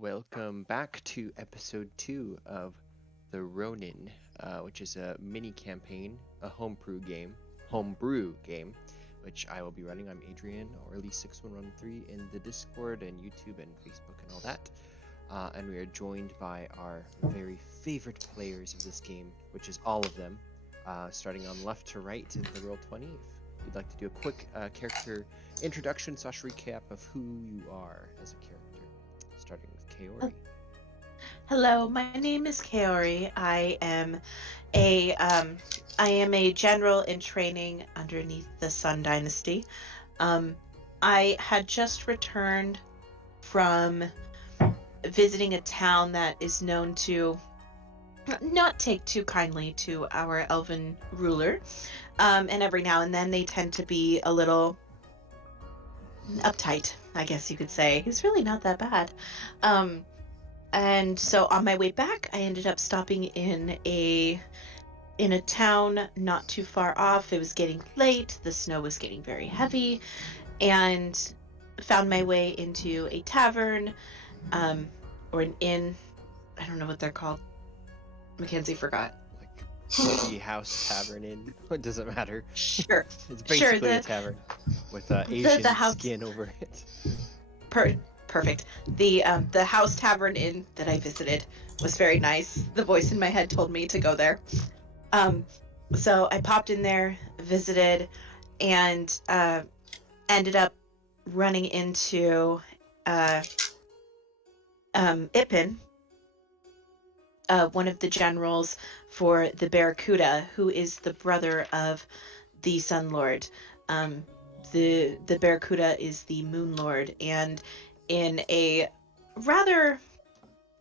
Welcome back to episode 2 of the Ronin, which is a mini campaign, a homebrew game, which I will be running. I'm Adrian, or at least 6113 in the Discord and YouTube and Facebook and all that. And we are joined by our very favorite players of this game, which is all of them, starting on left to right in the Roll20. If you'd like to do a quick character introduction / recap of who you are as a character, starting with Kaori. Hello, my name is Kaori. I am a general in training underneath the Sun Dynasty. I had just returned from visiting a town that is known to not take too kindly to our elven ruler. And every now and then they tend to be a little uptight, I guess you could say. He's really not that bad. And so on my way back, I ended up stopping in a town not too far off. It was getting late, the snow was getting very heavy, and found my way into a tavern, or an inn. I don't know what they're called. Mackenzie forgot. Like the house tavern inn. It doesn't matter. Sure. It's basically a tavern with Asian skin over it. Perfect. The house tavern inn that I visited was very nice. The voice in my head told me to go there. So I popped in there, visited, and ended up running into Ipin, one of the generals for the Barracuda, who is the brother of the Sun Lord. The Barracuda is the Moon Lord, and in a rather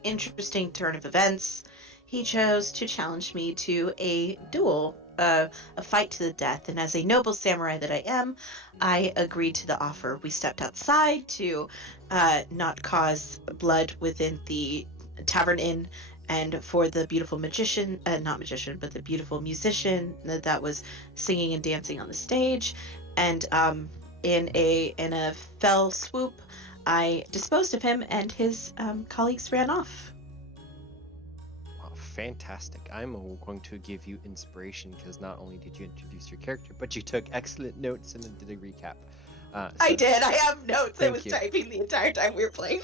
interesting turn of events, he chose to challenge me to a duel, a fight to the death. And as a noble samurai that I am, I agreed to the offer. We stepped outside to not cause blood within the tavern inn, and for the beautiful magician, not magician, but the beautiful musician that was singing and dancing on the stage. And in a fell swoop, I disposed of him, and his colleagues ran off. Wow, fantastic. I'm going to give you inspiration, because not only did you introduce your character, but you took excellent notes and then did a recap. I did. I have notes. I was typing the entire time we were playing.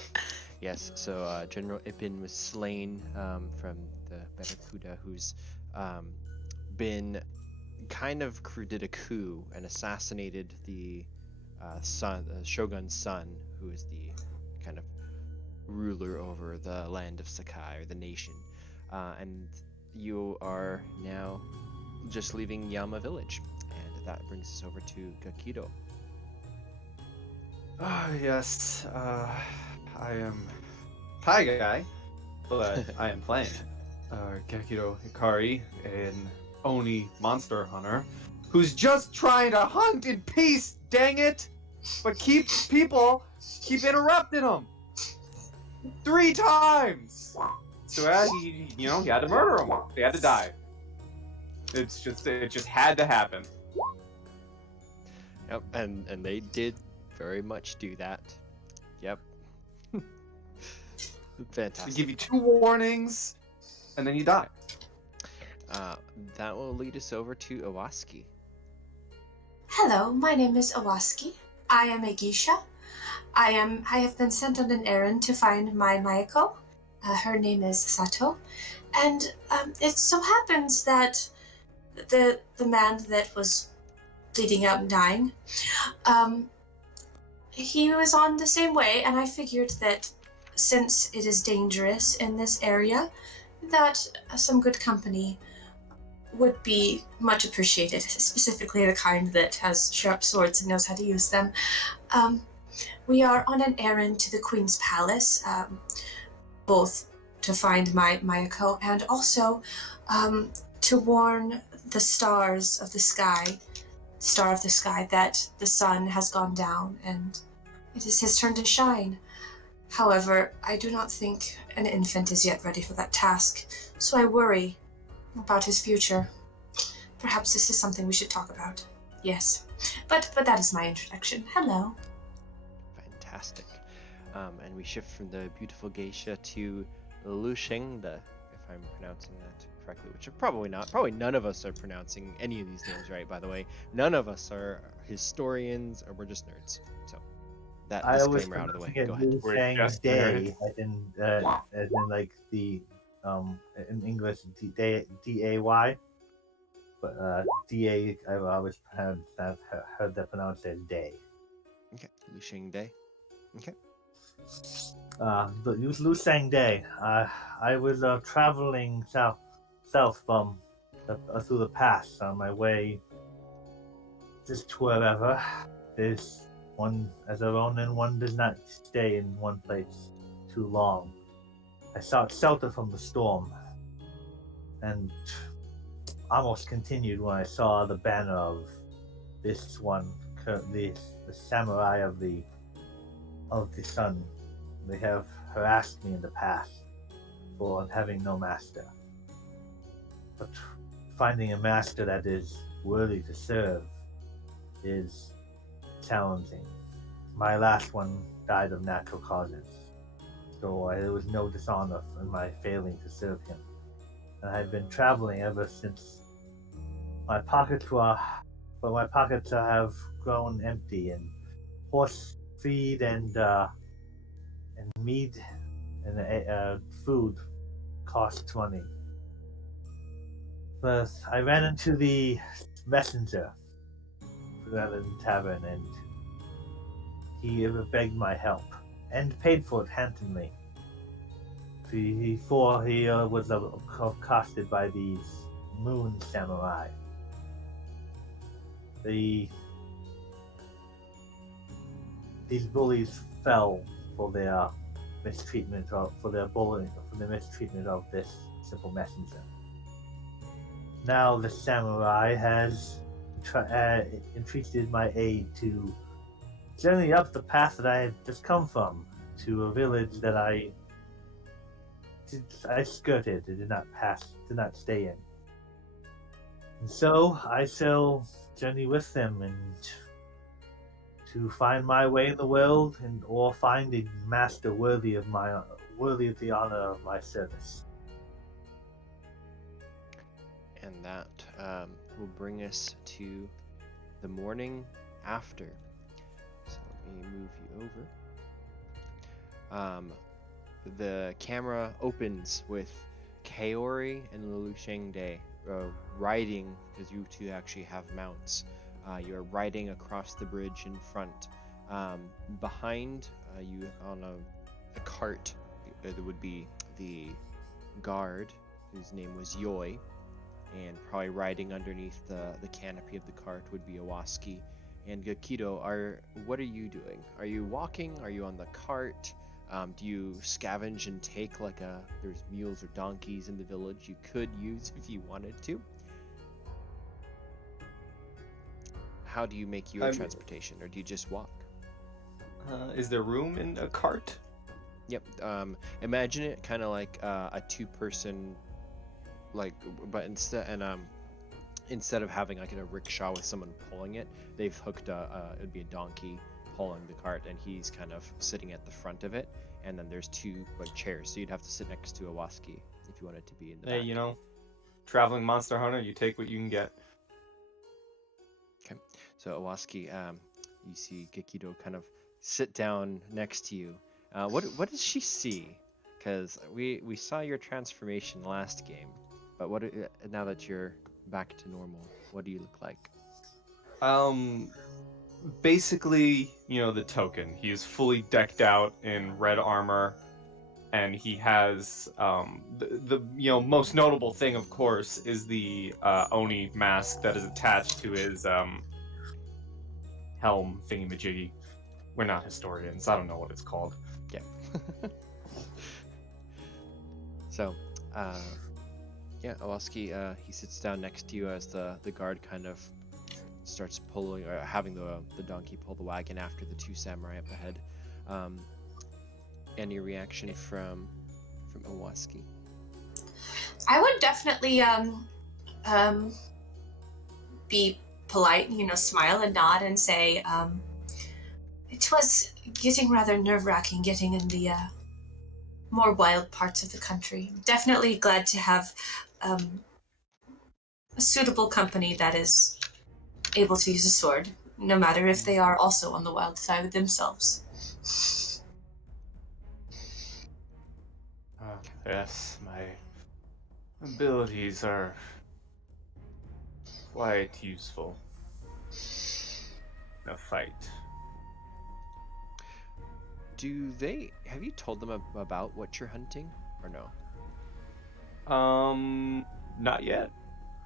Yes, so General Ipin was slain from the Barracuda, who's been did a coup and assassinated the Shogun Sun, who is the kind of ruler over the land of Sekai, or the nation. And you are now just leaving Yama Village, and that brings us over to Gekido. Yes, I am Pie Guy, but I am playing Gekido Ikari, an Oni monster hunter, who's just trying to hunt in peace, dang it! But keep interrupting him 3 times. So he had to murder him. They had to die. It just had to happen. Yep, and they did very much do that. Yep. Fantastic. They give you 2 warnings, and then you die. That will lead us over to Iwaski. Hello, my name is Iwaski. I am a geisha. I have been sent on an errand to find my Mineco. Her name is Sato, and it so happens that the man that was bleeding out and dying, he was on the same way, and I figured that since it is dangerous in this area, that some good company would be much appreciated, specifically the kind that has sharp swords and knows how to use them. We are on an errand to the Queen's Palace, both to find my Mineco and also to warn the stars of the sky, that the sun has gone down and it is his turn to shine. However, I do not think an infant is yet ready for that task, so I worry about his future. Perhaps this is something we should talk about. Yes. But that is my introduction. Hello. Fantastic. And we shift from the beautiful geisha to Liu Shang, if I'm pronouncing that correctly, which are probably not. Probably none of us are pronouncing any of these names right, by the way. None of us are historians, or we're just nerds. So that I was disclaimer out of the way. pronouncing it Go ahead. Liu We're Shang just Day, as in like the in English day, but da I've always heard that pronounced as day. Okay, Liu Shang Day. Okay. The Liu Shang Day. I was traveling south from through the pass on my way just to wherever. There's one, as a Ronin, one does not stay in one place too long. I sought shelter from the storm, and almost continued when I saw the banner of this one, the samurai of the sun. They have harassed me in the past for having no master. But finding a master that is worthy to serve is challenging. My last one died of natural causes, so there was no dishonor in my failing to serve him. And I've been traveling ever since. My pockets have grown empty, and horse feed and meat and food costs money. But I ran into the messenger rather than tavern, and he begged my help and paid for it handsomely. Before he was accosted by these moon samurai. These bullies fell for their mistreatment for the mistreatment of this simple messenger. Now the samurai has entreated my aid to journey up the path that I had just come from to a village that I skirted and did not stay in. And so I shall journey with them and to find my way in the world, or find a master worthy of the honor of my service. And that will bring us to the morning after. So let me move you over. The camera opens with Kaori and Liu Shang Day riding, because you two actually have mounts. You're riding across the bridge in front. Behind you on a cart, there would be the guard, whose name was Yoi, and probably riding underneath the canopy of the cart would be Iwaski. And Gekido, what are you doing? Are you walking? Are you on the cart? Do you scavenge and take there's mules or donkeys in the village you could use if you wanted to? How do you make your transportation, or do you just walk? Is there room in a cart? Yep. Imagine it kind of like a two-person, but instead of having like in a rickshaw with someone pulling it, they've hooked it'd be a donkey pulling the cart, and he's kind of sitting at the front of it, and then there's two chairs, so you'd have to sit next to Iwaski if you wanted to be in the back. Traveling monster hunter, you take what you can get. Okay, so Iwaski, you see Gekido kind of sit down next to you. What does she see? Because we saw your transformation last game, but now that you're back to normal, what do you look like? Basically, the token. He is fully decked out in red armor, and he has the most notable thing, of course, is the Oni mask that is attached to his helm thingy-majiggy. We're not historians. I don't know what it's called. Yeah. So, Iwaski, he sits down next to you as the guard kind of starts pulling, or having the donkey pull the wagon after the two samurai up ahead. Any reaction from Iwaski? I would definitely be polite, smile and nod and say, It was getting rather nerve-wracking getting in the more wild parts of the country. Definitely glad to have a suitable company that is able to use a sword, no matter if they are also on the wild side themselves. Yes, my abilities are quite useful in a fight. Have you told them about what you're hunting or no? Not yet.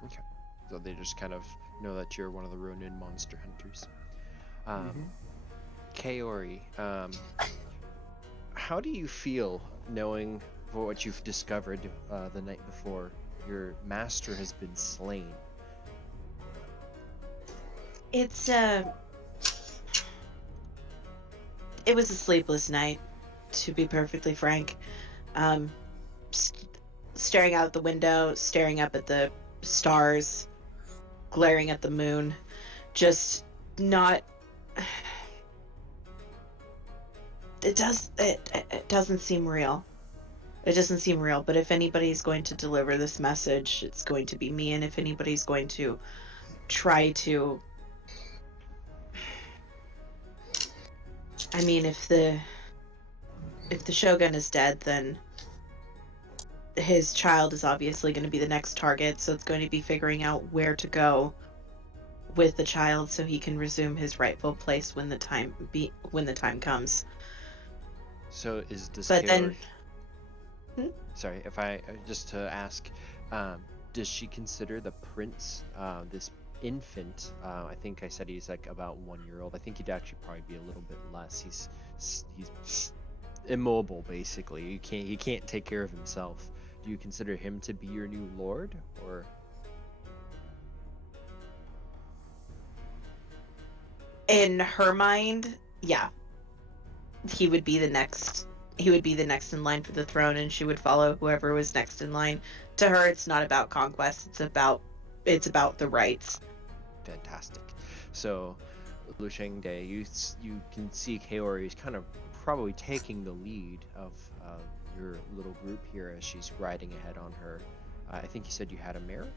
Okay. So they just kind of know that you're one of the Ronin monster hunters. Kaori, how do you feel knowing what you've discovered the night before? Your master has been slain. It was a sleepless night, to be perfectly frank. Staring out the window, staring up at the stars, glaring at the moon, just not. It doesn't seem real. It doesn't seem real. But if anybody's going to deliver this message, it's going to be me. And if anybody's going to try to, I mean, if the Shogun is dead, then his child is obviously going to be the next target, so it's going to be figuring out where to go with the child so he can resume his rightful place when the time comes. So does But Kaori... then, Sorry, if I just to ask, does she consider the prince this infant? I think I said he's like about 1 year old. I think he'd actually probably be a little bit less. He's immobile basically. He can't take care of himself. Do you consider him to be your new lord, or? in her mind, yeah, he would be the next in line for the throne, and she would follow whoever was next in line. To her, it's not about conquest, it's about the rights. Fantastic. So Liu Shang Day, you can see Kaori is kind of probably taking the lead of your little group here as she's riding ahead on her. I think you said you had a mare.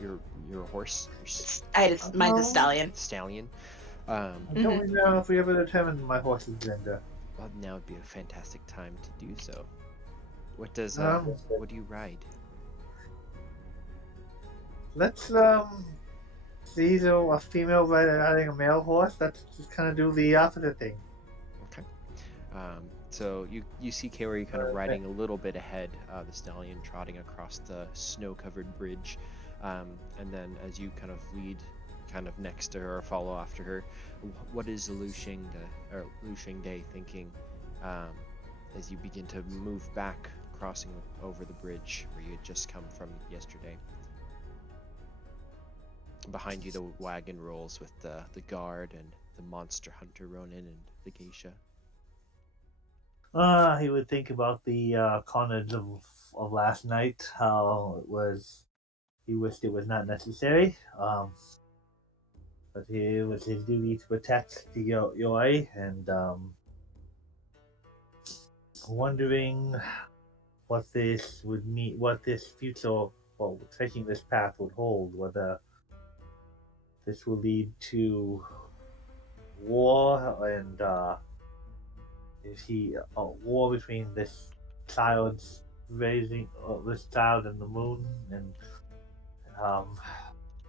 Your horse. Mine's a stallion. Stallion. I don't really know if we ever determined my horse's gender. Well, now would be a fantastic time to do so. What does what do you ride? Let's see, so a female riding a male horse. Let's just kind of do the opposite thing. Okay. So you see Kaori kind of riding a little bit ahead, the stallion trotting across the snow-covered bridge, and then as you kind of lead, kind of next to her or follow after her, what is Liu Shang Day thinking as you begin to move back, crossing over the bridge where you had just come from yesterday? Behind you, the wagon rolls with the guard and the monster hunter Ronin and the geisha. He would think about the carnage of last night. How it was. He wished it was not necessary. But it was his duty to protect the Yoi, and wondering what this would mean, what this future, well, taking this path would hold. Whether this will lead to war, and is he a war between this child's raising, this child and the moon, and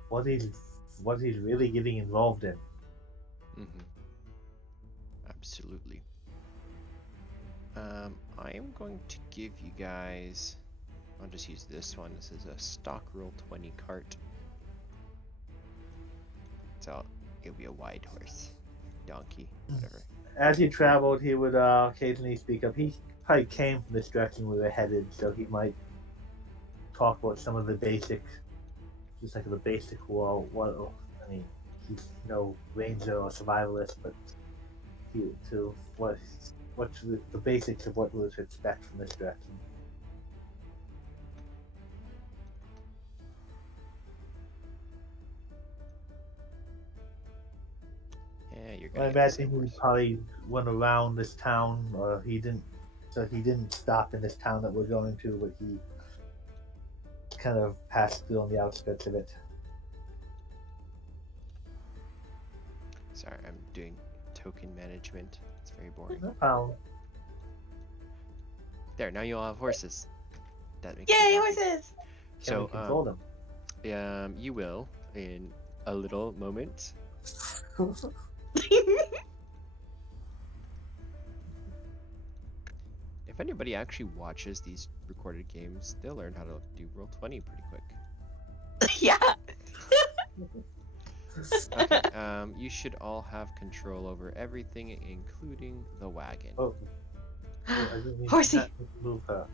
what he's really getting involved in. Absolutely. I am going to give you guys, I'll just use this one. This is a stock roll 20 cart. So it'll be a wide horse, donkey, whatever. As he traveled, he would occasionally speak up. He probably came from this direction we were headed, so he might talk about some of the basic, just like the basic well, I mean, he's no ranger or survivalist, but what the basics of what we should expect from this direction. Yeah, you're I gonna get the imagine same he horse. probably went around this town, or he didn't. So he didn't stop in this town that we're going to, but he kind of passed through on the outskirts of it. Sorry, I'm doing token management. It's very boring. No problem. There, now you all have horses. That makes Yay, me happy. horses! Can So, we control them? you will in a little moment. If anybody actually watches these recorded games, they'll learn how to do Roll20 pretty quick. Yeah. Okay, you should all have control over everything, including the wagon. Oh. I didn't mean Horsey. to move her.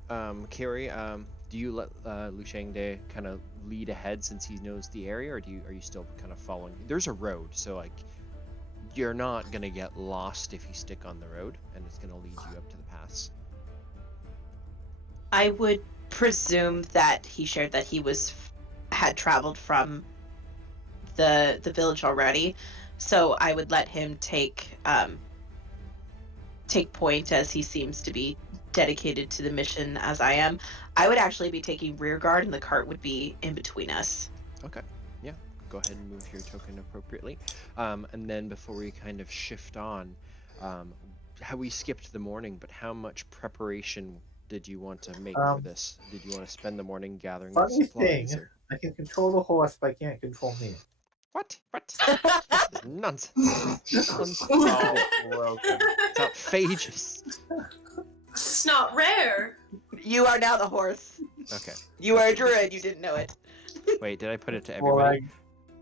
Kaori, do you let Liu Shang kind of lead ahead since he knows the area, or are you still kind of following? There's a road, so like you're not gonna get lost if you stick on the road, and it's gonna lead you up to the pass. I would presume that he shared that he had traveled from the village already, so I would let him take point, as he seems to be dedicated to the mission as I am. I would actually be taking rear guard, and the cart would be in between us. Okay, yeah, go ahead and move your token appropriately. And then before we kind of shift on, how we skipped the morning, but how much preparation did you want to make for this? Did you want to spend the morning gathering Funny supplies? thing, Or... I can control the horse, but I can't control me. What? This is nonsense. Oh, broken. It's outrageous. It's not rare. You are now the horse. Okay. You are a druid. You didn't know it. Wait, did I put it to Well, everybody?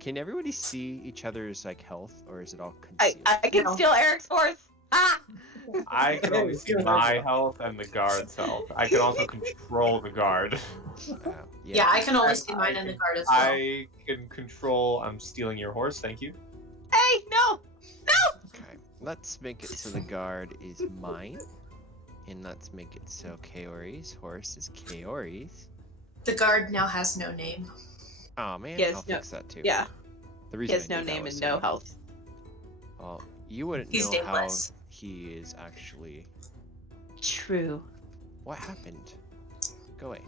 Can everybody see each other's like health, or is it all concealed? I can No. steal Eric's horse. Ah! I can only see my health and the guard's health. I can also control the guard. Yeah, I can only see I mine and the can- guard as well. I can control. I'm stealing your horse. Thank you. Hey, no! Okay, let's make it so the guard is mine, and let's make it so Kaori's horse is Kaori's. The guard now has no name. Oh man, Yes, I'll no- fix that too. Yeah, The he reason has I no did that name was and so no that- health. Well, you wouldn't He's know how nameless. he is actually. True. What happened? Go away.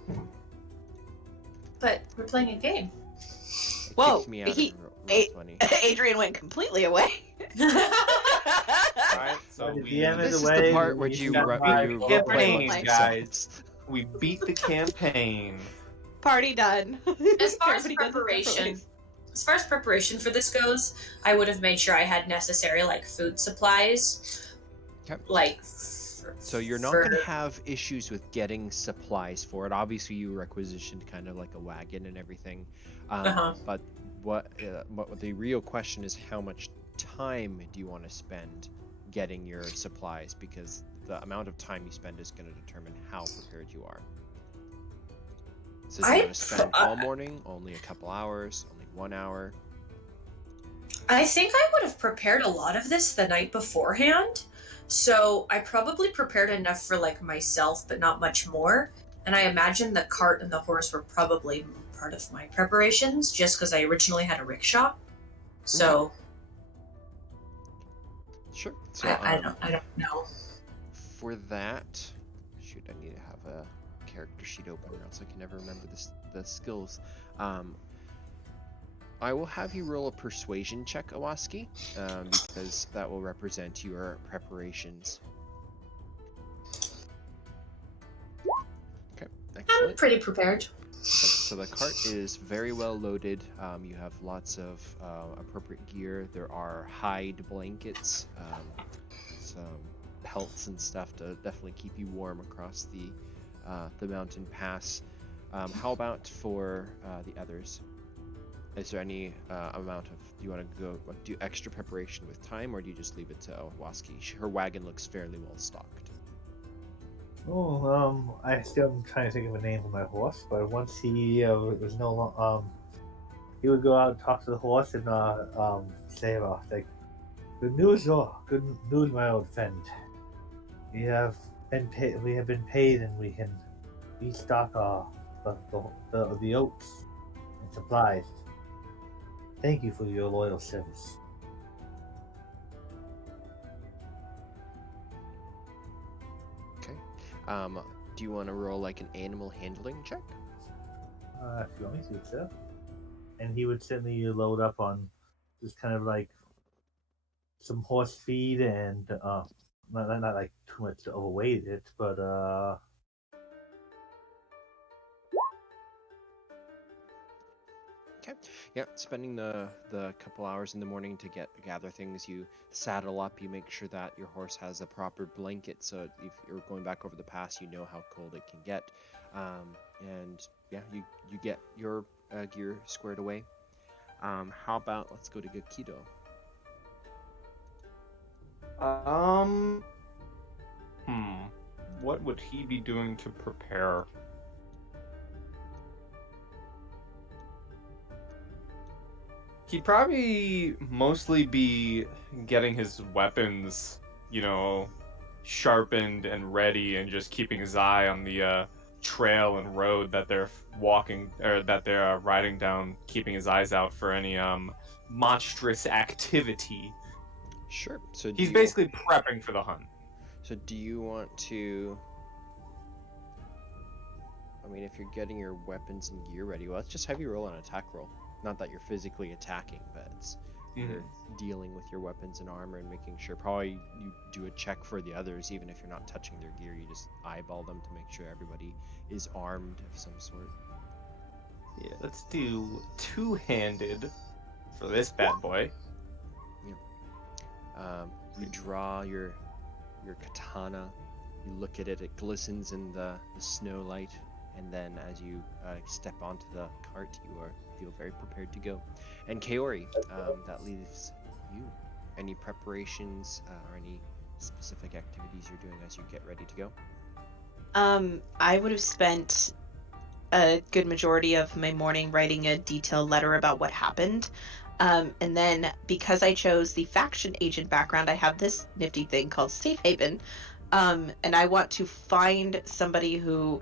But we're playing a game. It Whoa, kicked me out he- of eh, Roll20. Adrian went completely away. Alright, so The we DM This is away, the part where we you got ru- my you horse. campaign, Like- guys. We beat the campaign. Party done. As far as Everybody goes their separate preparation, ways. As far as preparation for this goes, I would have made sure I had necessary like food supplies. Okay. Like. So you're not for- going to have issues with getting supplies for it. Obviously, you requisitioned kind of like a wagon and everything. But what the real question is, how much time do you want to spend getting your supplies? Because the amount of time you spend is going to determine how prepared you are. So do you want to spend all morning, only a couple hours, only 1 hour? I think I would have prepared a lot of this the night beforehand. So I probably prepared enough for like myself, but not much more. And I imagine the cart and the horse were probably part of my preparations, just because I originally had a rickshaw. So Sure. So I don't know. for that, shoot, I need to have a character sheet open, or else I can never remember the skills. I will have you roll a persuasion check, Iwaski, because that will represent your preparations. Okay, I'm excellent. pretty prepared. So the cart is very well loaded. You have lots of appropriate gear. There are hide blankets, some pelts and stuff to definitely keep you warm across the mountain pass. How about for the others? Is there any amount of, do you want to go do extra preparation with time, or do you just leave it to Iwaski? Her wagon looks fairly well stocked. Oh, I still am trying to think of a name for my horse, but once he was no longer, he would go out and talk to the horse and say like, good news, my old friend. We have been paid, and we can restock the oats and supplies. Thank you for your loyal service. Okay. Do you want to roll like an animal handling check? If you want me to, sir. And he would send me load up on just kind of like some horse feed and not like too much to overweight it, but Okay. Yeah, spending the couple hours in the morning to gather things. You saddle up. You make sure that your horse has a proper blanket, so if you're going back over the pass, you know how cold it can get. And yeah, you get your gear squared away. How about let's go to Gekido. What would he be doing to prepare? He'd probably mostly be getting his weapons, sharpened and ready, and just keeping his eye on the trail and road that they're walking or that they're riding down, keeping his eyes out for any monstrous activity. Sure. So he's basically prepping for the hunt. So do you want to? I mean, if you're getting your weapons and gear ready, well, let's just have you roll an attack roll. Not that you're physically attacking, but it's you're dealing with your weapons and armor and making sure. Probably you do a check for the others, even if you're not touching their gear. You just eyeball them to make sure everybody is armed of some sort. Yeah, let's do two-handed for this bad boy. Yeah. You draw your katana. You look at it; it glistens in the snow light. And then as you step onto the cart, you feel very prepared to go. And Kaori, that leaves you. Any preparations or any specific activities you're doing as you get ready to go? I would have spent a good majority of my morning writing a detailed letter about what happened. And then because I chose the faction agent background, I have this nifty thing called Safe Haven. And I want to find somebody who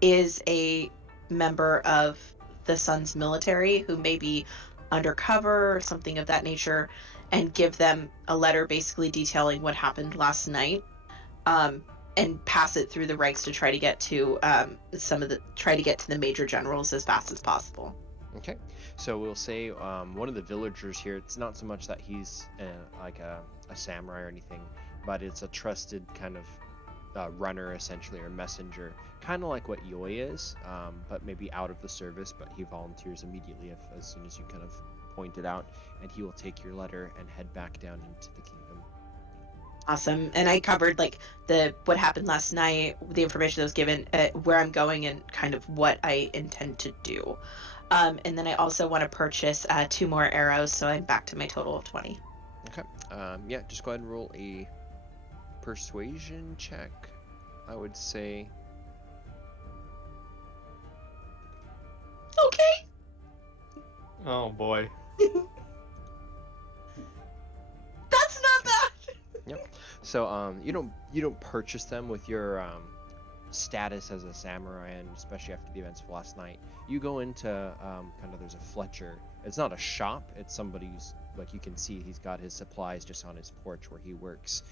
is a member of the Sun's military who may be undercover or something of that nature, and give them a letter basically detailing what happened last night, and pass it through the ranks to try to get to the major generals as fast as possible. Okay, so we'll say one of the villagers here. It's not so much that he's like a samurai or anything, but it's a trusted kind of runner essentially, or messenger, kind of like what Yoi is, but maybe out of the service, but he volunteers immediately as soon as you kind of point it out, and he will take your letter and head back down into the kingdom. Awesome. And I covered like what happened last night, the information that was given, where I'm going, and kind of what I intend to do. And then I also want to purchase 2 more arrows, so I'm back to my total of 20. Okay. Yeah, just go ahead and roll a persuasion check, I would say. Okay. Oh boy. That's not bad. Yep. So you don't purchase them with your status as a samurai, and especially after the events of last night. You go into there's a Fletcher. It's not a shop. It's somebody's, like, you can see he's got his supplies just on his porch where he works,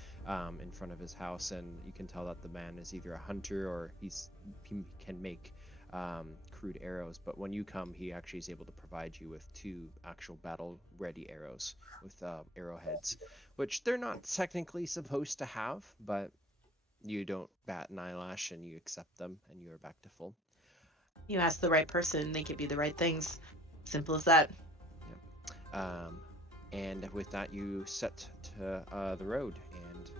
in front of his house, and you can tell that the man is either a hunter or he can make crude arrows. But when you come, he actually is able to provide you with 2 actual battle-ready arrows with arrowheads, which they're not technically supposed to have, but you don't bat an eyelash and you accept them, and you are back to full. You ask the right person, they give you the right things. Simple as that. Yep. And with that, you set to the road and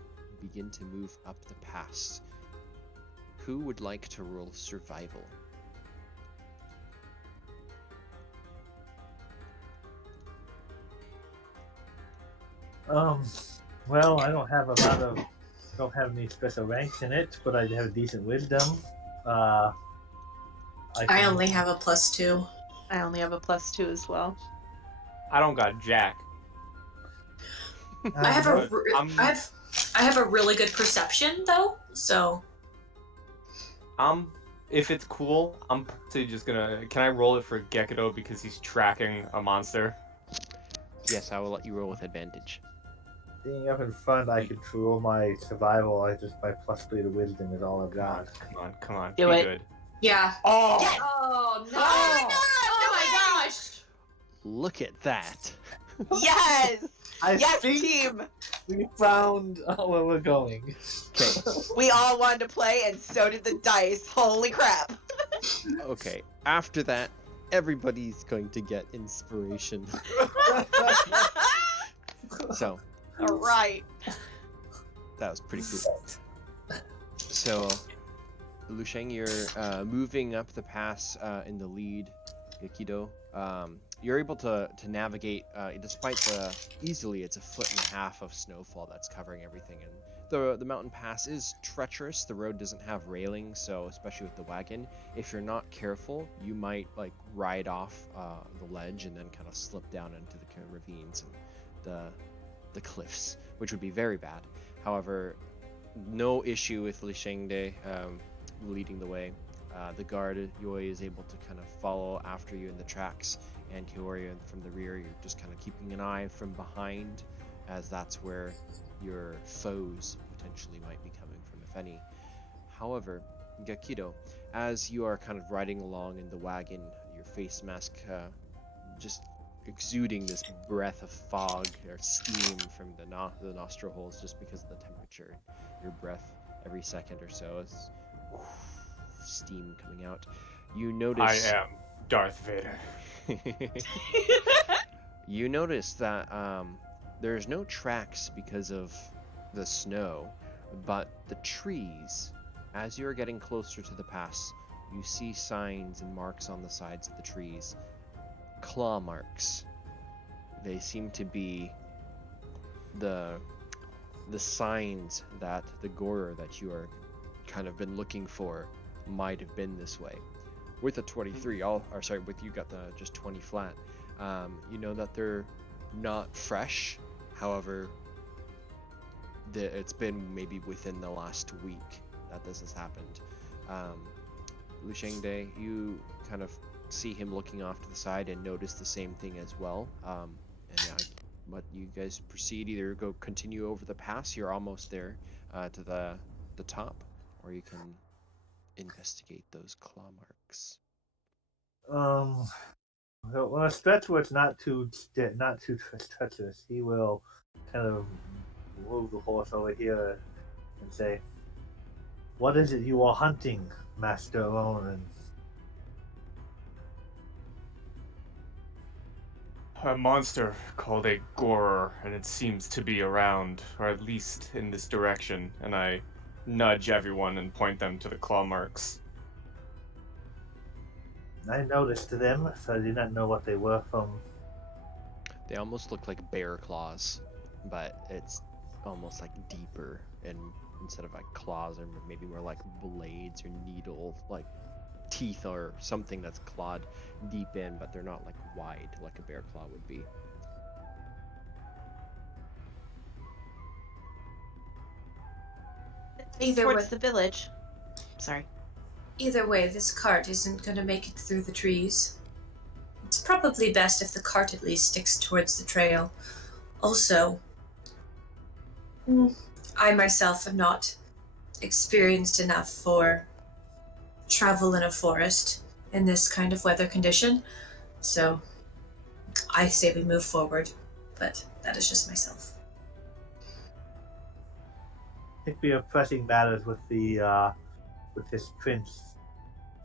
begin to move up the pass. Who would like to roll survival? Well, I don't have any special ranks in it, but I have decent wisdom. I only have a +2. I only have a +2 as well. I don't got jack. I have a really good perception though, so. If it's cool, I'm probably just gonna. Can I roll it for Gekido because he's tracking a monster? Yes, I will let you roll with advantage. Being up in front, I control my survival. I just my +3 to wisdom is all I've Come on, got. come on, come on. Do Be it. good. Yeah. Oh! Yes! Oh no! Oh, no! Oh my gosh! Look at that. Yes! I Yes, think team! we found where we're going. Okay. We all wanted to play, and so did the dice. Holy crap! Okay. After that, everybody's going to get inspiration. So All right. that was pretty cool. So, Liu Shang, you're moving up the pass in the lead. Gekido, you're able to navigate despite easily it's 1.5 feet of snowfall that's covering everything, and the mountain pass is treacherous. The road doesn't have railings, so especially with the wagon, if you're not careful, you might like ride off the ledge and then kind of slip down into the ravines and the cliffs, which would be very bad. However, no issue with Liu Shang leading the way. The guard Yoi is able to kind of follow after you in the tracks, and Kaori Yan from the rear, you're just kind of keeping an eye from behind, as that's where your foes potentially might be coming from, if any. However, Gekido, as you are kind of riding along in the wagon, your face mask just exuding this breath of fog or steam from the nostril holes just because of the temperature. Your breath every second or so is steam coming out. You notice. I am Darth Vader. You notice that there's no tracks because of the snow, but the trees, as you're getting closer to the pass, you see signs and marks on the sides of the trees. Claw marks. They seem to be the signs that the Gorer that you are kind of been looking for might have been this way. With a 23, with you got the just 20 flat. You know that they're not fresh. However, it's been maybe within the last week that this has happened. Liu Shang, you kind of see him looking off to the side and notice the same thing as well. But you guys proceed, either go continue over the pass, you're almost there to the top, or you can investigate those claw marks. Well, a stretch where it's not too treacherous, he will kind of move the horse over here and say, "What is it you are hunting, Master Ronin?" A monster called a Gorer, and it seems to be around, or at least in this direction, and I nudge everyone and point them to the claw marks. I noticed them, so I did not know what they were from. They almost look like bear claws, but it's almost like deeper, and instead of like claws, or maybe more like blades or needle, like teeth or something that's clawed deep in, but they're not like wide like a bear claw would be. Either Towards way, the village. Sorry. either way, this cart isn't going to make it through the trees. It's probably best if the cart at least sticks towards the trail. Also, I myself am not experienced enough for travel in a forest in this kind of weather condition, so I say we move forward, but that is just myself. I think we are pressing matters with this prince,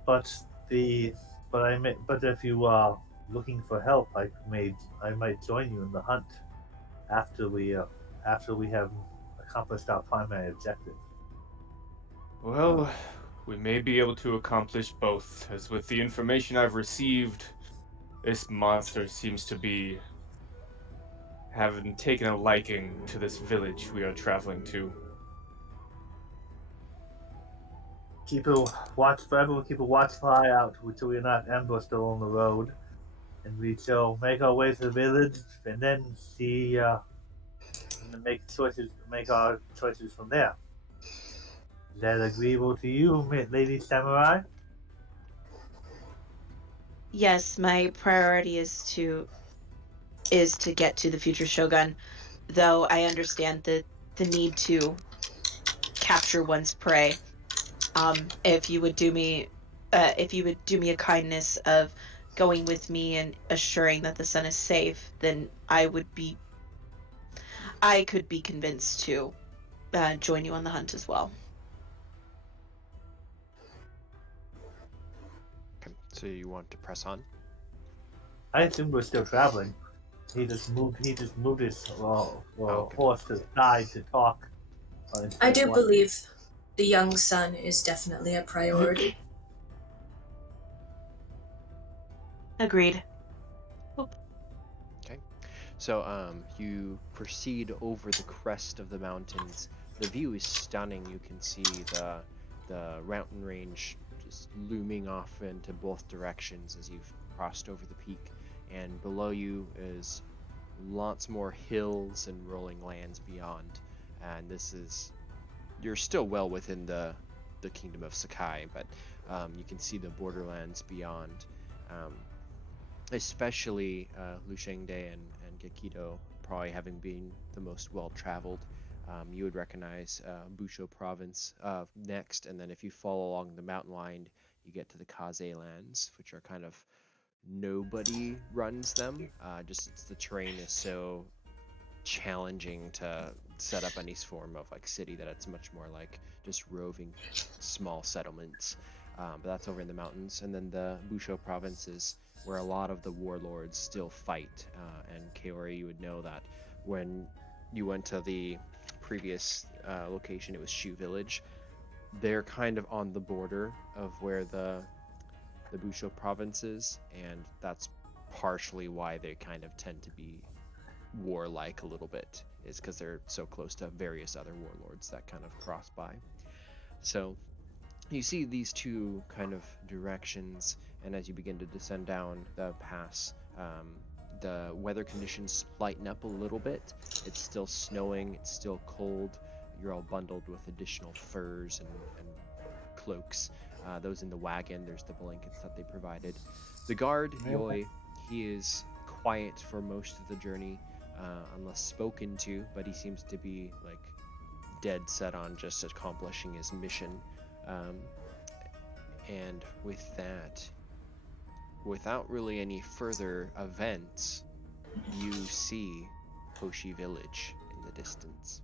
but if you are looking for help, I might join you in the hunt after we have accomplished our primary objective. Well, we may be able to accomplish both, as with the information I've received, this monster seems to be having taken a liking to this village we are traveling to. Keep a watchful eye out until we are not ambushed along the road, and we shall make our way to the village and then make our choices from there. Is that agreeable to you, Lady Samurai? Yes, my priority is to is to get to the future shogun, though I understand the need to capture one's prey. If you would do me a kindness of going with me and assuring that the son is safe, then I could be convinced to join you on the hunt as well. Okay, so you want to press on? I assume we're still traveling. He just moved his Okay. horse to the side to talk. I do believe the young son is definitely a priority. Agreed. So you proceed over the crest of the mountains. The view is stunning. You can see the mountain range just looming off into both directions as you've crossed over the peak. And below you is lots more hills and rolling lands beyond. And you're still well within the kingdom of Sekai, but you can see the borderlands beyond. Especially Liu Shang and Gekido probably having been the most well-traveled. You would recognize Busho province next, and then if you follow along the mountain line, you get to the Kaze lands, which are kind of nobody runs them. The terrain is so challenging to set up any form of like city that it's much more like just roving small settlements. But that's over in the mountains, and then the Busho province is where a lot of the warlords still fight. And Kaori, you would know that when you went to the previous location, it was Shogun Village. They're kind of on the border of where the Busho province is, and that's partially why they kind of tend to be warlike a little bit, is because they're so close to various other warlords that kind of cross by. So you see these two kind of directions, and as you begin to descend down the pass, the weather conditions lighten up a little bit. It's still snowing, it's still cold. You're all bundled with additional furs and cloaks. Those in the wagon, there's the blankets that they provided. The guard, Yoi, he is quiet for most of the journey, unless spoken to, but he seems to be like dead set on just accomplishing his mission. And with that, without really any further events, you see Hoshi Village in the distance.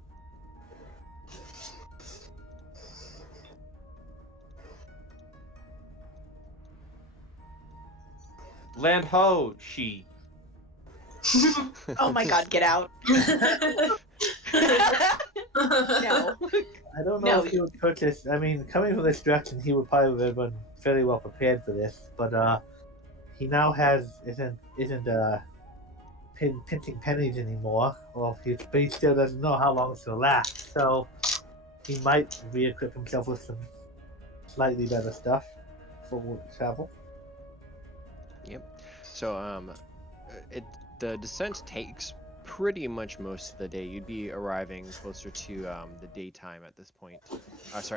Land ho, she. Oh my god, get out. No. I don't know No. if he would purchase. I mean, coming from this direction, he would probably have been fairly well prepared for this. But he now isn't pinching pennies anymore. Well, but he still doesn't know how long it's gonna last. So he might re-equip himself with some slightly better stuff for travel. Yep. So the descent takes pretty much most of the day. You'd be arriving closer to the daytime at this point.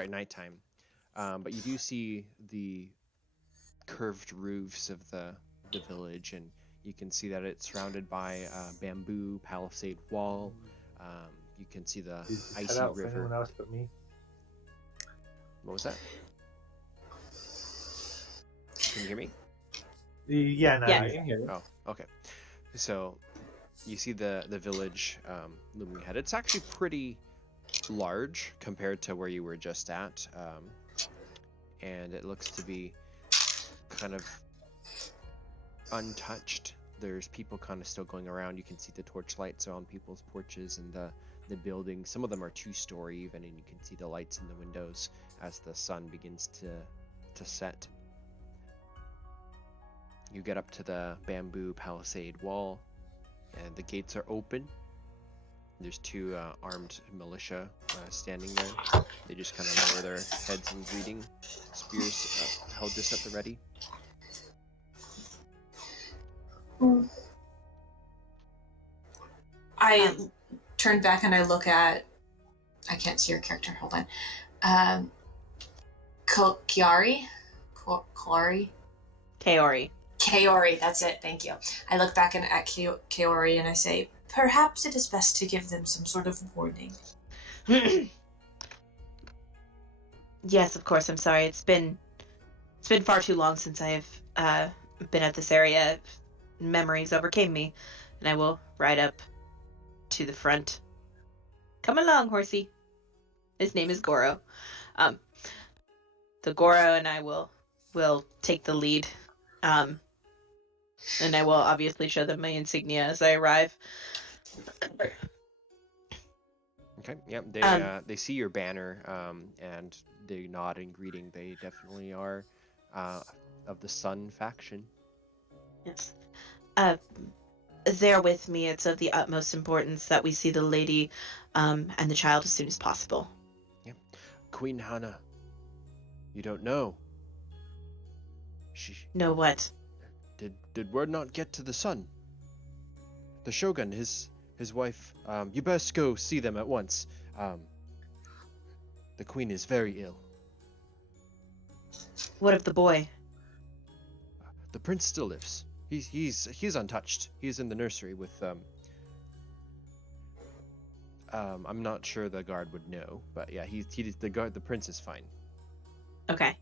Nighttime. But you do see the curved roofs of the village, and you can see that it's surrounded by a bamboo palisade wall. You can see the icy out river. For anyone else but me. What was that? Can you hear me? Yeah, no, Yeah. I can hear you. Oh, okay. So you see the village looming ahead. It's actually pretty large compared to where you were just at, and it looks to be kind of untouched. There's people kind of still going around. You can see the torchlights on people's porches and the buildings. Some of them are 2-story even, and you can see the lights in the windows as the sun begins to set. You get up to the bamboo palisade wall, and the gates are open. There's 2 armed militia standing there. They just kind of lower their heads in greeting, spears held just at the ready. I turn back and I look at. I can't see your character. Hold on. Kaori. Kaori. Kaori, that's it, thank you. I look back at Kaori and I say, perhaps it is best to give them some sort of warning. Yes, of course. I'm sorry. It's been far too long since I've been at this area. Memories overcame me, and I will ride up to the front. Come along, horsey. His name is Goro. Um, the Goro and I will take the lead. And I will obviously show them my insignia as I arrive. Okay. Yep. They see your banner, and they nod in greeting. They definitely are of the Sun faction. Yes. They're with me. It's of the utmost importance that we see the lady and the child as soon as possible. Yep. Queen Hana. You don't know. Know what? Did word not get to the Sun? The Shogun, his wife. You best go see them at once. The queen is very ill. What of the boy? The prince still lives. He's untouched. He's in the nursery with I'm not sure the guard would know, but yeah, the prince is fine. Okay.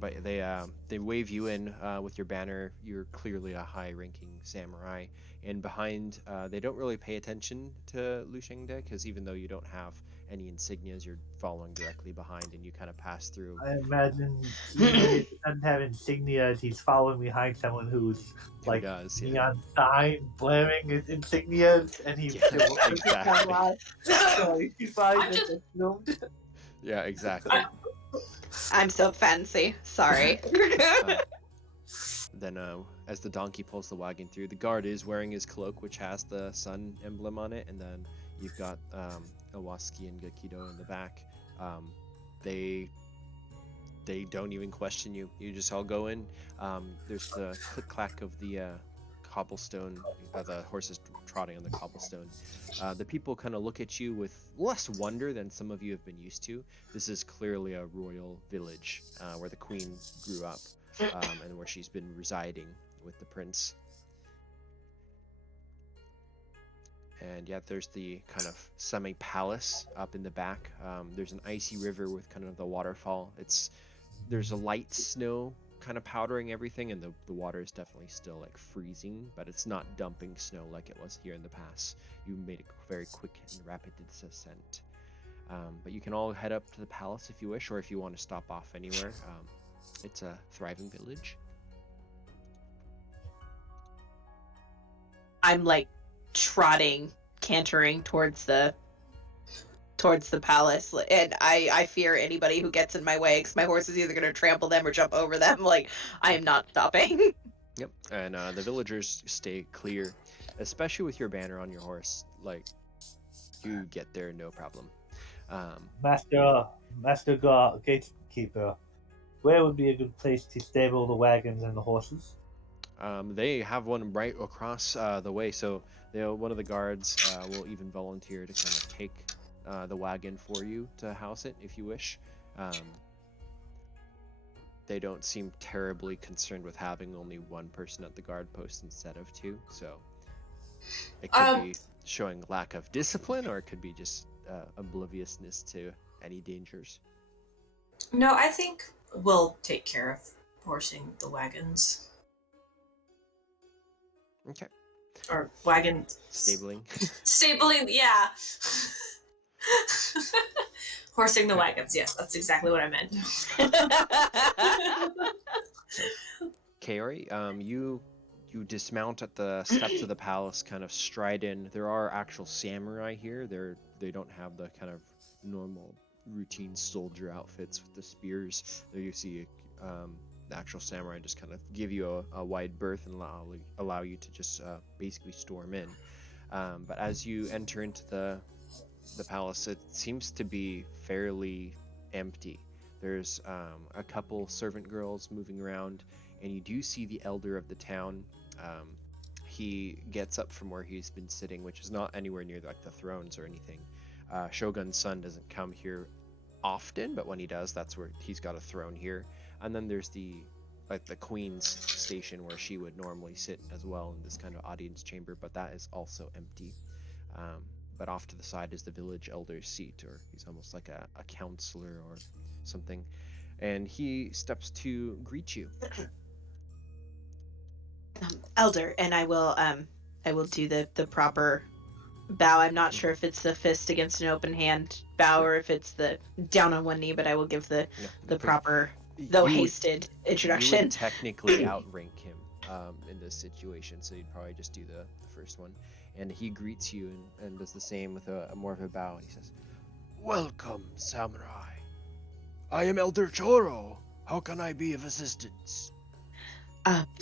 But they wave you in with your banner. You're clearly a high-ranking samurai, and behind they don't really pay attention to Liu Shang because even though you don't have any insignias, you're following directly behind, and you kind of pass through. I imagine he doesn't have insignias. He's following behind someone who's like does, yeah. neon sign blaring his insignias, and he Exactly. So he's probably I'm just assumed. Yeah, exactly. I'm so fancy. Sorry. Then as the donkey pulls the wagon through, the guard is wearing his cloak, which has the sun emblem on it, and then you've got Iwaski and Gekido in the back. They don't even question you. You just all go in. There's the click-clack of the cobblestone, the horses trotting on the cobblestone. The people kind of look at you with less wonder than some of you have been used to. This is clearly a royal village where the queen grew up and where she's been residing with the prince. And yeah, there's the kind of semi-palace up in the back. There's an icy river with kind of the waterfall. There's a light snow kind of powdering everything, and the water is definitely still like freezing, but it's not dumping snow like it was here in the pass. You made a very quick and rapid descent. But you can all head up to the palace if you wish, or if you want to stop off anywhere. It's a thriving village. I'm like cantering towards the palace, and I fear anybody who gets in my way because my horse is either going to trample them or jump over them. Like, I am not stopping. Yep, and the villagers stay clear, especially with your banner on your horse. Like, you get there no problem. Master Gatekeeper, where would be a good place to stable the wagons and the horses? They have one right across the way, so one of the guards will even volunteer to kind of take the wagon for you to house it if you wish. They don't seem terribly concerned with having only one person at the guard post instead of two, so it could be showing lack of discipline, or it could be just obliviousness to any dangers. No, I think we'll take care of horsing the wagons. Okay. Or wagon... Stabling. Stabling, yeah. Horsing the wagons, yes, that's exactly what I meant. Kaori, you dismount at the steps of the palace, kind of stride in. There are actual samurai here. They don't have the kind of normal routine soldier outfits with the spears. There you see the actual samurai just kind of give you a wide berth and allow you to just basically storm in. But as you enter into the palace, it seems to be fairly empty. There's a couple servant girls moving around, and you do see the elder of the town. He gets up from where he's been sitting, which is not anywhere near like the thrones or anything. Shogun Sun doesn't come here often, but when he does, that's where he's got a throne here. And then there's the like the queen's station where she would normally sit as well in this kind of audience chamber, but that is also empty. But off to the side is the village elder's seat, or he's almost like a counselor or something, and he steps to greet you. Elder, and I will do the proper bow. I'm not sure if it's the fist against an open hand bow or if it's the down on one knee, but I will give the proper, though hasted introduction. You would technically outrank him in this situation, so you'd probably just do the first one. And he greets you and does the same with a more of a bow. And he says, "Welcome, samurai. I am Elder Toro. How can I be of assistance?"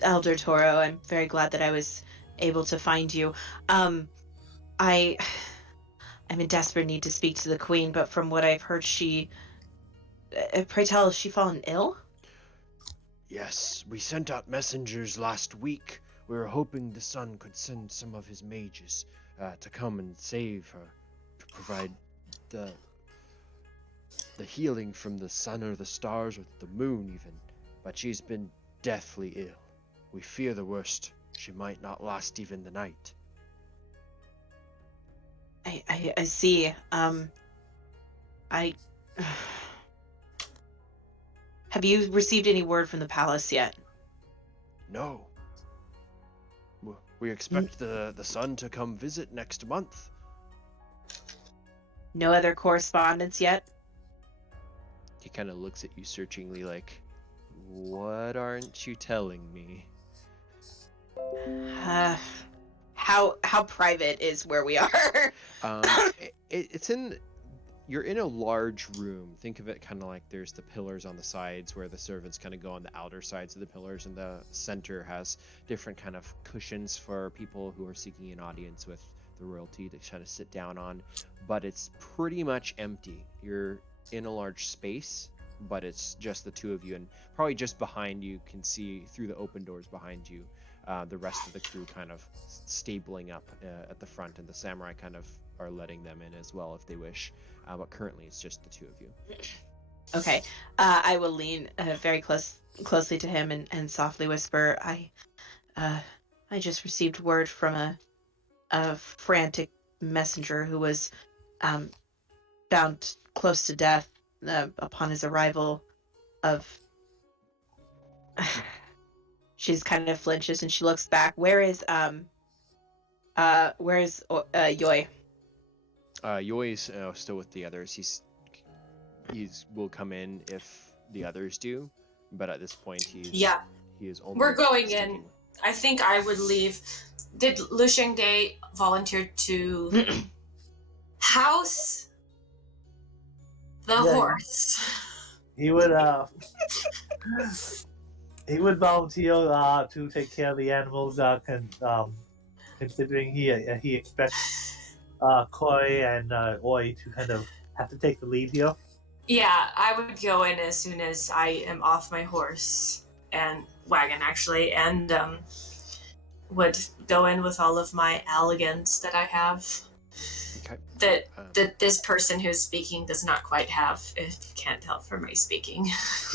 Elder Toro, I'm very glad that I was able to find you. I'm in desperate need to speak to the queen, but from what I've heard, pray tell, has she fallen ill? Yes, we sent out messengers last week. We were hoping the sun could send some of his mages to come and save her, to provide the healing from the sun or the stars or the moon even. But she's been deathly ill. We fear the worst. She might not last even the night. I see. Have you received any word from the palace yet? No. We expect the sun to come visit next month. No other correspondence yet? He kind of looks at you searchingly like, what aren't you telling me? How private is where we are? It's in... You're in a large room. Think of it kind of like there's the pillars on the sides where the servants kind of go on the outer sides of the pillars, and the center has different kind of cushions for people who are seeking an audience with the royalty to kind of sit down on. But it's pretty much empty. You're in a large space, but it's just the two of you, and probably just behind you can see through the open doors behind you the rest of the crew kind of stabling up at the front, and the samurai kind of are letting them in as well if they wish. But currently it's just the two of you. Okay. I will lean very closely to him and softly whisper, I just received word from a frantic messenger who was found close to death upon his arrival of... She's kind of flinches and she looks back. Where is Yoi? Yoi's still with the others. He's will come in if the others do, but at this point he is only. We're going sticking. in. I think I would leave. Did Liu Shang volunteer to house the horse? He would volunteer to take care of the animals. Considering he expects Koi and Oi to kind of have to take the lead here. Yeah, I would go in as soon as I am off my horse and wagon, actually, and would go in with all of my elegance that I have. Okay. That this person who's speaking does not quite have, if you can't tell from my speaking.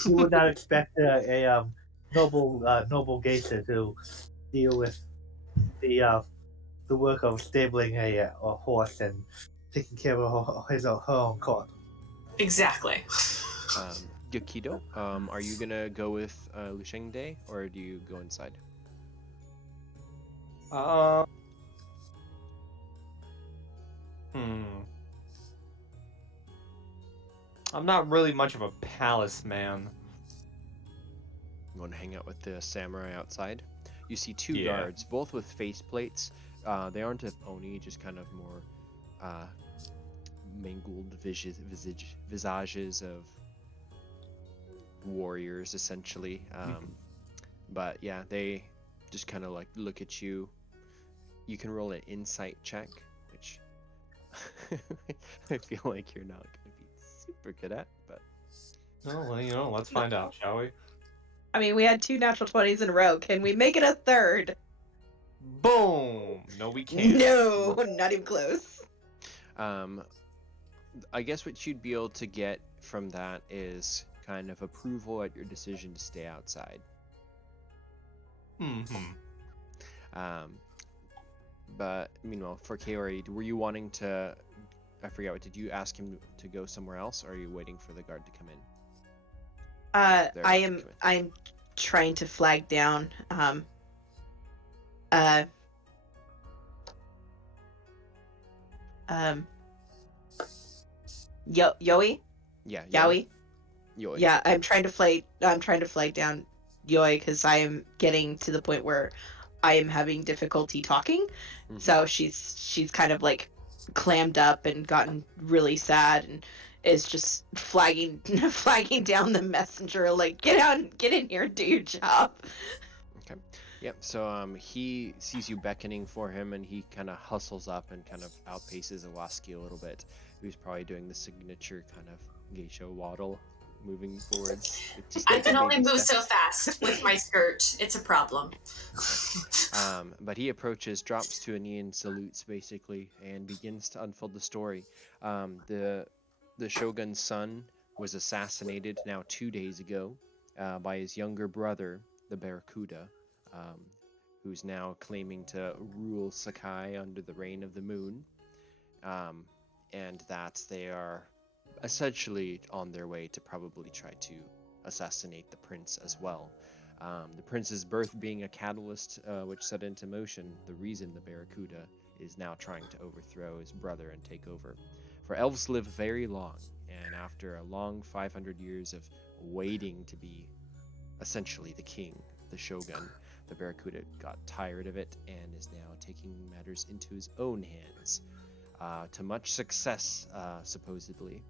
You would not expect a noble geisha to deal with the work of stabling a horse and taking care of her own court. Exactly. Gekido, are you gonna go with Liu Shang, or do you go inside? I'm not really much of a palace man. You want to hang out with the samurai outside? You see two guards, both with faceplates. They aren't of Oni, just kind of more mangled visages of warriors, essentially. But yeah, they just kind of like look at you. You can roll an insight check, which I feel like you're not going to be super good at, but... No, well, let's find out, shall we? I mean, we had 2 natural 20s in a row. Can we make it a third? Boom! No, we can't. No, not even close. I guess what you'd be able to get from that is kind of approval at your decision to stay outside. But meanwhile, for Kaori, were you wanting to? I forget. What did you ask him to go somewhere else, or are you waiting for the guard to come in? They're about to come in. I'm trying to flag down Yoi? Yeah. Yaoi? Yoi. Yeah, I'm trying to flag down Yoi because I am getting to the point where I am having difficulty talking. Mhm. So she's kind of like clammed up and gotten really sad and is just flagging down the messenger like get in here and do your job. Okay. Yep. So he sees you beckoning for him, and he kind of hustles up and kind of outpaces Iwaski a little bit. Who's probably doing the signature kind of geisha waddle, moving forwards. I can only move steps. so fast with my skirt. It's a problem. But he approaches, drops to a knee and salutes basically, and begins to unfold the story. The Shogun Sun was assassinated now 2 days ago by his younger brother, the Barracuda, who's now claiming to rule Sekai under the reign of the moon, and that they are essentially on their way to probably try to assassinate the prince as well. The prince's birth being a catalyst which set into motion the reason the Barracuda is now trying to overthrow his brother and take over. For elves live very long, and after a long 500 years of waiting to be essentially the king, the shogun, the Barracuda got tired of it and is now taking matters into his own hands, to much success, supposedly.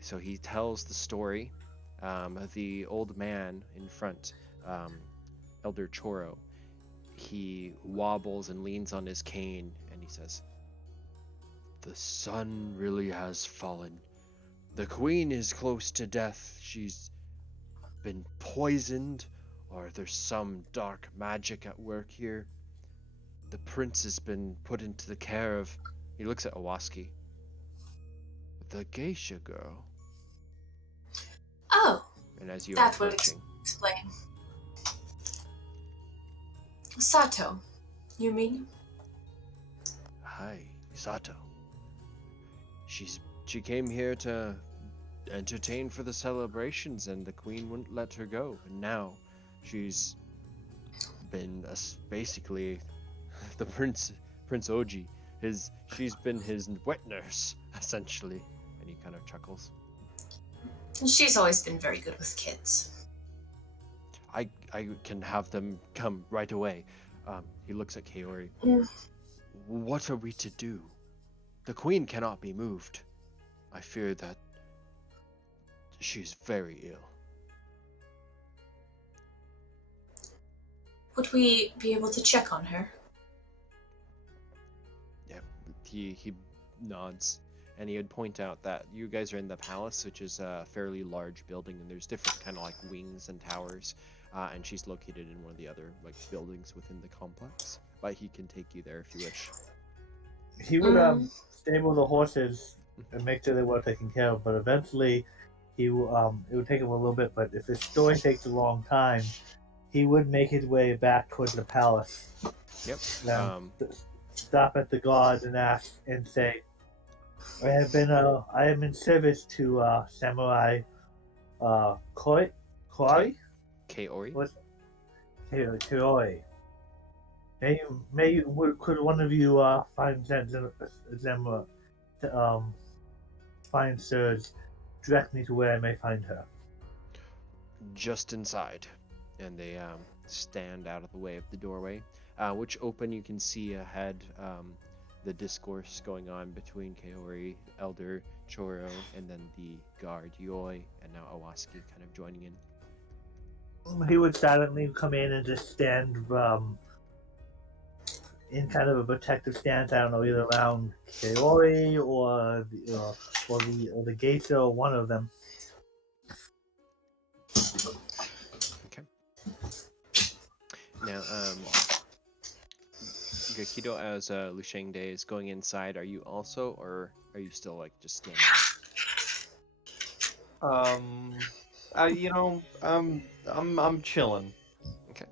So he tells the story. The old man in front, Elder Choro, he wobbles and leans on his cane and he says, "The sun really has fallen. The queen is close to death. She's been poisoned, or there's some dark magic at work here. The prince has been put into the care of," he looks at Iwaski, "the geisha girl." Oh, And as you are that would approaching, explain. Sato, you mean? "Hi, Sato. She came here to entertain for the celebrations, and the queen wouldn't let her go. And now she's been basically the Prince Oji. She's been his wet nurse, essentially." And he kind of chuckles. She's always been very good with kids. I can have them come right away." He looks at Kaori. "What are we to do? The queen cannot be moved. I fear that she's very ill." Would we be able to check on her? Yeah, he nods, and he would point out that you guys are in the palace, which is a fairly large building, and there's different kind of like wings and towers, and she's located in one of the other like buildings within the complex. But he can take you there if you wish. He would stable the horses and make sure they were taken care of, but eventually it would take him a little bit, but if the story takes a long time, he would make his way back towards the palace. Yep. Stop at the guards and ask and say, I am in service to Samurai Kaori? Kaori? What? Kaori. Could one of you find find Surge, direct me to where I may find her? Just inside. And they stand out of the way of the doorway, which open you can see ahead the discourse going on between Kaori, Elder Choro, and then the guard Yoi, and now Iwaski kind of joining in. He would silently come in and just stand in kind of a protective stance. I don't know, either around Kaori or the geisha, or one of them. Okay. Now, Gekido, as Liu Shang Day is going inside, are you also, or are you still like just standing? I'm chilling. Okay.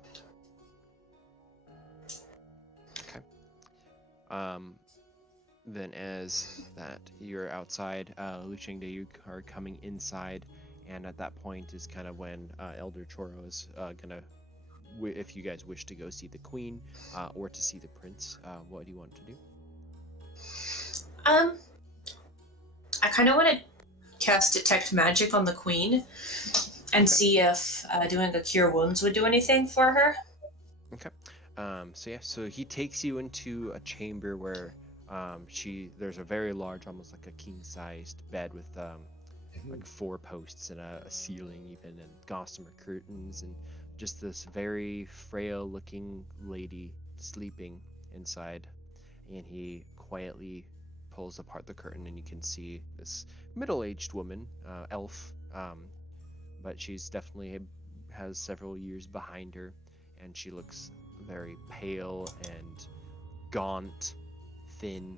Then as that you're outside, Liu Shang, you are coming inside, and at that point is kind of when Elder Choro is gonna, if you guys wish to go see the queen or to see the prince, what do you want to do? I kind of want to cast detect magic on the queen and see if doing a cure wounds would do anything for her. Okay. So he takes you into a chamber where there's a very large, almost like a king-sized bed with like 4 posts and a ceiling even, and gossamer curtains, and just this very frail-looking lady sleeping inside. And he quietly pulls apart the curtain, and you can see this middle-aged woman, elf, but she's definitely has several years behind her, and she looks very pale and gaunt, thin.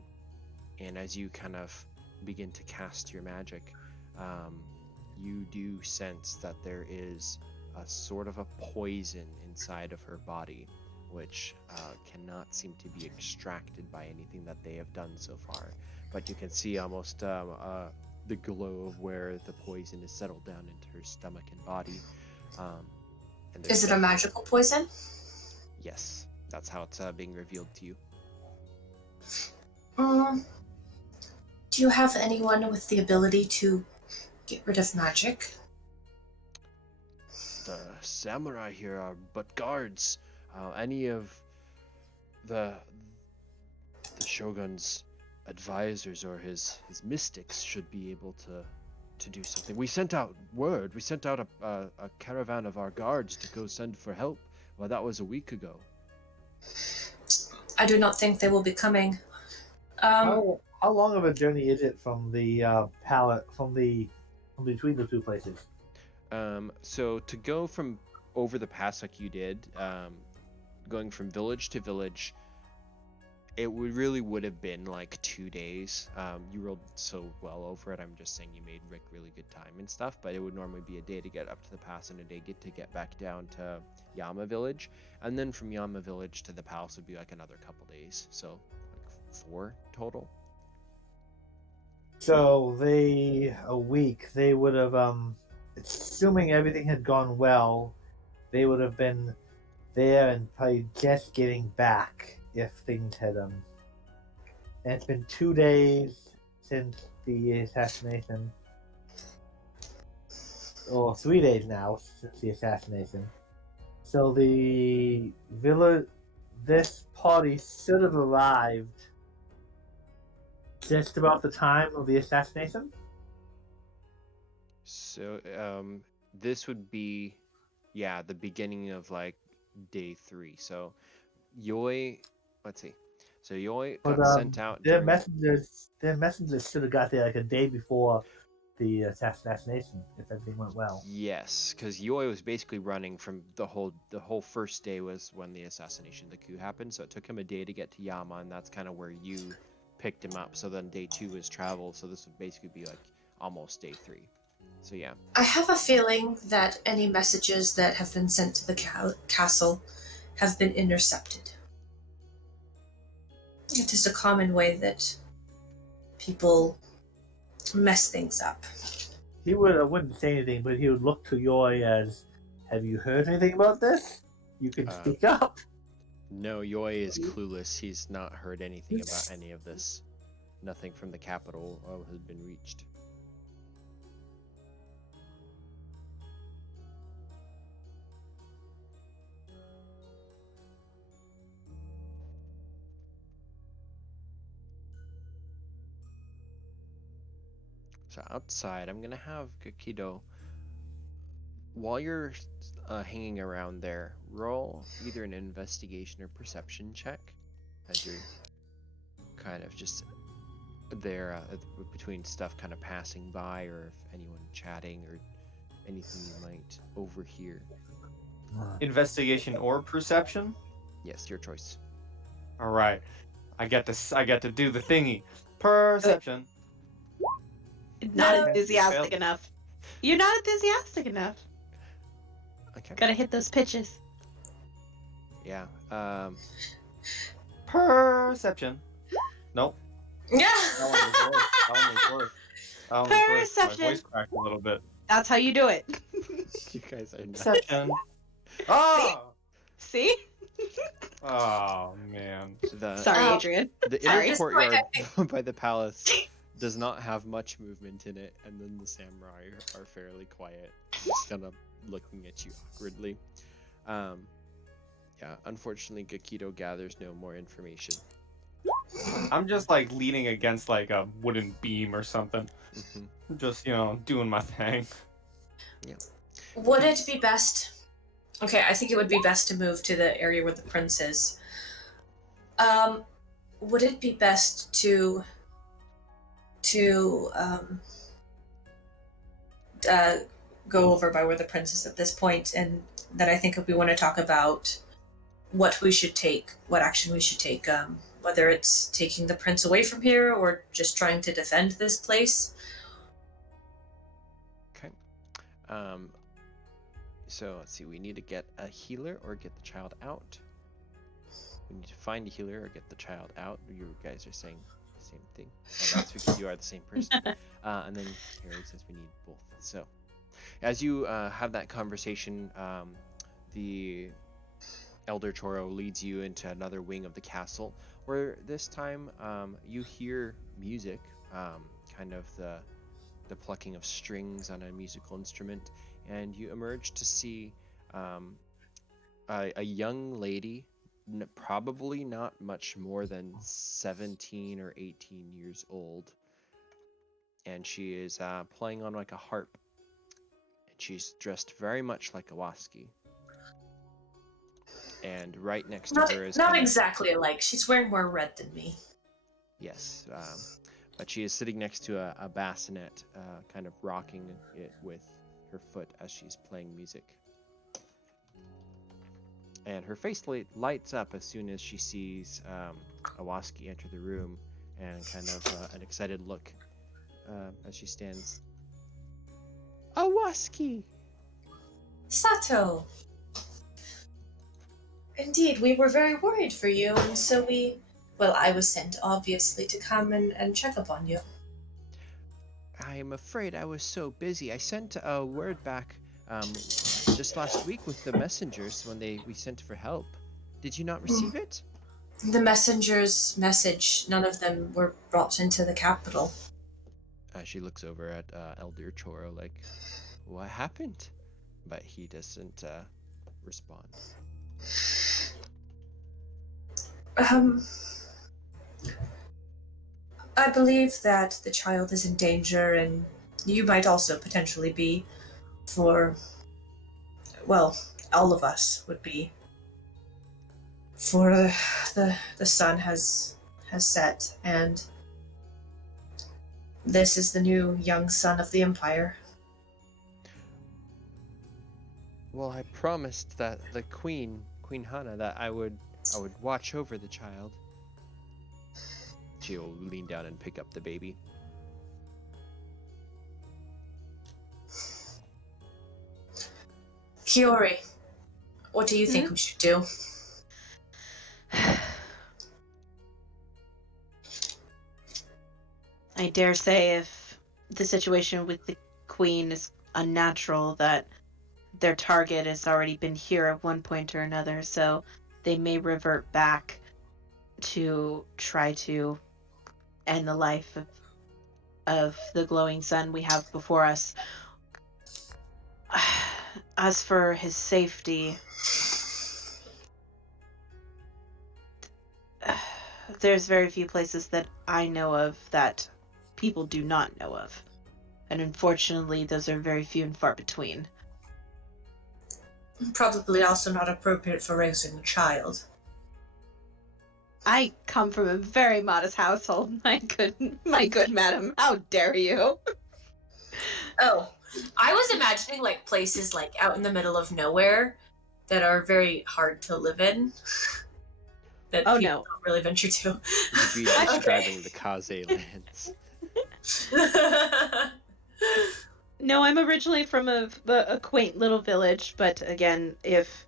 And as you kind of begin to cast your magic, you do sense that there is a sort of a poison inside of her body, which cannot seem to be extracted by anything that they have done so far. But you can see almost the glow of where the poison is settled down into her stomach and body. Is it a magical poison? Yes, that's how it's being revealed to you. Do you have anyone with the ability to get rid of magic? The samurai here are but guards. Any of the shogun's advisors or his mystics should be able to do something. We sent out word. We sent out a caravan of our guards to go send for help. Well, that was a week ago. I do not think they will be coming. How long of a journey is it from the pallet from between the two places? So to go from over the pass like you did, going from village to village, it would have been like 2 days. You rolled so well over it. I'm just saying you made Rick really good time and stuff, but it would normally be a day to get up to the pass and a day to get back down to Yama Village, and then from Yama Village to the palace would be like another couple days. So like 4 total. So a week they would have, assuming everything had gone well, they would have been there and probably just getting back if things had and it's been 2 days since the assassination, or 3 days now since the assassination. So the village, this party should have arrived just about the time of the assassination. So this would be, the beginning of like day 3. So Yoi, let's see. So Yoi got sent out. Their messengers should have got there like a day before the assassination, if everything went well. Yes, because Yoi was basically running from the whole first day was when the assassination, the coup happened. So it took him a day to get to Yama, and that's kind of where you picked him up. So then day 2 was travel. So this would basically be like almost day 3. So yeah. I have a feeling that any messages that have been sent to the castle have been intercepted. It is a common way that people mess things up. He wouldn't say anything, but he would look to Yoi as, "Have you heard anything about this? You can speak up." No, Yoi is clueless. He's not heard anything about any of this. Nothing from the capital has been reached. So outside, I'm gonna have Gekido, while you're hanging around there, roll either an investigation or perception check as you're kind of just there between stuff kind of passing by, or if anyone chatting or anything you might overhear. Investigation or perception? Yes, your choice. All right. I get to do the thingy. Perception. Not Okay. enthusiastic Failed. enough. You're not enthusiastic enough. Okay. Gotta hit those pitches. Yeah. Perception. Nope. Yeah. That one was worse. That one was worse. That one was worse. My Perception. voice cracked a little bit. That's how you do it. You guys are nuts. Perception. Oh! See? Oh, man. Sorry, Oh. Adrian. The Sorry. inner This point, courtyard I by the palace does not have much movement in it, and then the samurai are fairly quiet, just kind of looking at you awkwardly. Yeah, unfortunately, Gekido gathers no more information. I'm just like leaning against like a wooden beam or something. Mhm. Just, doing my thing. Would it be best? Okay, I think it would be best to move to the area where the prince is. Would it be best to go over by where the prince is at this point, and then I think we want to talk about what we should take, what action we should take, whether it's taking the prince away from here or just trying to defend this place. Okay. So let's see. We need to get a healer or get the child out. We need to find a healer or get the child out. You guys are saying the same thing. Oh, that's because you are the same person. And then Harry says we need both. So, as you have that conversation, the Elder Choro leads you into another wing of the castle, where this time you hear music, kind of the plucking of strings on a musical instrument, and you emerge to see a young lady, probably not much more than 17 or 18 years old, and she is playing on like a harp, and she's dressed very much like Iwaski. And right next to her is Not exactly alike. She's wearing more red than me. Yes, but she is sitting next to a bassinet, kind of rocking it with her foot as she's playing music. And her face lights up as soon as she sees Iwaski enter the room, and kind of an excited look as she stands. Iwaski! Sato! Indeed, we were very worried for you, and so I was sent, obviously, to come and check up on you. I am afraid I was so busy. I sent a word back just last week with the messengers when we sent for help. Did you not receive it? The messenger's message, none of them were brought into the capital. She looks over at Elder Choro like, what happened? But he doesn't respond. I believe that the child is in danger, and you might also potentially be, all of us would be, for the sun has set, and this is the new young son of the Empire. Well, I promised that the Queen Hana, that I would watch over the child. She'll lean down and pick up the baby. Kaori, what do you think we should do? I dare say if the situation with the queen is unnatural, that their target has already been here at one point or another, so they may revert back to try to end the life of the glowing sun we have before us. As for his safety, there's very few places that I know of that people do not know of. And unfortunately, those are very few and far between. Probably also not appropriate for raising a child. I come from a very modest household, my good madam. How dare you? Oh, I was imagining like places like out in the middle of nowhere that are very hard to live in. That people don't really venture to. You'd be describing the Kaze lands. No, I'm originally from a quaint little village, but again, if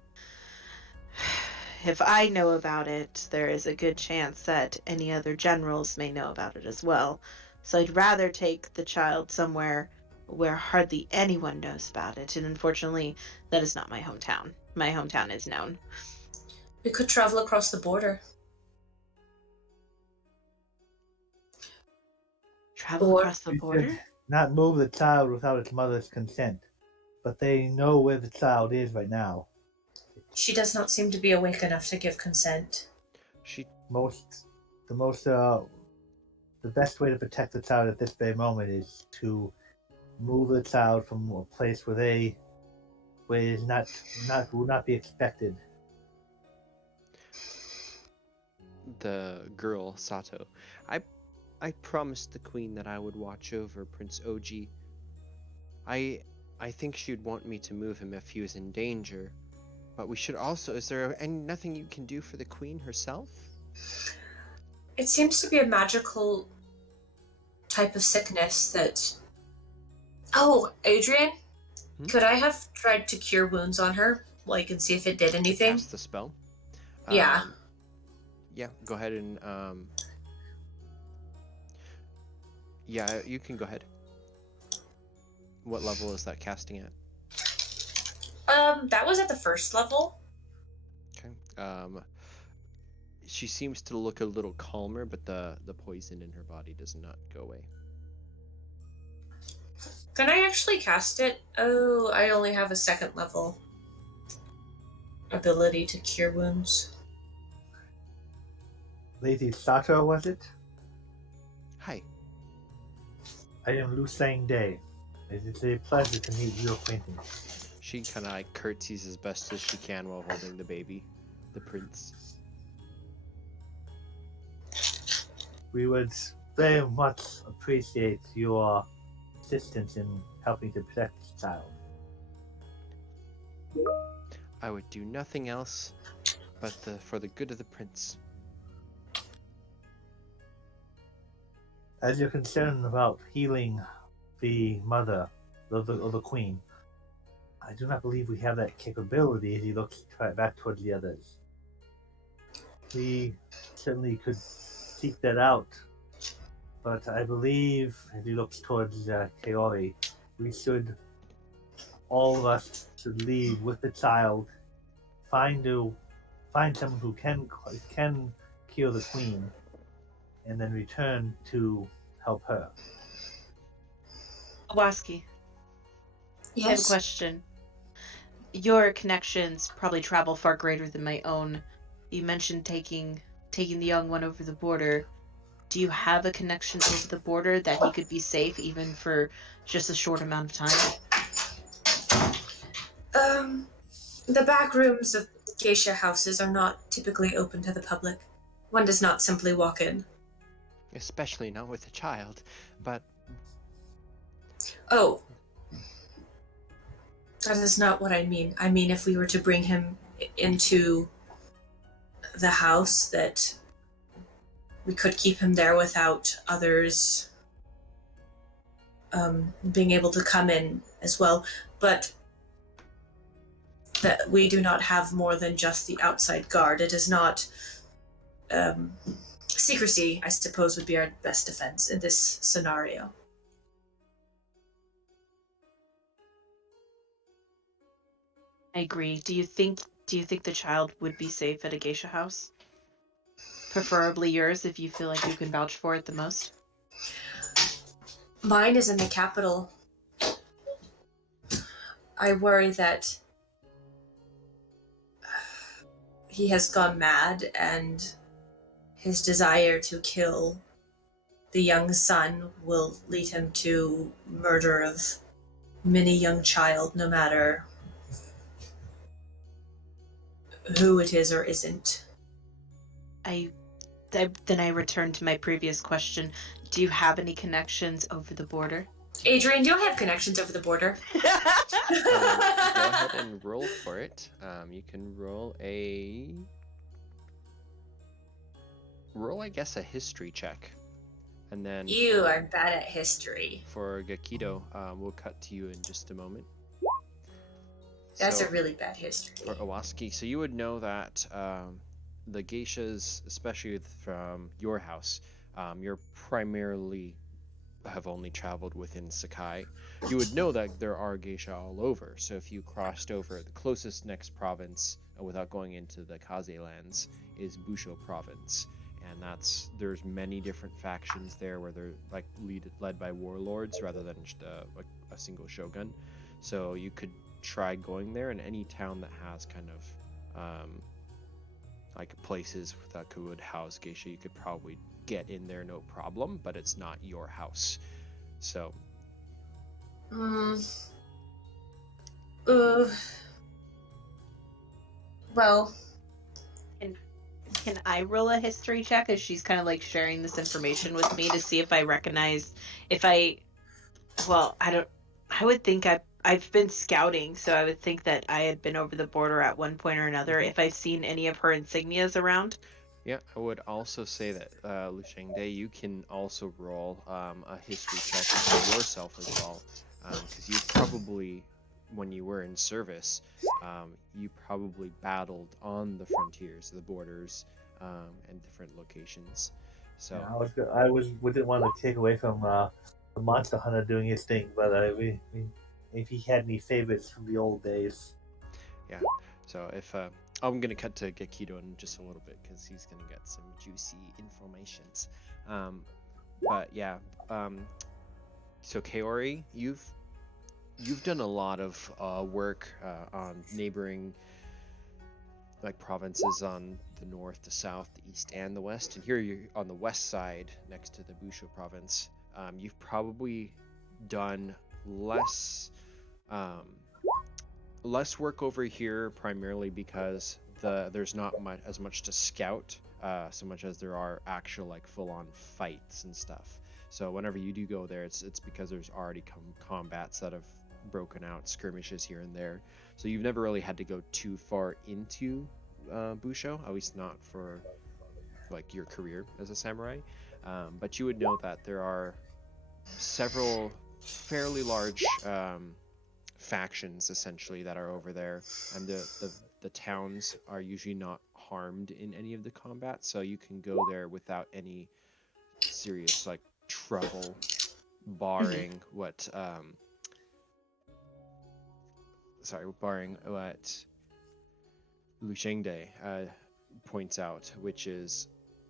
if I know about it, there is a good chance that any other generals may know about it as well. So I'd rather take the child somewhere where hardly anyone knows about it, and unfortunately, that is not my hometown. My hometown is known. We could travel across the border. Travel Or across the We border? should not move the child without its mother's consent. But they know where the child is right now. she does not seem to be awake enough to give consent. She The best way to protect the child at this very moment is to move the child from a place where it will not be expected. the girl Sato. I promised the queen that I would watch over Prince Oji. I think she'd want me to move him if he was in danger. But we should also, is there nothing you can do for the queen herself? It seems to be a magical type of sickness that... Oh, Adrian? Could I have tried to cure wounds on her? Like, and see if it did anything? Cast the spell. Yeah. Yeah, go ahead and yeah, you can go ahead. What level is that casting at? That was at the first level. Okay. She seems to look a little calmer, but the poison in her body does not go away. Can I actually cast it? Oh, I only have a second level ability to cure wounds. Lady Sato, was it? Hi. I am Liu Shang. It is a pleasure to meet your acquaintance. She kind of like curtsies as best as she can while holding the baby, the prince. We would very much appreciate your assistance in helping to protect this child. I would do nothing else but for the good of the prince. As you're concerned about healing the mother of the queen, I do not believe we have that capability as he looks back towards the others. We certainly could seek that out, but I believe as he looks towards Kaori, all of us should leave with the child, find someone who can cure the queen, and then return to help her. Iwaski, I have a Yes. question. Your connections probably travel far greater than my own. You mentioned taking the young one over the border. Do you have a connection over the border that he could be safe even for just a short amount of time? The back rooms of geisha houses are not typically open to the public. One does not simply walk in. Especially not with a child, but... Oh. That is not what I mean. I mean, if we were to bring him into the house, that we could keep him there without others being able to come in as well. But that we do not have more than just the outside guard. It is not... secrecy, I suppose, would be our best defense in this scenario. I agree. Do you think the child would be safe at a geisha house? Preferably yours, if you feel like you can vouch for it the most. Mine is in the capital. I worry that he has gone mad and his desire to kill the young son will lead him to murder of many young child, no matter who it is or isn't. Then I return to my previous question. Do you have any connections over the border? Adrian, do you have connections over the border? go ahead and roll for it. You can roll I guess, a history check. And then You are bad at history. for Gekido, we'll cut to you in just a moment. That's So a really bad history. for Iwaski, so you would know that the geishas, especially from your house, you're primarily have only traveled within Sekai. You would know that there are geisha all over. So if you crossed over, the closest next province, without going into the Kaze lands, is Busho province, and there's many different factions there where they're like led by warlords rather than just a single shogun. So you could try going there, and any town that has kind of like places that could house geisha, you could probably get in there no problem, but it's not your house. So Well, Can I roll a history check as she's kind of like sharing this information with me to see if I recognize well, I would think I've been scouting, so I would think that I had been over the border at one point or another. If I've seen any of her insignias around. yeah, I would also say that Liu Shang, you can also roll a history check for yourself as well, because you probably, when you were in service, you probably battled on the frontiers, the borders, and different locations. So Yeah, wouldn't want to take away from the monster hunter doing his thing, but if he had any favorites from the old days. yeah, so if I'm gonna cut to Gekido in just a little bit because he's gonna get some juicy informations. But yeah, so Kaori, you've done a lot of work on neighboring like provinces on the north, the south, the east, and the west. And here you're on the west side, next to the Busho province. You've probably done less work over here, primarily because there's not as much to scout, so much as there are actual like full-on fights and stuff. So whenever you do go there, it's because there's already combats that have broken out, skirmishes here and there. So you've never really had to go too far into Busho, at least not for like your career as a samurai. But you would know that there are several fairly large factions essentially that are over there, and the towns are usually not harmed in any of the combat, so you can go there without any serious like trouble, barring what Liu Shengde points out, which is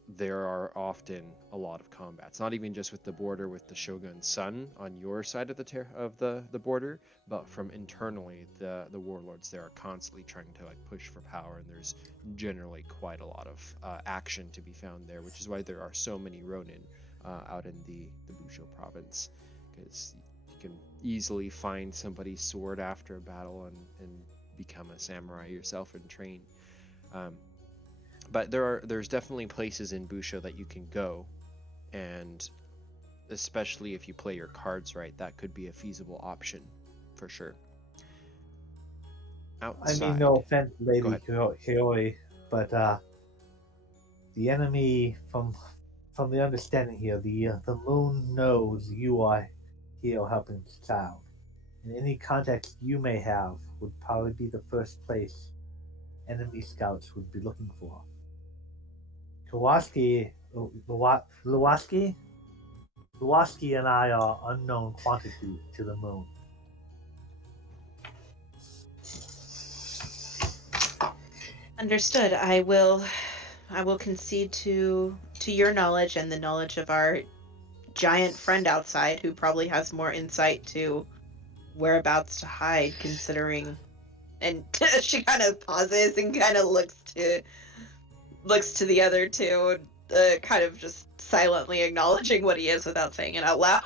there are often a lot of combats, not even just with the border with the Shogun Sun on your side of the border, but from internally, the warlords there are constantly trying to like push for power, and there's generally quite a lot of action to be found there, which is why there are so many Ronin out in the Busho province, because you can easily find somebody's sword after a battle and become a samurai yourself and train. But there's definitely places in Busho that you can go, and especially if you play your cards right, that could be a feasible option for sure. Outside. I mean, no offense, Lady Go ahead. Kaori, but the enemy, from the understanding here, the moon knows you are here helping child, and any contact you may have would probably be the first place enemy scouts would be looking for. Iwaski and I are unknown quantity to the moon. Understood. I will concede to your knowledge and the knowledge of our giant friend outside, who probably has more insight to whereabouts to hide, considering. And she kind of pauses and kind of looks to the other two, kind of just silently acknowledging what he is without saying it out loud.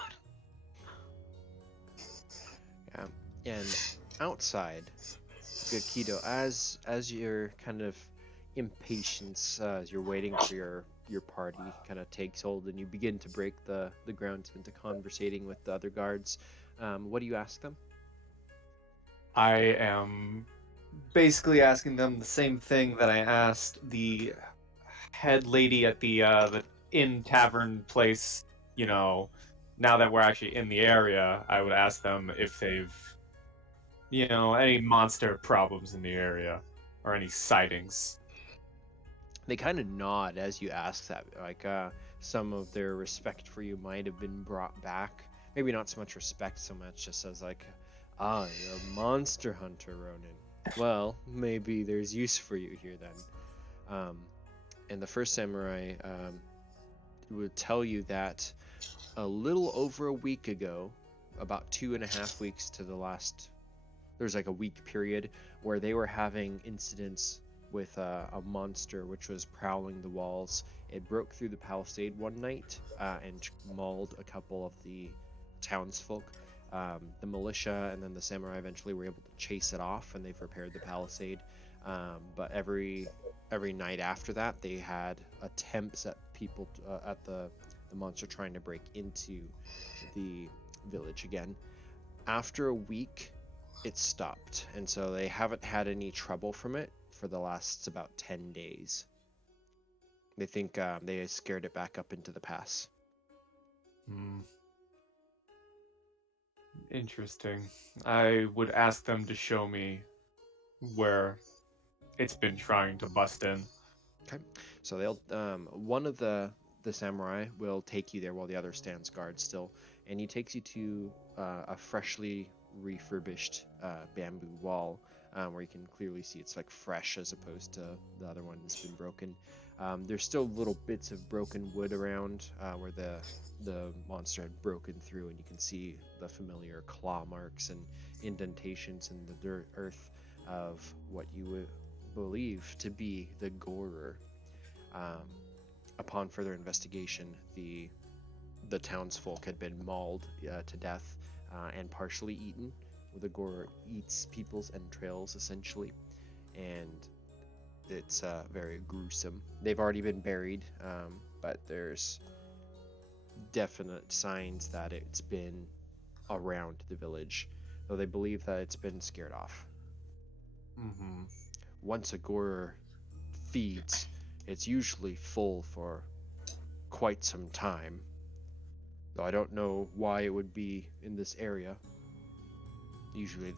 Yeah, and outside, Gekido, as your kind of impatience, as you're waiting for your party kind of takes hold, and you begin to break the ground into conversating with the other guards, what do you ask them? I am basically asking them the same thing that I asked the head lady at the inn tavern place. You know, now that we're actually in the area, I would ask them if they've any monster problems in the area or any sightings. They kind of nod as you ask that. Like, some of their respect for you might have been brought back. Maybe not so much respect, so much just as like, you're a monster hunter, Ronin. Well, maybe there's use for you here then. And the first samurai would tell you that a little over a week ago, about 2.5 weeks to the last, there's like a week period where they were having incidents with a monster which was prowling the walls. It broke through the palisade one night and mauled a couple of the townsfolk. The militia and then the samurai eventually were able to chase it off, and they've repaired the palisade. But every night after that, they had attempts at people at the monster trying to break into the village again. After a week, it stopped, and so they haven't had any trouble from it for the last about 10 days. They think they scared it back up into the pass. Interesting. I would ask them to show me where it's been trying to bust in. Okay, so they'll one of the samurai will take you there while the other stands guard still, and he takes you to a freshly refurbished bamboo wall where you can clearly see it's like fresh as opposed to the other one that's been broken. There's still little bits of broken wood around where the monster had broken through, and you can see the familiar claw marks and indentations in the dirt earth of what you would believe to be the Gorer. Upon further investigation, the townsfolk had been mauled to death and partially eaten. The Gorer eats people's entrails essentially, and it's very gruesome. They've already been buried, but there's definite signs that it's been around the village, though they believe that it's been scared off. Once a Gorer feeds, it's usually full for quite some time, though I don't know why it would be in this area. Usually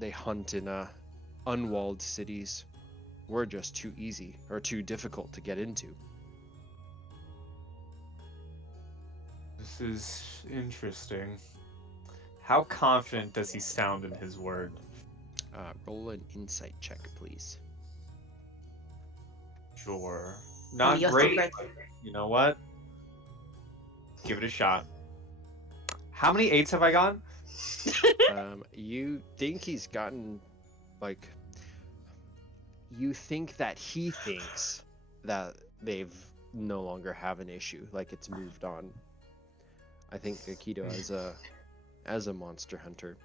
they hunt in unwalled cities. We're just too easy or too difficult to get into. This is interesting. How confident does he sound in his word? Roll an insight check, please. Sure. Not you great, also but you know what? Give it a shot. How many 8s have I gotten? You think he's gotten, like, you think that he thinks that they've no longer have an issue, like it's moved on. I think Gekido as a monster hunter,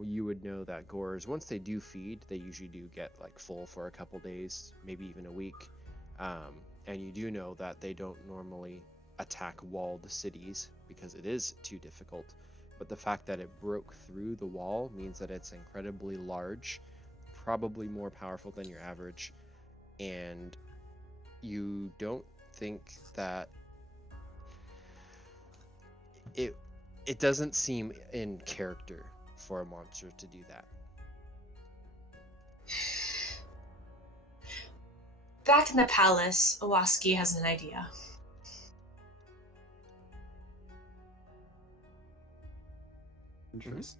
you would know that Gorers, once they do feed, they usually do get like full for a couple days, maybe even a week. And you do know that they don't normally attack walled cities because it is too difficult. But the fact that it broke through the wall means that it's incredibly large, probably more powerful than your average, and you don't think that it doesn't seem in character for a monster to do that. Back in the palace, Iwaski has an idea. Interesting.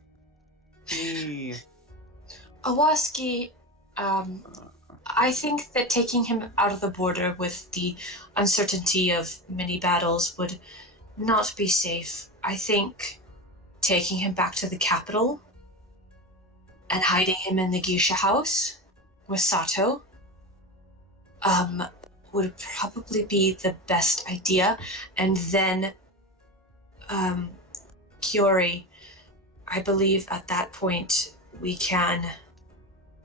Iwaski, I think that taking him out of the border with the uncertainty of many battles would not be safe. I think taking him back to the capital and hiding him in the geisha house with Sato would probably be the best idea. And then Kaori, I believe at that point we can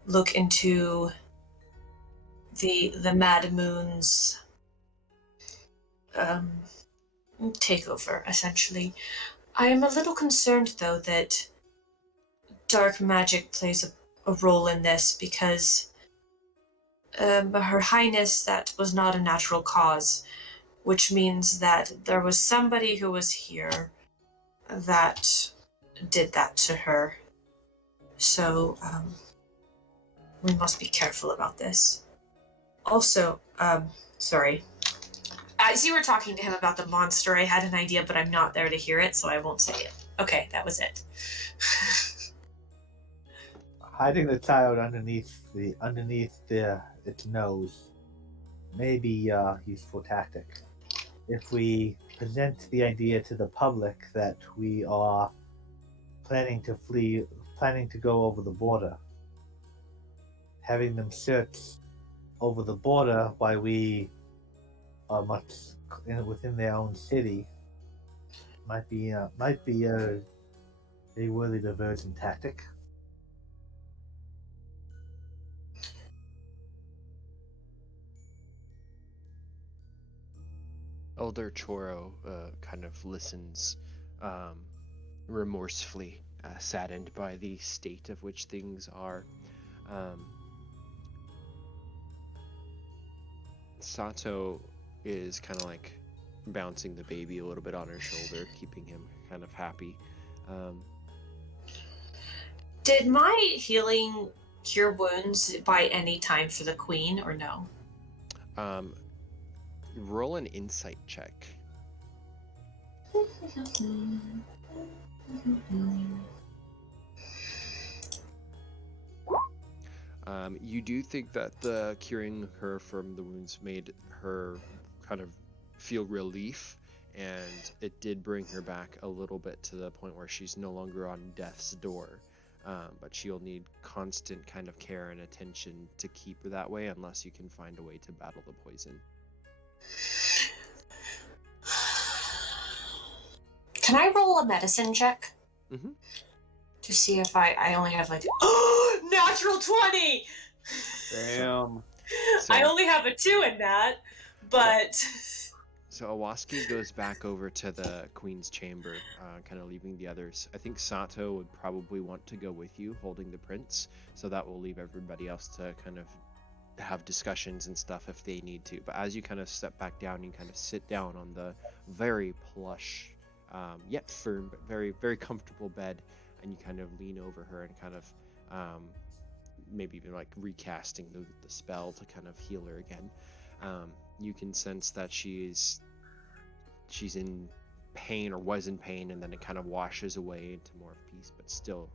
look into the Mad Moon's takeover, essentially. I am a little concerned, though, that dark magic plays a role in this because Her Highness, that was not a natural cause, which means that there was somebody who was here that did that to her. So, we must be careful about this. Also, sorry. As you were talking to him about the monster, I had an idea, but I'm not there to hear it, so I won't say it. Okay, that was it. Hiding the child underneath its nose may be a useful tactic. If we present the idea to the public that we are planning to go over the border, having them search over the border while we are much within their own city might be a worthy diversion tactic. Elder Choro kind of listens remorsefully, saddened by the state of which things are. Sato is kind of like bouncing the baby a little bit on her shoulder, keeping him kind of happy. Did my healing cure wounds by any time for the queen, or no? Roll an insight check. You do think that the curing her from the wounds made her kind of feel relief, and it did bring her back a little bit to the point where she's no longer on death's door. But she'll need constant kind of care and attention to keep her that way, unless you can find a way to battle the poison. Can I roll a medicine check? Mm-hmm. To see if I only have like natural 20. Damn. So, I only have a 2 in that, but so Iwaski goes back over to the Queen's chamber, kind of leaving the others. I think Sato would probably want to go with you, holding the prince, so that will leave everybody else to kind of have discussions and stuff if they need to. But as you kind of step back down, you kind of sit down on the very plush, yet firm, but very, very comfortable bed, and you kind of lean over her and kind of maybe even like recasting the spell to kind of heal her again. You can sense that she's in pain, or was in pain, and then it kind of washes away into more of peace, but still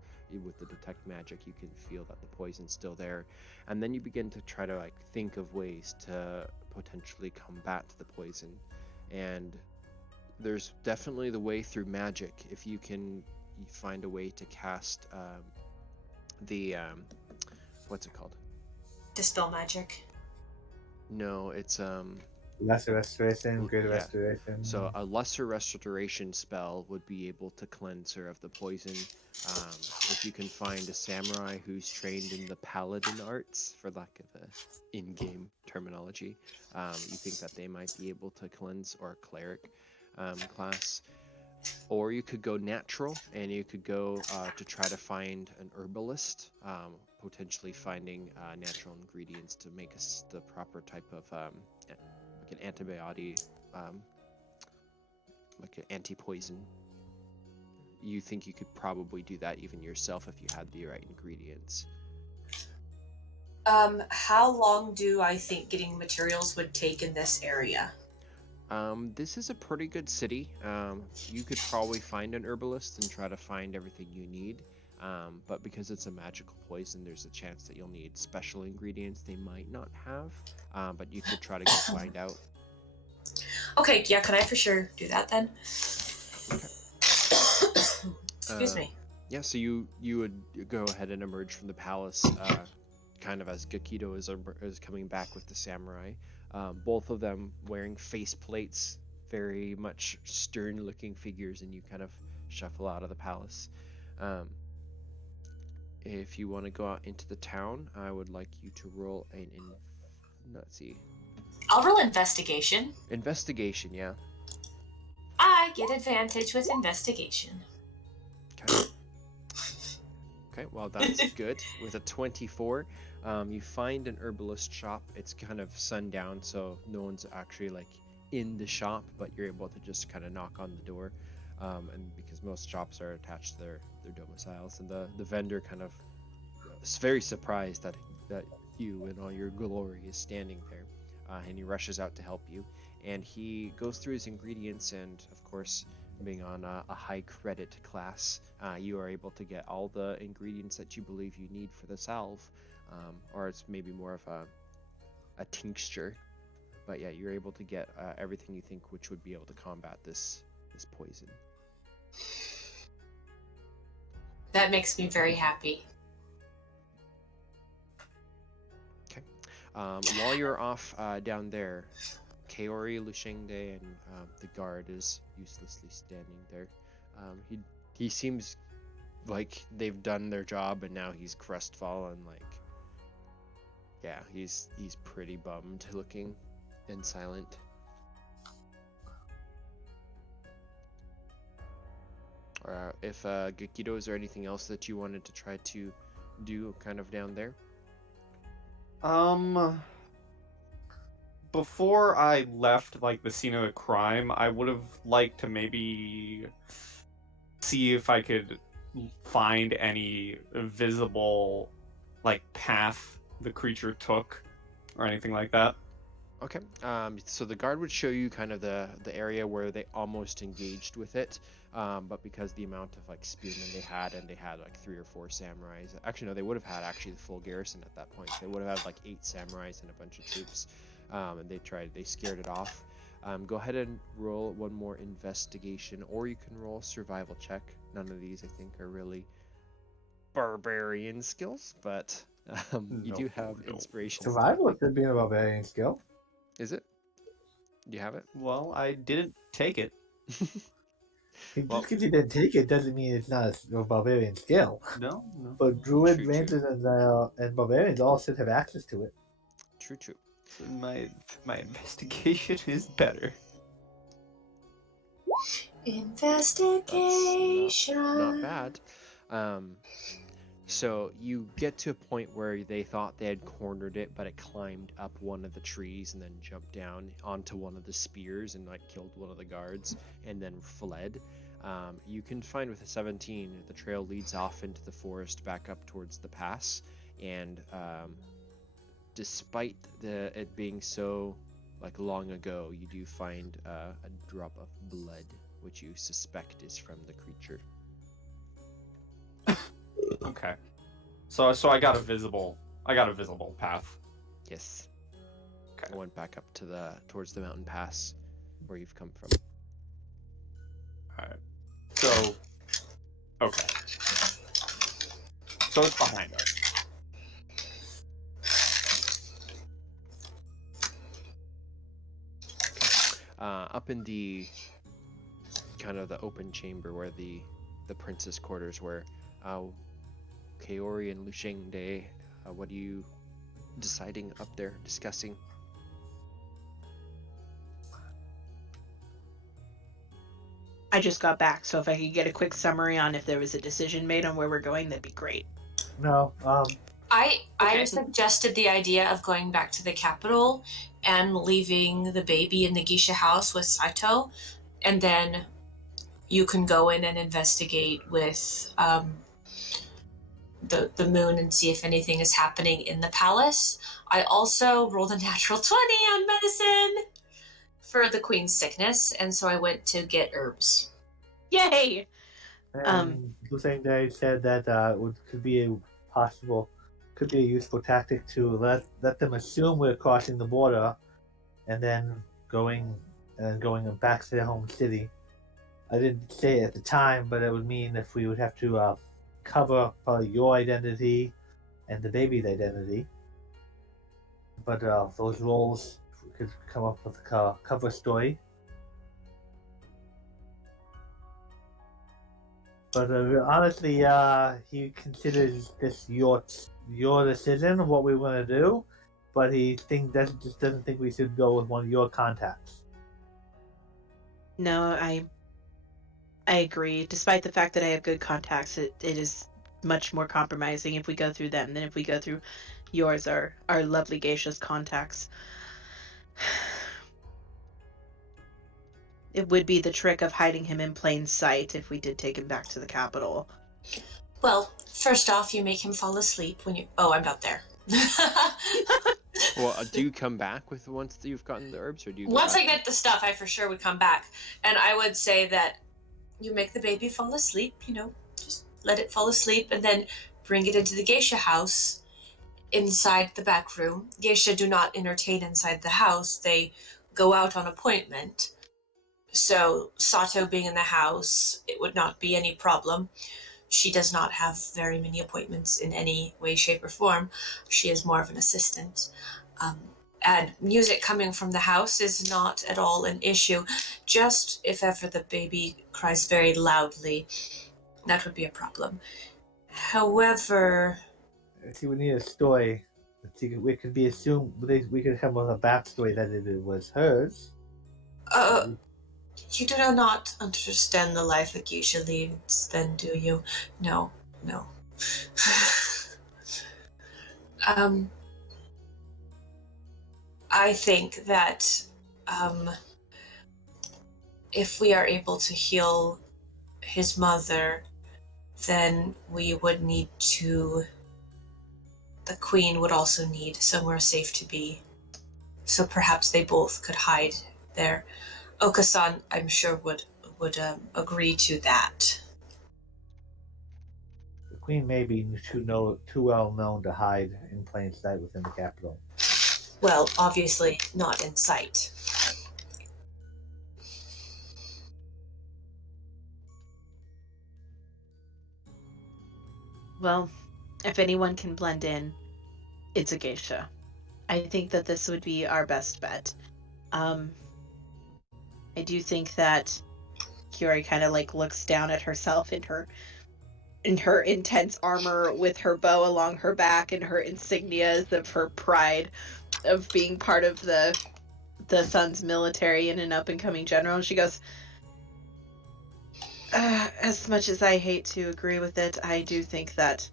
with the detect magic you can feel that the poison's still there. And then you begin to try to like think of ways to potentially combat the poison, and there's definitely the way through magic. If you can find a way to cast the what's it called? Dispel magic. No, it's Lesser restoration, greater yeah. restoration. So a lesser restoration spell would be able to cleanse her of the poison. If you can find a samurai who's trained in the paladin arts, for lack of a in-game terminology, you think that they might be able to cleanse, or a cleric class. Or you could go natural, and you could go to try to find an herbalist, potentially finding natural ingredients to make us the proper type of like an antibiotic, like an anti-poison. You think you could probably do that even yourself if you had the right ingredients. How long do I think getting materials would take in this area? This is a pretty good city. You could probably find an herbalist and try to find everything you need. But because it's a magical poison, there's a chance that you'll need special ingredients they might not have. But you could try to go find out. Okay, yeah, can I for sure do that then? Okay. Excuse me. Yeah, so you would go ahead and emerge from the palace, kind of as Gekido is coming back with the samurai. Both of them wearing face plates, very much stern-looking figures, and you kind of shuffle out of the palace. If you want to go out into the town, I would like you to roll let's see. I'll roll investigation. Investigation, yeah. I get advantage with investigation. Okay. Okay, well that's good. With a 24, you find an herbalist shop. It's kind of sundown, so no one's actually like in the shop, but you're able to just kind of knock on the door. And because most shops are attached to their domiciles, and the vendor kind of very surprised that you in all your glory is standing there, and he rushes out to help you. And he goes through his ingredients, and of course, being on a high credit class, you are able to get all the ingredients that you believe you need for the salve, or it's maybe more of a tincture. But yeah, you're able to get everything you think which would be able to combat this poison. That makes me very happy. Okay. While you're off down there, Kaori, Liu Shang, and the guard is uselessly standing there. He seems like they've done their job, and now he's crestfallen. Like, yeah, he's pretty bummed looking and silent. If Gekido, is there anything else that you wanted to try to do kind of down there? Before I left, like, the scene of the crime, I would have liked to maybe see if I could find any visible, like, path the creature took, or anything like that. Okay. So the guard would show you kind of the area where they almost engaged with it, but because the amount of like spearmen they had, and they had like 3 or 4 samurais. Actually, no, they would have had actually the full garrison at that point. They would have had like 8 samurais and a bunch of troops, and they scared it off. Go ahead and roll one more investigation, or you can roll a survival check. None of these, I think, are really barbarian skills, but you do have inspiration. Survival could be a barbarian skill. Is it? Do you have it? Well, I didn't take it. Just Well- because you didn't take it doesn't mean it's not a barbarian skill. No. But druid, True. rangers, and barbarians all should have access to it. True. My investigation is better. Investigation. Not bad. So you get to a point where they thought they had cornered it, but it climbed up one of the trees and then jumped down onto one of the spears and like killed one of the guards and then fled. You can find with a 17, the trail leads off into the forest back up towards the pass, and despite it being so like long ago, you do find a drop of blood, which you suspect is from the creature. Okay. So I got a visible path. Yes. Okay. I went back up to towards the mountain pass where you've come from. Alright. So okay. So it's behind us. Up in the kind of the open chamber where the princess quarters were, Kaori and Liu Shang, what are you deciding up there, discussing? I just got back, so if I could get a quick summary on if there was a decision made on where we're going, that'd be great. No, I Okay. suggested the idea of going back to the capital and leaving the baby in the geisha house with Saito, and then you can go in and investigate with the moon and see if anything is happening in the palace. I also rolled a natural 20 on medicine for the queen's sickness, and so I went to get herbs. Yay! and Hussein Day said that could be a useful tactic to let them assume we're crossing the border, and then going back to their home city. I didn't say it at the time, but it would mean if we would have to cover probably your identity and the baby's identity. But those roles could come up with a cover story. But honestly, he considers this your decision of what we want to do, but he doesn't think we should go with one of your contacts. No, I agree. Despite the fact that I have good contacts, it is much more compromising if we go through them than if we go through yours, our lovely geisha's contacts. It would be the trick of hiding him in plain sight if we did take him back to the capital. Well, first off, you make him fall asleep when you. Oh, I'm not there. Well, do you come back with once you've gotten the herbs, or do you? Once I get the stuff, I for sure would come back, and I would say that you make the baby fall asleep. Just let it fall asleep, and then bring it into the geisha house inside the back room. Geisha do not entertain inside the house; they go out on appointment. So Sato being in the house, it would not be any problem. She does not have very many appointments in any way, shape, or form. She is more of an assistant. Um, and music coming from the house is not at all an issue. Just if ever the baby cries very loudly, that would be a problem. However, See, we need a story. See, we could be assumed. We could come with a backstory that it was hers. You do not understand the life a geisha leads, then, do you? No. I think that if we are able to heal his mother, then we would need to. The queen would also need somewhere safe to be. So perhaps they both could hide there. Okasan, I'm sure, would agree to that. The queen may be too well known to hide in plain sight within the capital. Well, obviously not in sight. Well, if anyone can blend in, it's a geisha. I think that this would be our best bet. I do think that Kaori kind of looks down at herself in her intense armor with her bow along her back and her insignias of her pride of being part of the Sun's military and an up and coming general. And she goes, as much as I hate to agree with it, I do think that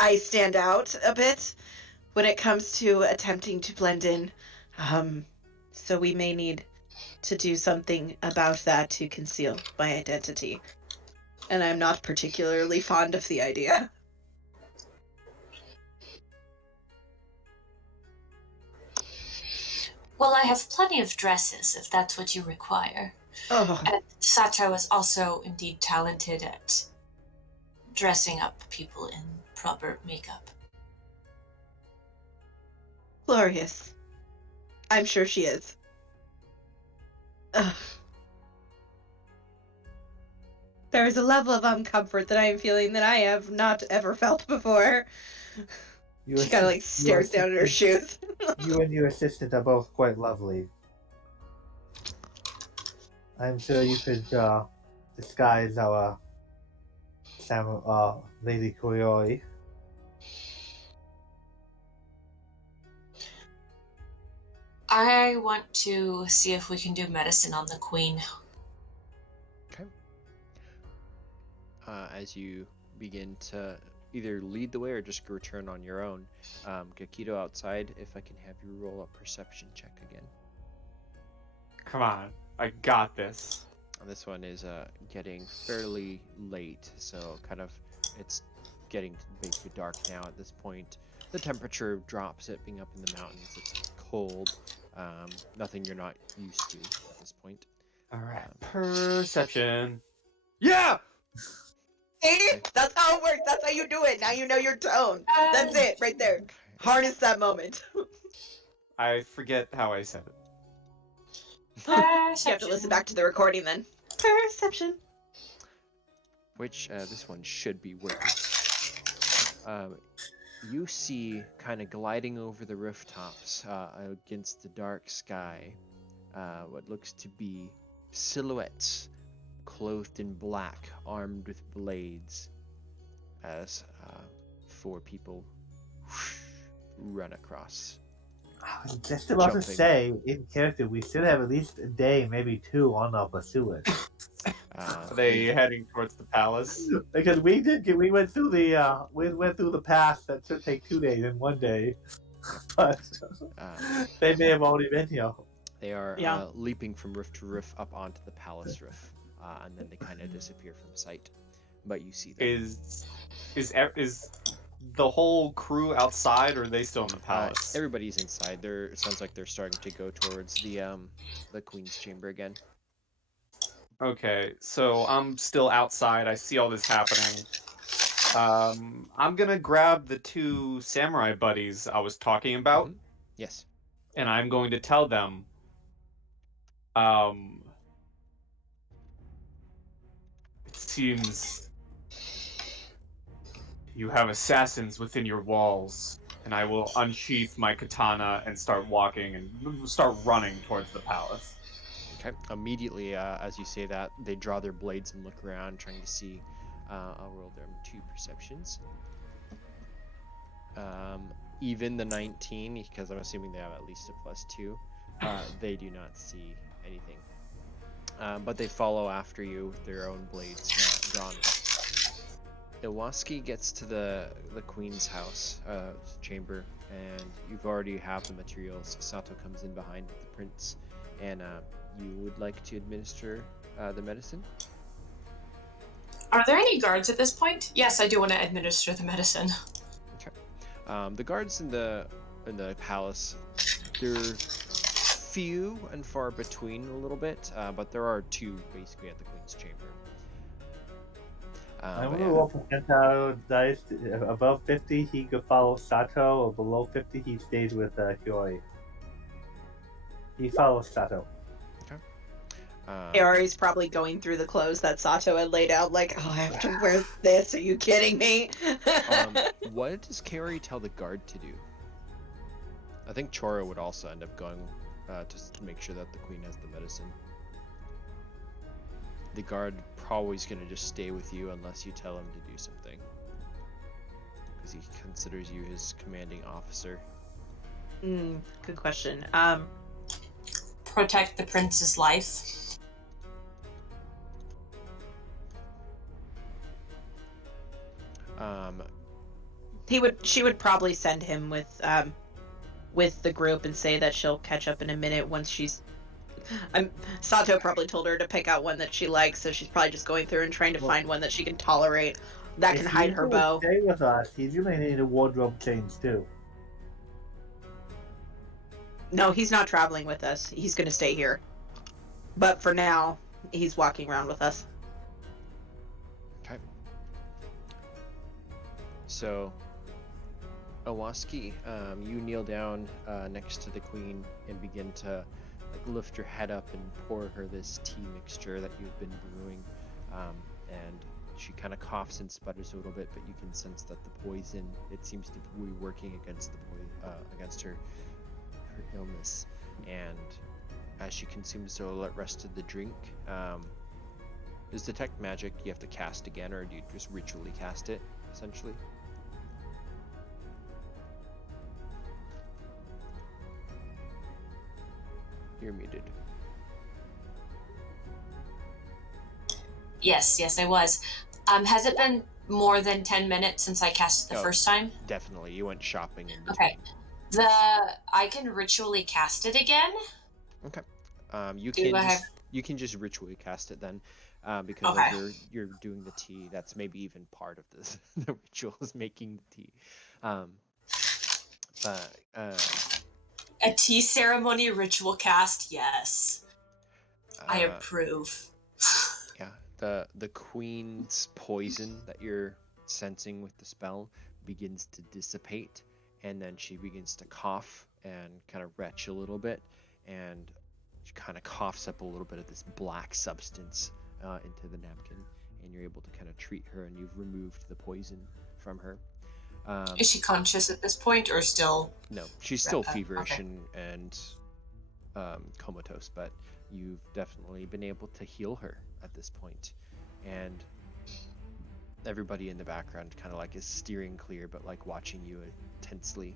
I stand out a bit when it comes to attempting to blend in. So we may need to do something about that to conceal my identity. And I'm not particularly fond of the idea. Well, I have plenty of dresses, if that's what you require. Oh, And Sato is also indeed talented at dressing up people in proper makeup. glorious. I'm sure she is. Ugh. There is a level of uncomfort that I am feeling that I have not ever felt before. She kind of stares down at her shoes. You and your assistant are both quite lovely. I'm sure you could disguise our Lady Kaori. I want to see if we can do medicine on the queen. Okay. As you begin to either lead the way or just return on your own, Gekido outside, if I can have you roll a perception check again. Come on, I got this. This one is getting fairly late, so it's getting basically dark now at this point. The temperature drops, it being up in the mountains. It's cold. Nothing you're not used to at this point. All right, perception. Yeah. See? That's how it works. That's how you do it. Now you know your tone. That's it, right there. Harness that moment. I forget how I said it. You have to listen back to the recording then. Perception. Which this one should be working. You see, kind of gliding over the rooftops against the dark sky, what looks to be silhouettes clothed in black, armed with blades, as 4 people run across. I was just about to say, in character, we should have at least a day, maybe 2, on our pursuit. Are they heading towards the palace? Because we went through the pass that should take 2 days in 1 day, but they may have already been here. They are leaping from roof to roof up onto the palace roof, and then they kind of disappear from sight. but you see them. Is the whole crew outside, or are they still in the palace? Everybody's inside. It sounds like they're starting to go towards the queen's chamber again. Okay, so I'm still outside. I see all this happening. I'm gonna grab the two samurai buddies I was talking about, Yes. and I'm going to tell them, it seems you have assassins within your walls, and I will unsheath my katana and start walking and start running towards the palace. Okay. Immediately, as you say that, they draw their blades and look around, trying to see. I'll roll them 2 perceptions. Even the 19, because I'm assuming they have at least a +2. They do not see anything. But they follow after you with their own blades drawn. Iwaski gets to the queen's house chamber, and you've already have the materials. Sato comes in behind with the prince, and you would like to administer the medicine? Are there any guards at this point? Yes, I do want to administer the medicine. Okay. The guards in the palace, they're few and far between a little bit, but there are 2 basically at the queen's chamber. I'm going to roll for Kentaro dice. Above 50, he could follow Sato, or below 50, he stays with Kaori. He follows Sato. Kaori's probably going through the clothes that Sato had laid out, like, oh, I have to wear this, are you kidding me? What does Kaori tell the guard to do? I think Choro would also end up going just to make sure that the queen has the medicine. The guard probably is going to just stay with you unless you tell him to do something, because he considers you his commanding officer. Good question. Protect the prince's life. She would probably send him with the group and say that she'll catch up in a minute once she's. Sato probably told her to pick out one that she likes, so she's probably just going through and trying to find one that she can tolerate, that can hide her bow. Stay with us. He's gonna need a wardrobe change too. No, he's not traveling with us. He's gonna stay here. But for now, he's walking around with us. Okay. So, Iwaski, you kneel down next to the queen and begin to lift your head up and pour her this tea mixture that you've been brewing, and she kind of coughs and sputters a little bit, but you can sense that the poison, it seems to be working against against her illness. And as she consumes the rest of the drink, is detect magic you have to cast again, or do you just ritually cast it essentially? You're muted. Yes, I was. Has it been more than 10 minutes since I cast it the first time? Definitely. You went shopping in between. Okay. I can ritually cast it again? Okay. You can just ritually cast it then, because you're doing the tea. That's maybe even part of this. The ritual is making the tea. A tea ceremony ritual cast, yes. I approve. Yeah, the queen's poison that you're sensing with the spell begins to dissipate, and then she begins to cough and kind of retch a little bit, and she kind of coughs up a little bit of this black substance into the napkin, and you're able to kind of treat her, and you've removed the poison from her. Is she conscious at this point, or still? No, she's still feverish and comatose, but you've definitely been able to heal her at this point. And everybody in the background kind of is steering clear, but watching you intensely.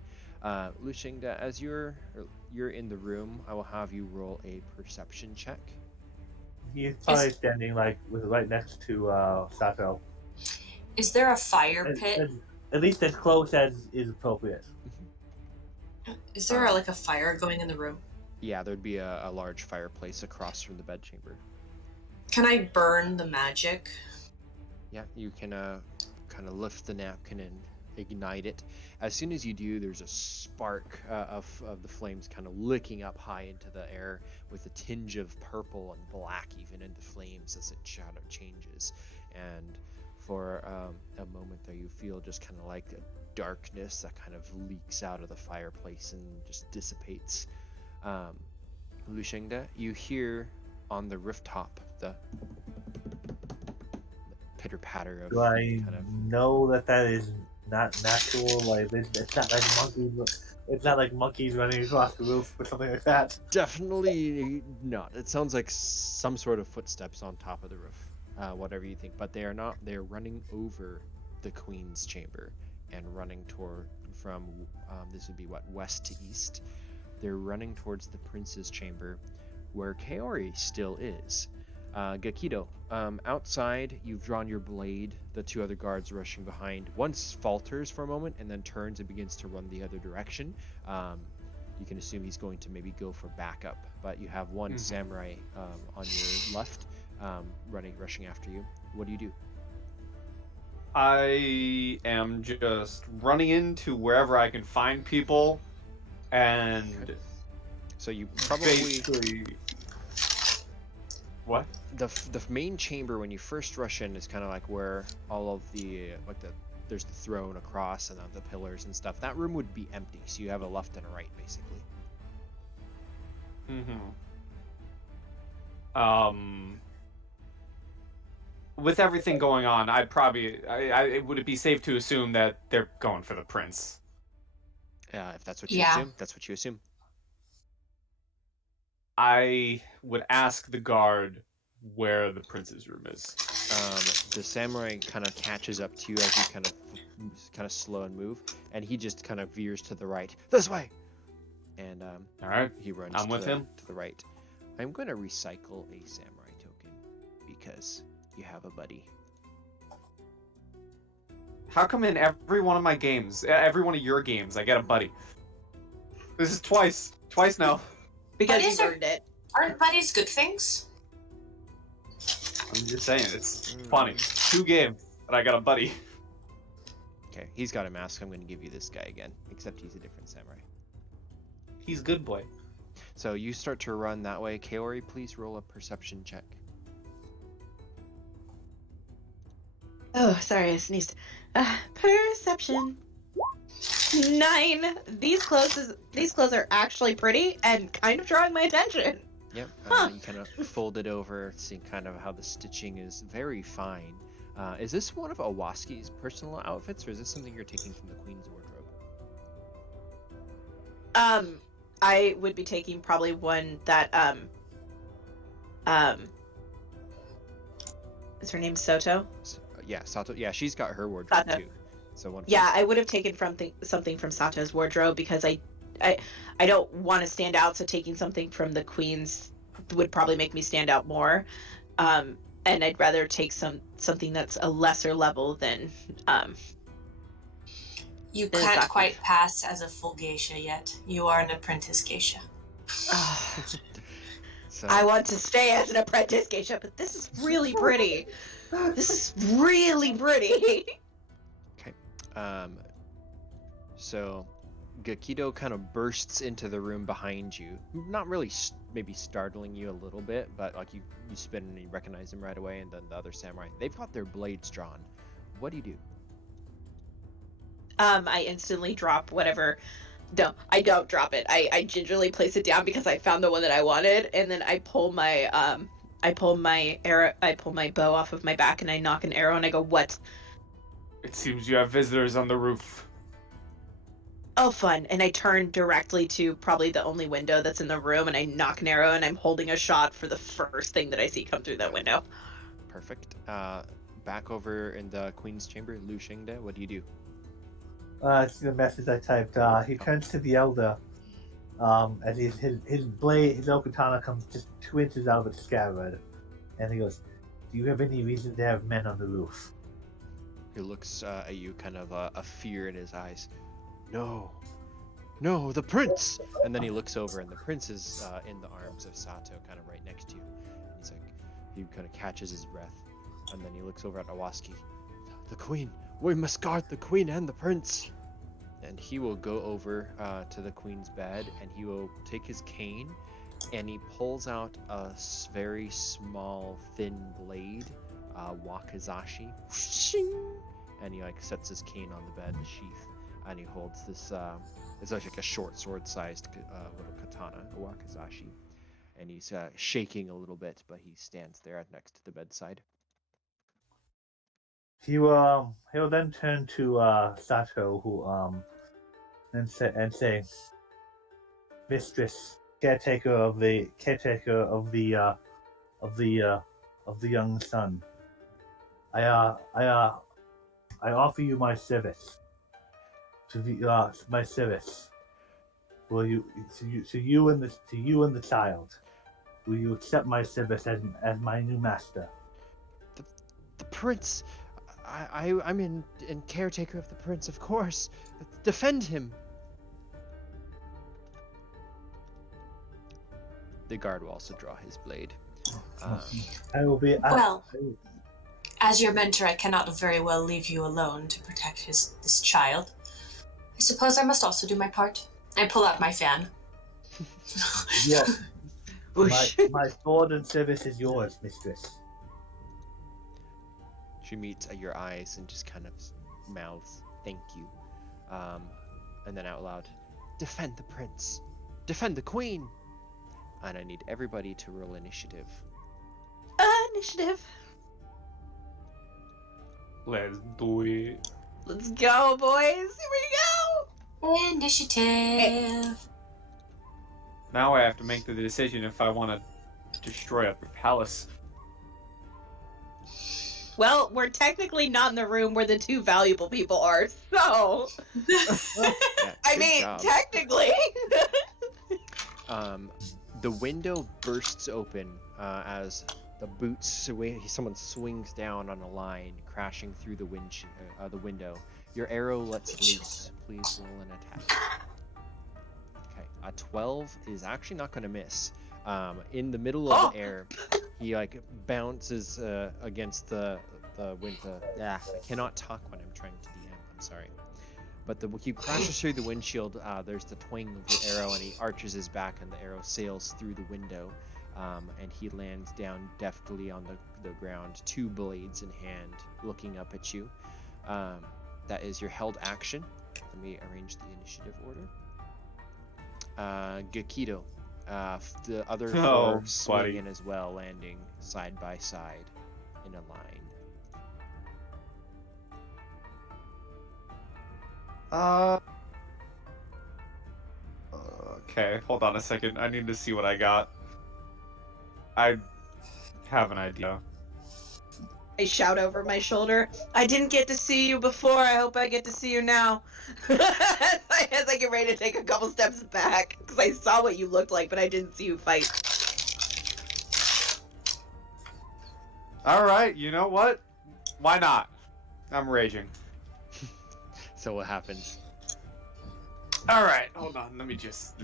Liu Shang, as you're in the room, I will have you roll a perception check. He's probably standing right next to Sato. Is there a fire pit? At least as close as is appropriate. Is there a fire going in the room? Yeah, there'd be a large fireplace across from the bedchamber. Can I burn the magic? Yeah, you can kind of lift the napkin and ignite it. As soon as you do, there's a spark of the flames kind of licking up high into the air with a tinge of purple and black even in the flames as it shadow changes. And for a moment there, you feel just kind of like a darkness that kind of leaks out of the fireplace and just dissipates. Liu Shang, you hear on the rooftop the pitter patter of Do I kind of know that is not natural? Like it's not like monkeys. It's not like monkeys running across the roof or something like that. Definitely not. It sounds like some sort of footsteps on top of the roof, whatever you think. But they are not. They're running over the queen's chamber and running toward from this would be what, west to east. They're running towards the prince's chamber, where Kaori still is. Gekido, outside, you've drawn your blade. The two other guards rushing behind. One falters for a moment and then turns and begins to run the other direction. You can assume he's going to maybe go for backup, but you have one samurai on your left rushing after you. What do you do? I am just running into wherever I can find people, and So you probably basically what? The main chamber when you first rush in is kind of like where all of the there's the throne across and the pillars and stuff. That room would be empty, so you have a left and a right basically. With everything going on, I'd probably would it be safe to assume that they're going for the prince? If that's what you Yeah. assume, that's what you assume. I would ask the guard where the prince's room is. The samurai kind of catches up to you as you kind of slow and move, and he just kind of veers to the right. This way. And All right, he runs I'm with him. to the right. I'm going to recycle a samurai token because you have a buddy. How come in every one of my games, every one of your games, I get a buddy? This is twice now. Because Buddies you are- earned it. Aren't buddies good things? I'm just saying, it's funny. 2 games, and I got a buddy. Okay, he's got a mask. I'm going to give you this guy again, except he's a different samurai. He's good boy. So you start to run that way. Kaori, please roll a perception check. Oh, sorry, I sneezed. Perception. 9. These clothes are actually pretty and kind of drawing my attention. Yep. You kind of fold it over, seeing kind of how the stitching is very fine. Is this one of Iwaski's personal outfits, or is this something you're taking from the queen's wardrobe? I would be taking probably one that is her name Soto? Yeah, Sato. Yeah, she's got her wardrobe Sato. too. So one. Yeah, I would have taken something from Sato's wardrobe because I don't want to stand out, so taking something from the queen's would probably make me stand out more. And I'd rather take something that's a lesser level than You Then can't exactly. quite pass as a full geisha yet. You are an apprentice geisha. So, I want to stay as an apprentice geisha, but this is really pretty. This is really pretty. So Gekido kind of bursts into the room behind you. Not really, maybe startling you a little bit, but like you spin and you recognize him right away. And then the other samurai, they've got their blades drawn. What do you do? I instantly drop whatever. No, I don't drop it. I gingerly place it down because I found the one that I wanted, and then I pull my bow off of my back, and I knock an arrow, and I go, "What?" It seems you have visitors on the roof. Oh, fun! And I turn directly to probably the only window that's in the room, and I knock an arrow, and I'm holding a shot for the first thing that I see come through that window. Perfect. Back over in the queen's chamber, Liu Shang, what do you do? See the message I typed. He turns to the elder. As his blade, his okatana comes just 2 inches out of its scabbard, and he goes, "Do you have any reason to have men on the roof?" He looks at you, kind of a fear in his eyes. No, the prince! And then he looks over, and the prince is in the arms of Sato, kind of right next to you. And he's like, he kind of catches his breath. and then he looks over at Iwaski. The queen! We must guard the queen and the prince! And he will go over to the queen's bed, and he will take his cane, and he pulls out a very small, thin blade, wakizashi, and he like sets his cane on the bed, the sheath, and he holds this. It's like a short sword-sized little katana, a wakizashi, and he's shaking a little bit, but he stands there next to the bedside. He'll then turn to Sato, who and say, Mistress, caretaker of the young son. I offer you my service. My service. Will you to you and the child? Will you accept my service as my new master? The prince. I'm in caretaker of the prince, of course. Defend him. The guard will also draw his blade. I will be. Well, as your mentor, I cannot very well leave you alone to protect this child. I suppose I must also do my part. I pull out my fan. Yes. my sword and service is yours, mistress. She meets at your eyes and just kind of mouths, "Thank you," and then out loud, "Defend the prince, defend the queen." And I need everybody to roll initiative. Initiative. Let's do it. Let's go, boys. Here we go. Initiative. Now I have to make the decision if I want to destroy a palace. Well, we're technically not in the room where the two valuable people are, so. Yeah, I good mean, job. technically. The window bursts open as someone swings down on a line, crashing through the window. Your arrow lets loose. Please roll an attack. Okay, a 12 is actually not going to miss. In the middle of the air, he like bounces against the window. I cannot talk when I'm trying to DM. I'm sorry. But he crashes through the windshield. There's the twang of the arrow, and he arches his back, and the arrow sails through the window. And he lands down deftly on the ground, two blades in hand, looking up at you. That is your held action. Let me arrange the initiative order. Gekido. The other four swing in as well, landing side by side in a line. Okay, hold on a second. I need to see what I got. I have an idea. I shout over my shoulder, "I didn't get to see you before. I hope I get to see you now." As I get ready to take a couple steps back, because I saw what you looked like, but I didn't see you fight. All right, you know what? Why not? I'm raging. So what happens? All right, hold on. Let me just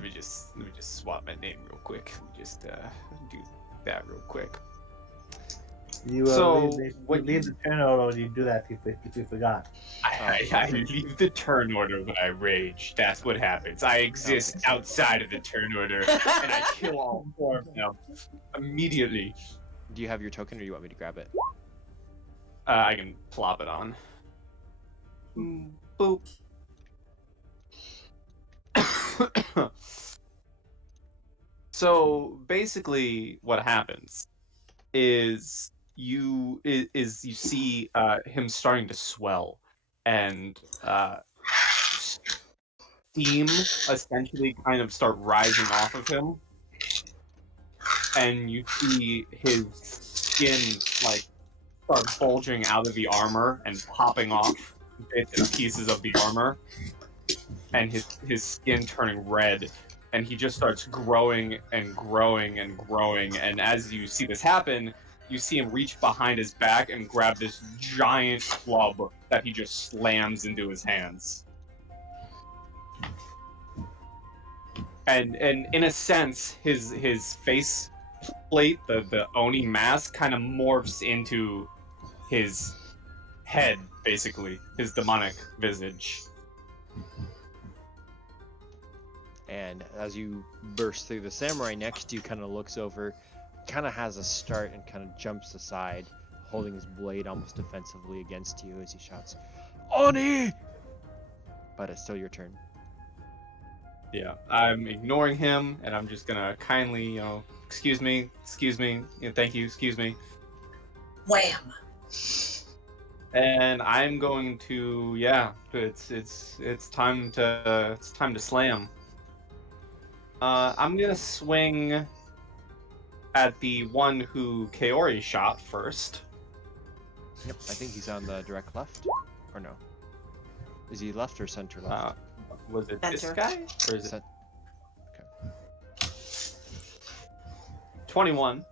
swap my name real quick. Let me just do that real quick. You leave the turn order when you do that if you forgot. I leave the turn order when I rage. That's what happens. I exist outside of the turn order, and I kill all four of them immediately. Do you have your token, or do you want me to grab it? I can plop it on. Boop. So basically, what happens is you see him starting to swell, and steam essentially kind of start rising off of him, and you see his skin like start bulging out of the armor and popping off bits and pieces of the armor, and his skin turning red, and he just starts growing and growing and growing. And as you see this happen, you see him reach behind his back and grab this giant club that he just slams into his hands. And in a sense, his face plate, the Oni mask, kind of morphs into his head, basically, his demonic visage. And as you burst through, the samurai next to you kind of looks over, kind of has a start, and kind of jumps aside, holding his blade almost defensively against you as he shouts, "Oni!" But it's still your turn. Yeah, I'm ignoring him, and I'm just gonna kindly, excuse me, thank you, excuse me. Wham! And I'm going to, it's time to slam. I'm gonna swing at the one who Kaori shot first. Yep, I think he's on the direct left, or no? Is he left or center left? Was it this Center. guy, or is it Cent- 21?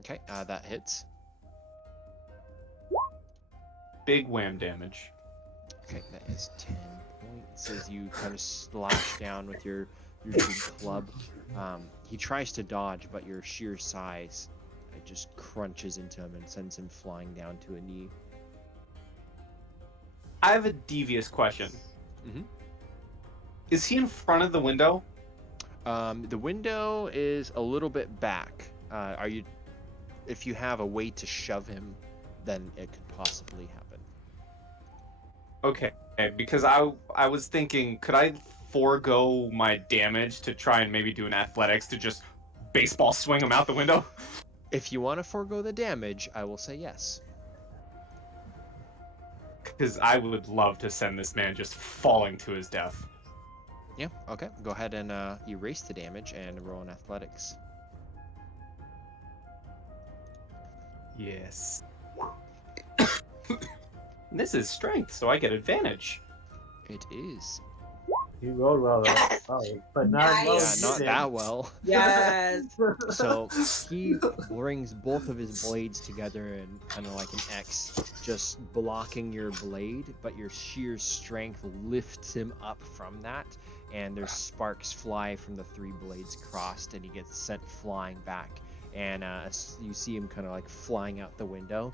Okay, that hits. Big wham damage. Okay, that is 10 points as you kind of slash down with your big club. He tries to dodge, but your sheer size, it just crunches into him and sends him flying down to a knee. I have a devious question. Mhm. Is he in front of the window? The window is a little bit back. If you have a way to shove him, then it could possibly happen. Okay, because I was thinking, could I forego my damage to try and maybe do an athletics to just baseball swing him out the window? If you want to forego the damage, I will say yes. Because I would love to send this man just falling to his death. Yeah, okay. Go ahead and erase the damage and roll an athletics. Yes. This is strength, so I get advantage. It is. You rolled well, though. Yes. Oh, but not Nice. well. Yeah, not that well. Yes. So he brings both of his blades together in kind of like an X, just blocking your blade, but your sheer strength lifts him up from that, and there's sparks fly from the three blades crossed, and he gets sent flying back. And you see him kind of like flying out the window.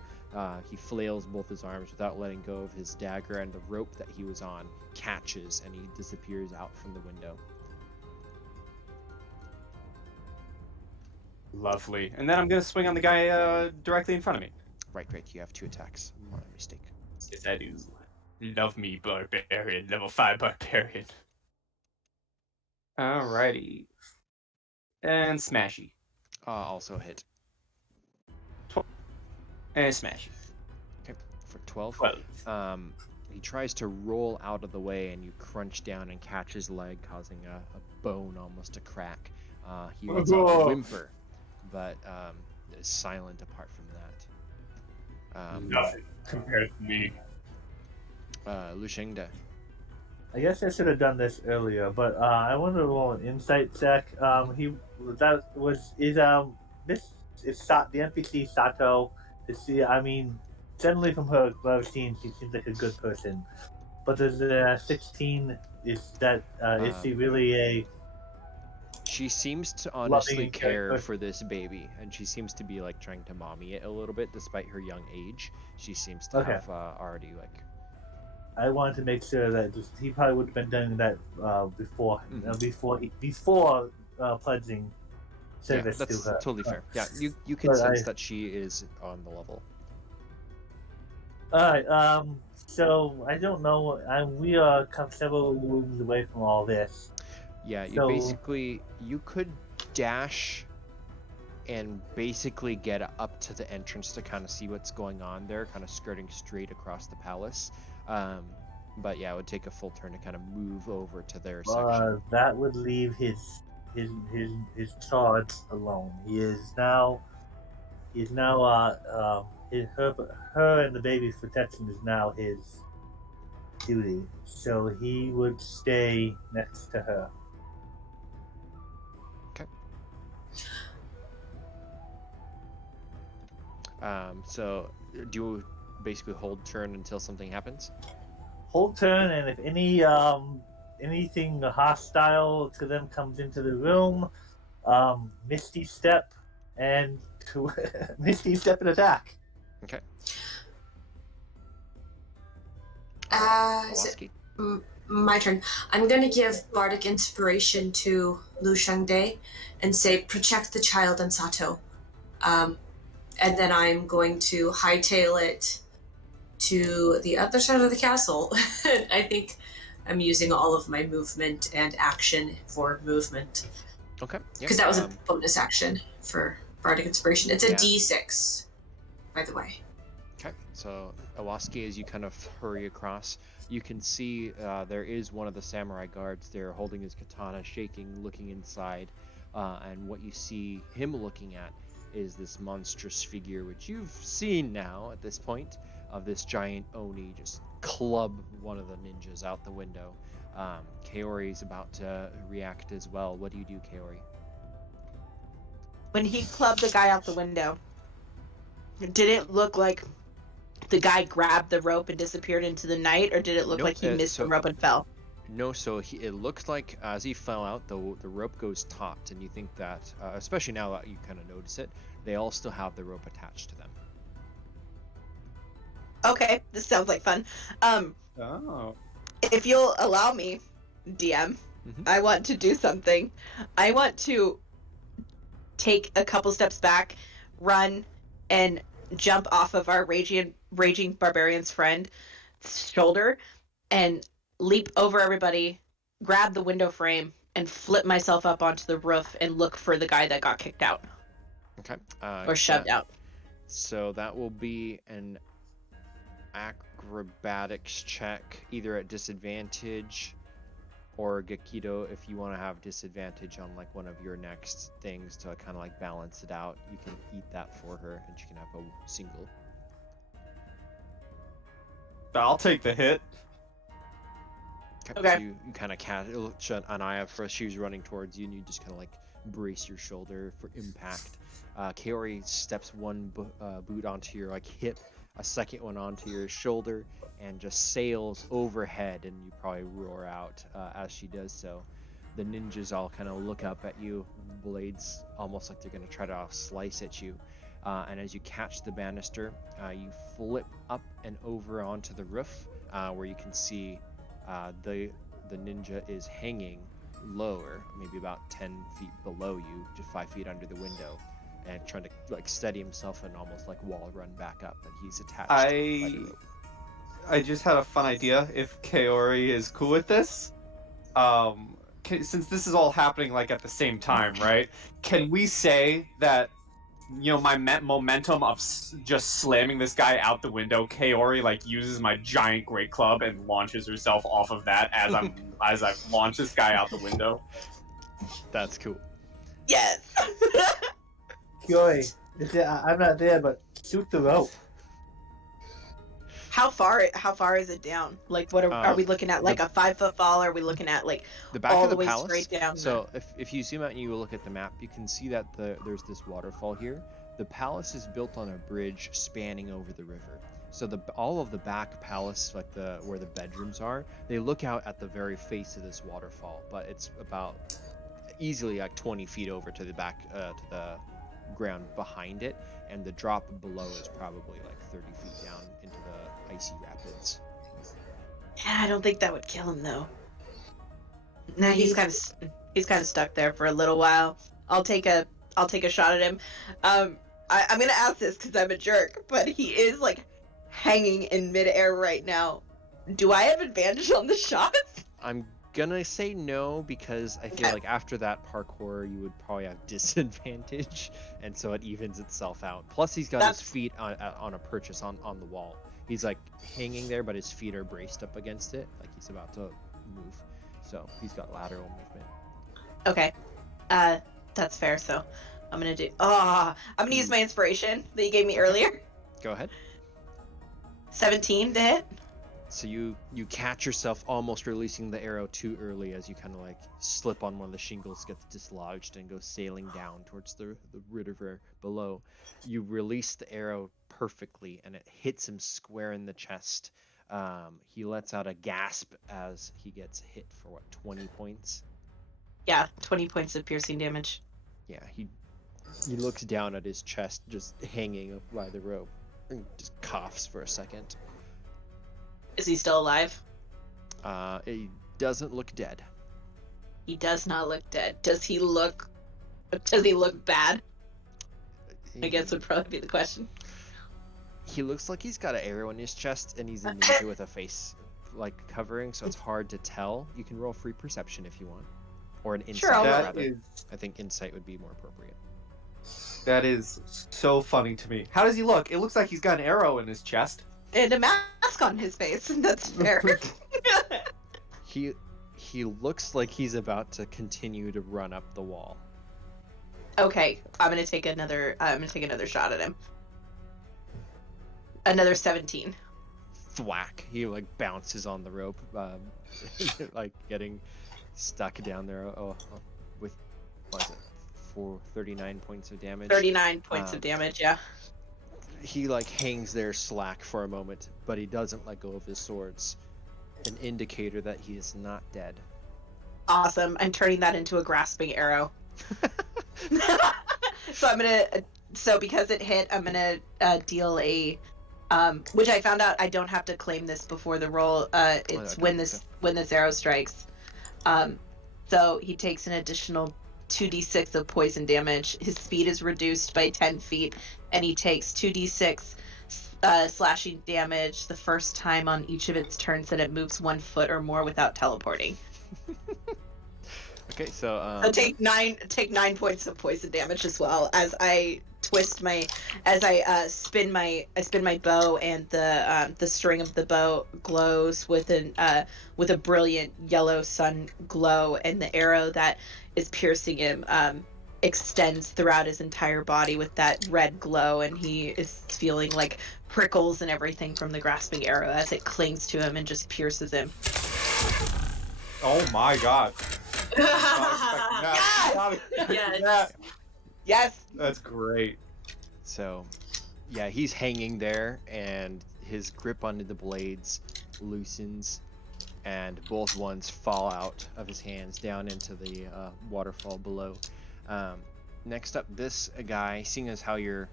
He flails both his arms without letting go of his dagger, and the rope that he was on catches, and he disappears out from the window. Lovely. And then I'm gonna swing on the guy directly in front of me. Right, you have 2 attacks. My mistake. Yes, I do. Love me, barbarian. Level 5 barbarian. Alrighty. And smashy. Also hit. And smashy. Okay, for 12. 12. He tries to roll out of the way, and you crunch down and catch his leg, causing a bone almost to crack. He lets out a whimper, but is silent apart from that. Nothing compared to me. Liu Shang. I guess I should have done this earlier, but I want to roll an insight check. The NPC Sato. Generally from her what I've seen, she seems like a good person. But the 16 is she really a? She seems to honestly Loving care character. for this baby, and she seems to be like trying to mommy it a little bit, despite her young age. She seems to Okay. have already like. I wanted to make sure that he probably would have been doing that before pledging Yeah, service that's to her. totally fair. Yeah, you can But sense that she is on the level. Alright, so I don't know. We are several rooms away from all this. Yeah, you could dash and basically get up to the entrance to kind of see what's going on there, kind of skirting straight across the palace. But yeah, it would take a full turn to kind of move over to their section. That would leave his charge alone. Her and the baby's protection is now his duty. So he would stay next to her. So do you basically hold turn until something happens? Hold turn, and if anything hostile to them comes into the room, Misty Step and Misty Step and attack. Okay. Is it Iwaski. my turn? I'm gonna give bardic inspiration to Liu Shang and say, "Protect the child and Sato," and then I'm going to hightail it to the other side of the castle. I think I'm using all of my movement and action for movement Okay. because that was a bonus action for bardic inspiration. It's a Yeah. D6, by the way. Okay, so Iwaski, as you kind of hurry across, you can see there is one of the samurai guards there holding his katana, shaking, looking inside, and what you see him looking at is this monstrous figure, which you've seen now at this point, of this giant Oni just club one of the ninjas out the window. Kaori's about to react as well. What do you do, Kaori? When he clubbed the guy out the window, did it look like the guy grabbed the rope and disappeared into the night, or did it look Nope, like he missed the rope and fell? No, so it looked like as he fell out, the rope goes taut, and you think that, especially now that you kind of notice it, they all still have the rope attached to them. Okay, this sounds like fun. Oh. If you'll allow me, DM, I want to do something. I want to take a couple steps back, run, and jump off of our raging barbarian's friend's shoulder, and leap over everybody, grab the window frame, and flip myself up onto the roof and look for the guy that got kicked out Okay. or shoved out. So that will be an acrobatics check, either at disadvantage or Gekido, if you want to have disadvantage on like one of your next things to kind of like balance it out. You can eat that for her, and she can have a single. I'll take the hit. Okay. So you kind of catch an eye up first. She's running towards you, and you just kind of like brace your shoulder for impact. Kaori steps one boot onto your like hip, a second one onto your shoulder, and just sails overhead, and you probably roar out as she does so. The ninjas all kind of look up at you, blades almost like they're going to try to slice at you. And as you catch the banister, you flip up and over onto the roof, where you can see the ninja is hanging lower, maybe about 10 feet below you, just 5 feet under the window, and trying to like steady himself and almost like wall run back up, but he's attached by the rope. I just had a fun idea. If Kaori is cool with this, since this is all happening like at the same time, right? Can we say that, you know, my momentum of just slamming this guy out the window, Kaori like uses my giant great club and launches herself off of that as I've launched this guy out the window. That's cool. Yes. Kaori, I'm not there, but shoot the rope. How far is it down? Like, what are we looking at? Like a 5-foot fall? Or are we looking at like The back all of the the way palace. straight down? So if you zoom out and you look at the map, you can see that there's this waterfall here. The palace is built on a bridge spanning over the river. So all of the back palace, like where the bedrooms are, they look out at the very face of this waterfall. But it's about easily like 20 feet over to the back to the ground behind it, and the drop below is probably like 30 feet down into the icy rapids. Yeah, I don't think that would kill him though. Nah, he's kind of stuck there for a little while. I'll take a shot at him. I'm gonna ask this because I'm a jerk, but he is like hanging in midair right now. Do I have advantage on the shots? I'm gonna say no, because I feel like after that parkour you would probably have disadvantage, and so it evens itself out. Plus he's got his feet on a purchase on the wall. He's like hanging there, but his feet are braced up against it, like he's about to move. So he's got lateral movement. Okay, that's fair. So I'm gonna use my inspiration that you gave me earlier. Go ahead. 17 to hit. So you catch yourself almost releasing the arrow too early as you kind of like slip on one of the shingles, gets dislodged, and go sailing down towards the river below. You release the arrow perfectly, and it hits him square in the chest. He lets out a gasp as he gets hit for 20 points? Yeah, 20 points of piercing damage. Yeah, he looks down at his chest, just hanging by the rope. and just coughs for a second. Is he still alive? He doesn't look dead. He does not look dead. Does he look bad? I guess would probably be the question. He looks like he's got an arrow in his chest, and he's a ninja with a face like covering, so it's hard to tell. You can roll free perception if you want, or an insight. Sure, I'll roll. Rather. I think insight would be more appropriate. That is so funny to me. How does he look? It looks like he's got an arrow in his chest. And a mask on his face. That's fair. He looks like he's about to continue to run up the wall. Okay, I'm gonna take another shot at him. Another 17. Thwack! He like bounces on the rope, like getting stuck down there. With what is it? For 39 points of damage. 39 points of damage. Yeah. He like hangs there slack for a moment, but he doesn't let go of his swords, an indicator that he is not dead. Awesome. I'm turning that into a grasping arrow. So because it hit, I'm gonna deal a which I found out I don't have to claim this before the roll. It's when this arrow strikes. So he takes an additional 2d6 of poison damage. His speed is reduced by 10 feet, and he takes 2d6 slashing damage the first time on each of its turns that it moves 1 foot or more without teleporting. Okay, so take 9 points of poison damage as well as I spin my bow, and the string of the bow glows with a brilliant yellow sun glow, and the arrow that is piercing him extends throughout his entire body with that red glow, and he is feeling like prickles and everything from the grasping arrow as it clings to him and just pierces him. Oh my god. Yes! Yes! That's great. So, yeah, he's hanging there, and his grip onto the blades loosens, and both ones fall out of his hands down into the waterfall below. Next up, this guy, seeing as how you're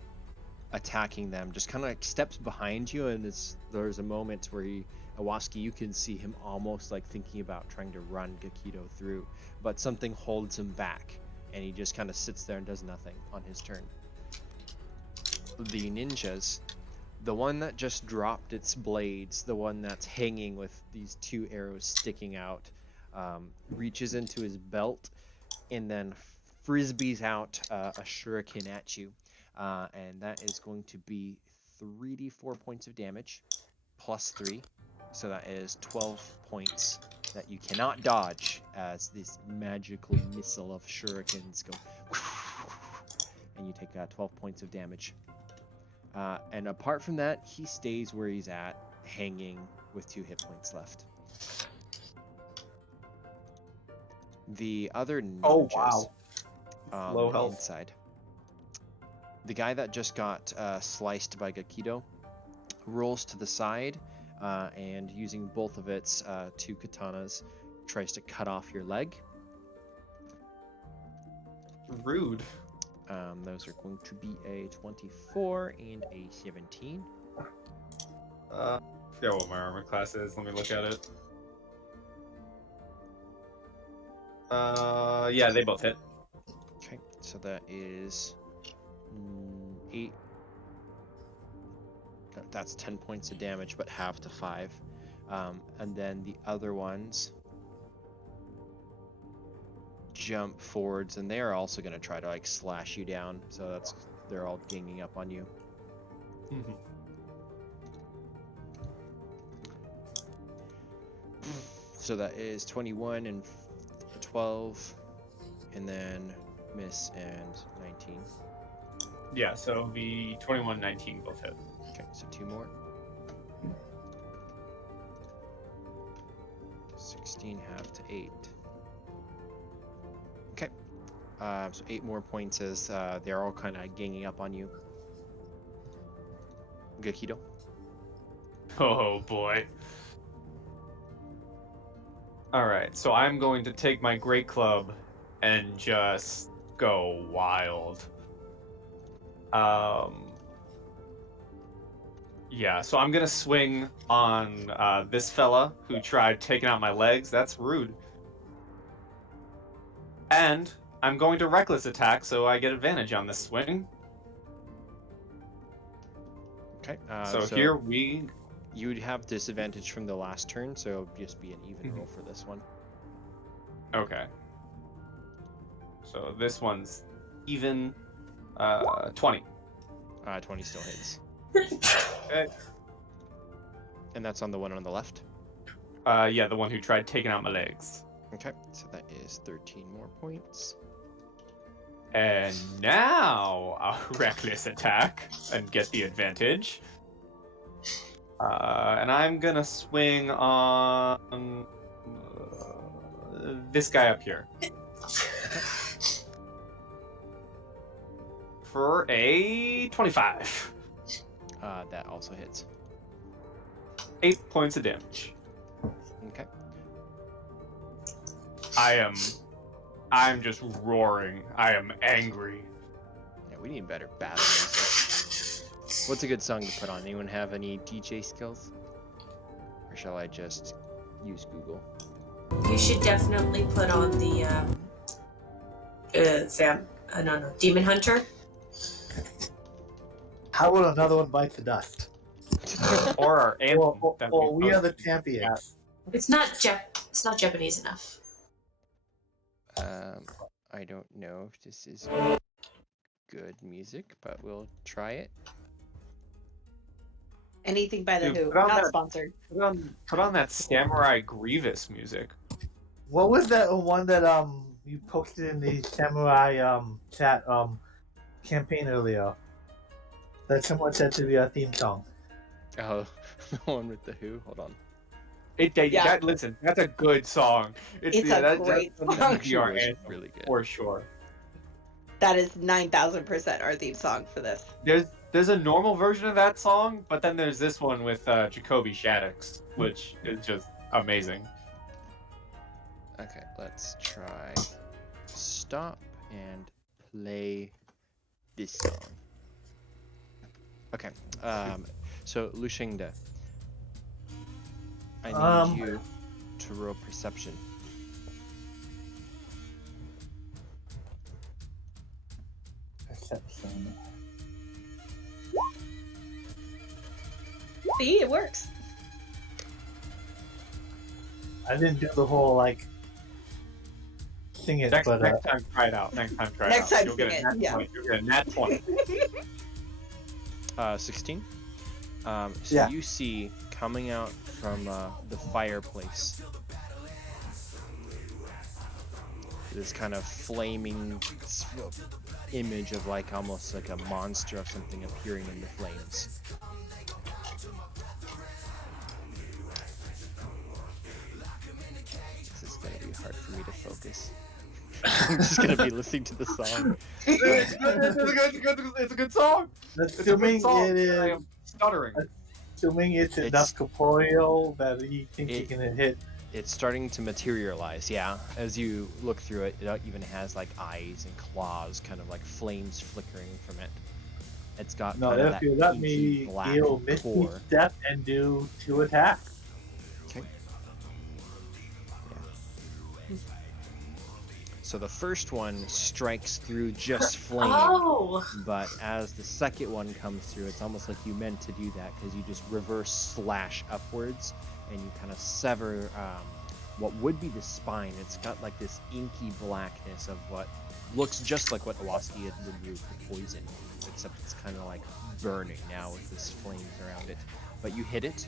attacking them, just kind of like steps behind you, and there's a moment where Iwaski, you can see him almost like thinking about trying to run Gekido through, but something holds him back, and he just kind of sits there and does nothing on his turn. The ninjas, the one that just dropped its blades, the one that's hanging with these 2 arrows sticking out, reaches into his belt and then frisbees out a shuriken at you, and that is going to be 3d4 points of damage plus 3, so that is 12 points that you cannot dodge as this magical missile of shurikens go, and you take 12 points of damage. And apart from that, he stays where he's at, hanging with 2 hit points left. The other ninjas, low health. inside. The guy that just got sliced by Gekido rolls to the side, and using both of its 2 katanas, tries to cut off your leg. Rude. Those are going to be a 24 and a 17. I forget what my armor class is. Let me look at it. Yeah, they both hit. Okay, so that is 8. That's 10 points of damage, but half to 5. And then the other ones jump forwards, and they are also going to try to like slash you down. So they're all ganging up on you. So that is 21 and 12, and then miss and 19. Yeah, so the 21, 19 both hit. Okay, so 2 more. 16 half to 8. Okay. So 8 more points as they're all kind of ganging up on you. Gekido. Oh boy. Alright, so I'm going to take my great club and just go wild. Yeah, so I'm gonna swing on this fella who tried taking out my legs. That's rude. And I'm going to reckless attack, so I get advantage on this swing. Okay. So here we. You'd have disadvantage from the last turn, so it'll just be an even roll for this one. Okay. So this one's even 20. 20 still hits. Okay. And that's on the one on the left. Yeah, the one who tried taking out my legs. Okay, so that is 13 more points. And now I'll reckless attack and get the advantage. And I'm gonna swing on this guy up here. For a 25. That also hits. 8 points of damage. Okay. I'm just roaring. I am angry. Yeah, we need better battle music. What's a good song to put on? Anyone have any DJ skills? Or shall I just use Google? You should definitely put on the Demon Hunter. How will another one bite the dust? Or our anthem. Or we are the champions. It's not Japanese enough. I don't know if this is good music, but we'll try it. Anything by the Dude, Who, put on not that- sponsored. Put on that Samurai Grievous music. What was that one that you posted in the samurai chat campaign earlier? That someone said to be a theme song. Oh, the one with the Who? Hold on. Yeah. Listen, that's a good song. It's a great that's song. gonna be our It's anthem really good. for sure. That is 9,000% our theme song for this. There's a normal version of that song, but then there's this one with Jacoby Shaddix, which is just amazing. Okay, let's try stop and play this song. Okay, so Liu Shang, I need you to roll perception. Perception. See, it works. I didn't do the whole like sing it, Next but time, try it out. Next time, try Next it out. time, You'll get sing a nat it, yeah. 20. You'll get a nat 20. 16. So Yeah. you see coming out from the fireplace this kind of flaming image of like almost like a monster of something appearing in the flames. This is gonna be hard for me to focus. I'm just gonna be listening to the song. It's a good song. It's a good assuming song. it I is, am stuttering. assuming it's It's- enough corporeal that he thinks he can hit. It's starting to materialize, yeah. As you look through it, it even has like eyes and claws, kind of like flames flickering from it. It's got No, kind of if that you let inky me black deal Misty core. Step and do 2 attacks. Okay. Yeah. So the first one strikes through just flame, Oh, but as the second one comes through, it's almost like you meant to do that because you just reverse slash upwards and you kind of sever what would be the spine. It's got like this inky blackness of what looks just like what Iwaski would do for poison, except it's kind of like burning now with this flames around it. But you hit it.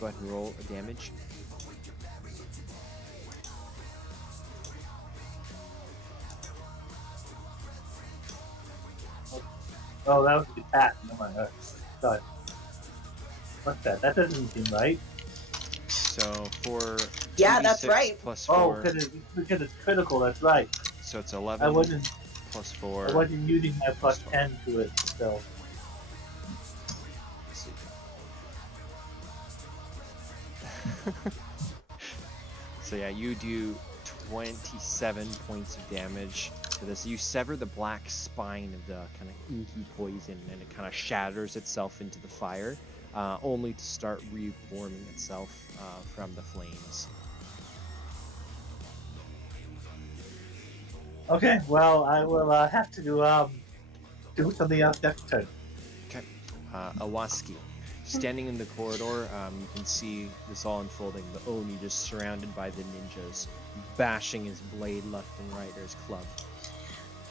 Go ahead and roll a damage. Oh, that was the attack. Never mind. Sorry. What's that? That doesn't seem right. So for Yeah, that's 2d6 right. plus Oh, 4, because it's critical. That's right. so it's 11 I wasn't plus 4. I wasn't using my plus 10 to it. So Let's see. So yeah, you do 27 points of damage to this. You sever the black spine of the kind of inky poison, and it kind of shatters itself into the fire. only to start reforming itself from the flames. Okay, well, I will have to do something else next turn. Okay. Iwaski. Standing in the corridor, you can see this all unfolding. The Oni just surrounded by the ninjas, bashing his blade left and right, or his club.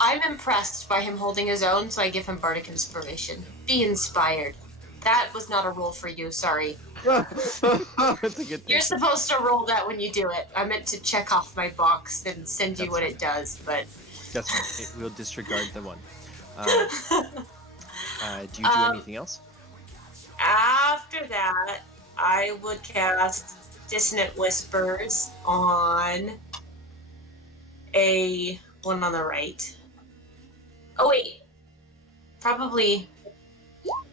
I'm impressed by him holding his own, so I give him bardic inspiration. Be inspired. That was not a roll for you, sorry. That's a good thing. You're supposed to roll that when you do it. I meant to check off my box and send you That's what fine. it does, but... That's fine. It will disregard the one. Do you do anything else? After that, I would cast Dissonant Whispers on a one on the right. Oh wait, probably.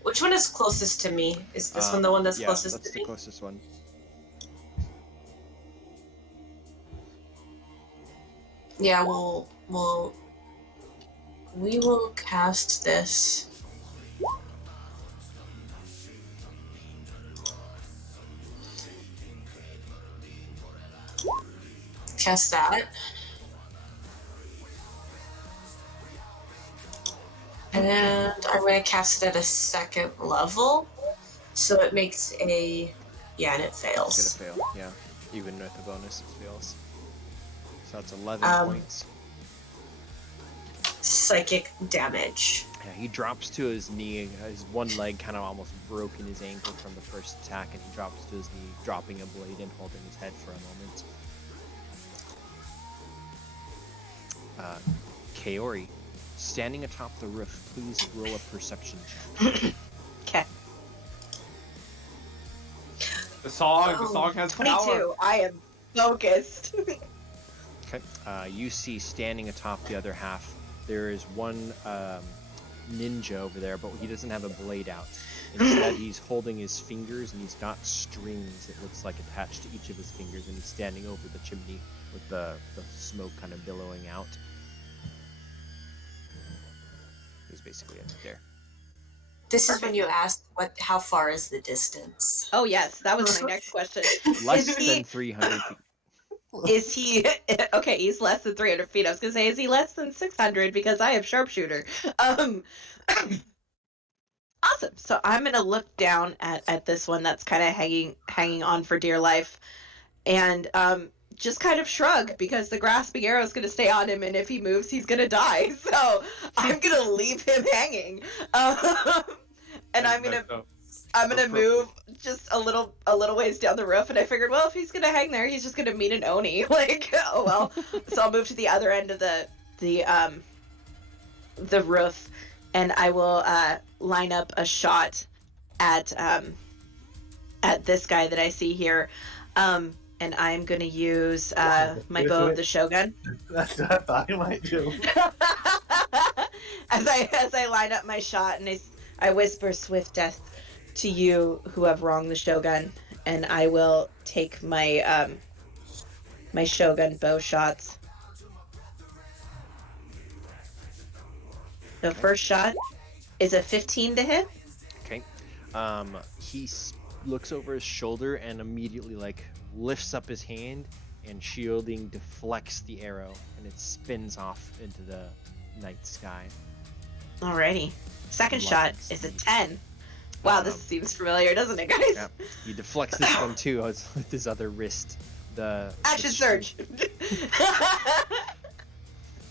Which one is closest to me? Is this one the one that's Yeah, closest that's to the me? closest one. Yeah, we will cast this. Cast that. And I'm going to cast it at a second level. So it makes a... Yeah, and it fails. It's gonna fail, yeah. Even with the bonus, it fails. So that's 11 points. Psychic damage. Yeah, he drops to his knee. His one leg kind of almost broken his ankle from the first attack, and he drops to his knee, dropping a blade and holding his head for a moment. Kaori, standing atop the roof, please roll a perception check. Okay. The song has 22. power. I am focused. Okay. You see standing atop the other half, there is one ninja over there, but he doesn't have a blade out. Instead, he's holding his fingers, and he's got strings, it looks like, attached to each of his fingers, and he's standing over the chimney with the smoke kind of billowing out. He's basically up there. This is when you ask, how far is the distance? Oh yes, that was my next question. Less Is he- than 300 feet. Is he okay? He's less than 300 feet. I was gonna say, is he less than 600? Because I have sharpshooter. Awesome. So I'm gonna look down at this one that's kind of hanging on for dear life, and just kind of shrug, because the grasping arrow is gonna stay on him, and if he moves, he's gonna die. So I'm gonna leave him hanging, and I'm gonna move just a little ways down the roof, and I figured, well, if he's gonna hang there, he's just gonna meet an Oni. Like, oh well. So I'll move to the other end of the roof, and I will line up a shot at this guy that I see here, and I'm gonna use my bow of the Shogun. That's what I thought you might do. as I line up my shot, and I whisper swift death to you who have wronged the Shogun, and I will take my my Shogun bow shots. The first shot is a 15 to hit. Okay. He looks over his shoulder and immediately lifts up his hand, and shielding deflects the arrow, and it spins off into the night sky. Alrighty. Second shot is a 10. Wow, this seems familiar, doesn't it, guys? Yeah. He deflects this one too with his other wrist. Action surge.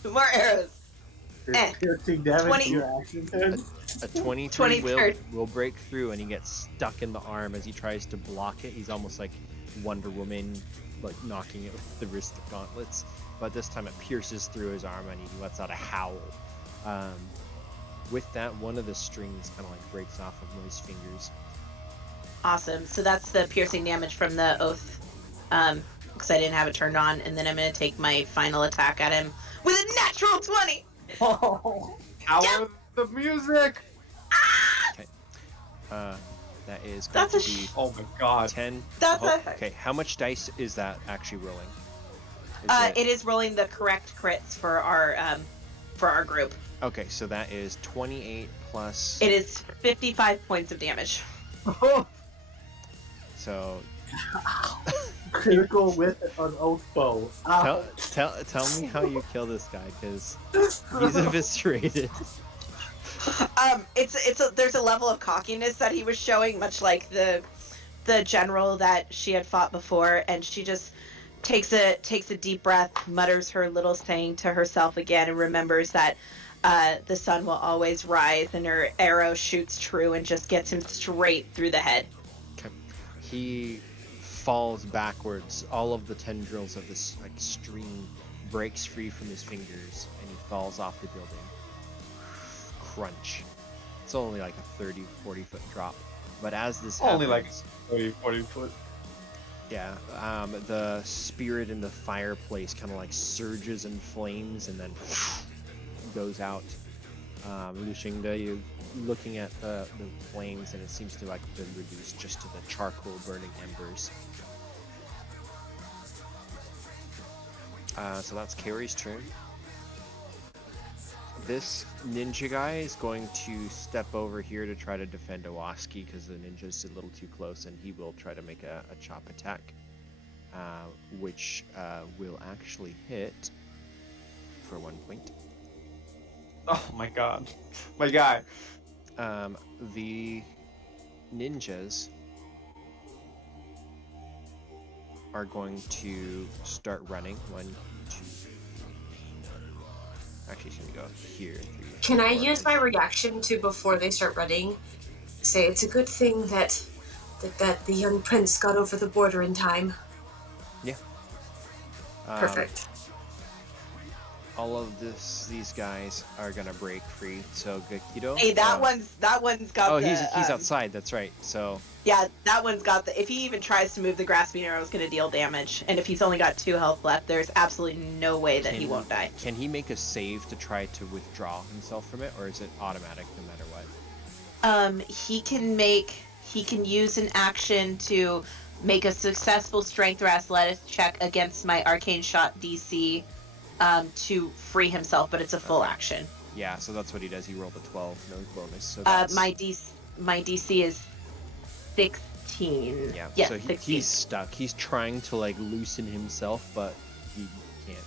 More arrows. Piercing damage 20. to your action turn. A 23 will break through, and he gets stuck in the arm as he tries to block it. He's almost like Wonder Woman, knocking it with the wrist gauntlets. But this time it pierces through his arm, and he lets out a howl. With that, one of the strings kind of breaks off of one of his fingers. Awesome. So that's the piercing damage from the oath, because I didn't have it turned on, and then I'm going to take my final attack at him with a natural 20! Oh. Power of the music! Okay. That is going That's a to be Oh my god. 10. That's a... Okay, how much dice is that actually rolling? It is rolling the correct crits for our group. Okay, so that is 28 plus... It is 55 points of damage. So Critical with an oath bow. tell me how you kill this guy, because he's eviscerated. There's a level of cockiness that he was showing, much like the general that she had fought before, and she just takes a deep breath, mutters her little saying to herself again, and remembers that the sun will always rise, and her arrow shoots true and just gets him straight through the head. Okay. He falls backwards. All of the tendrils of this like stream breaks free from his fingers, and he falls off the building. Crunch. It's only like a 30-40 foot drop, but as this Only happens, like 40 foot. yeah, the spirit in the fireplace kind of like surges and flames, and then goes out. Liu Shang, you're looking at the flames, and it seems to like been reduced just to the charcoal burning embers. So that's Kaori's turn. This ninja guy is going to step over here to try to defend Iwaski, because the ninja's a little too close, and he will try to make a chop attack, which will actually hit for 1 point. Oh my god. My guy. The ninjas are going to start running. 1, 2. Actually, he's gonna go here. 3. Can I 4, use my reaction to before they start running? Say it's a good thing that the young prince got over the border in time. Yeah. Perfect. All of these guys are gonna break free. So Gekido. Hey, that one's got. Oh, the, he's outside. That's right. So. Yeah, that one's got the. If he even tries to move, the grasping arrow is going to deal damage, and if he's only got 2 health left, there's absolutely no way that he won't die. Can he make a save to try to withdraw himself from it, or is it automatic no matter what? He can use an action to make a successful strength or athletics check against my arcane shot DC, to free himself, but it's a full action. Yeah, so that's what he does. He rolled a 12, no bonus. So that's... my DC is 16. Yeah, yes, so 16. he's stuck. He's trying to like loosen himself, but he can't.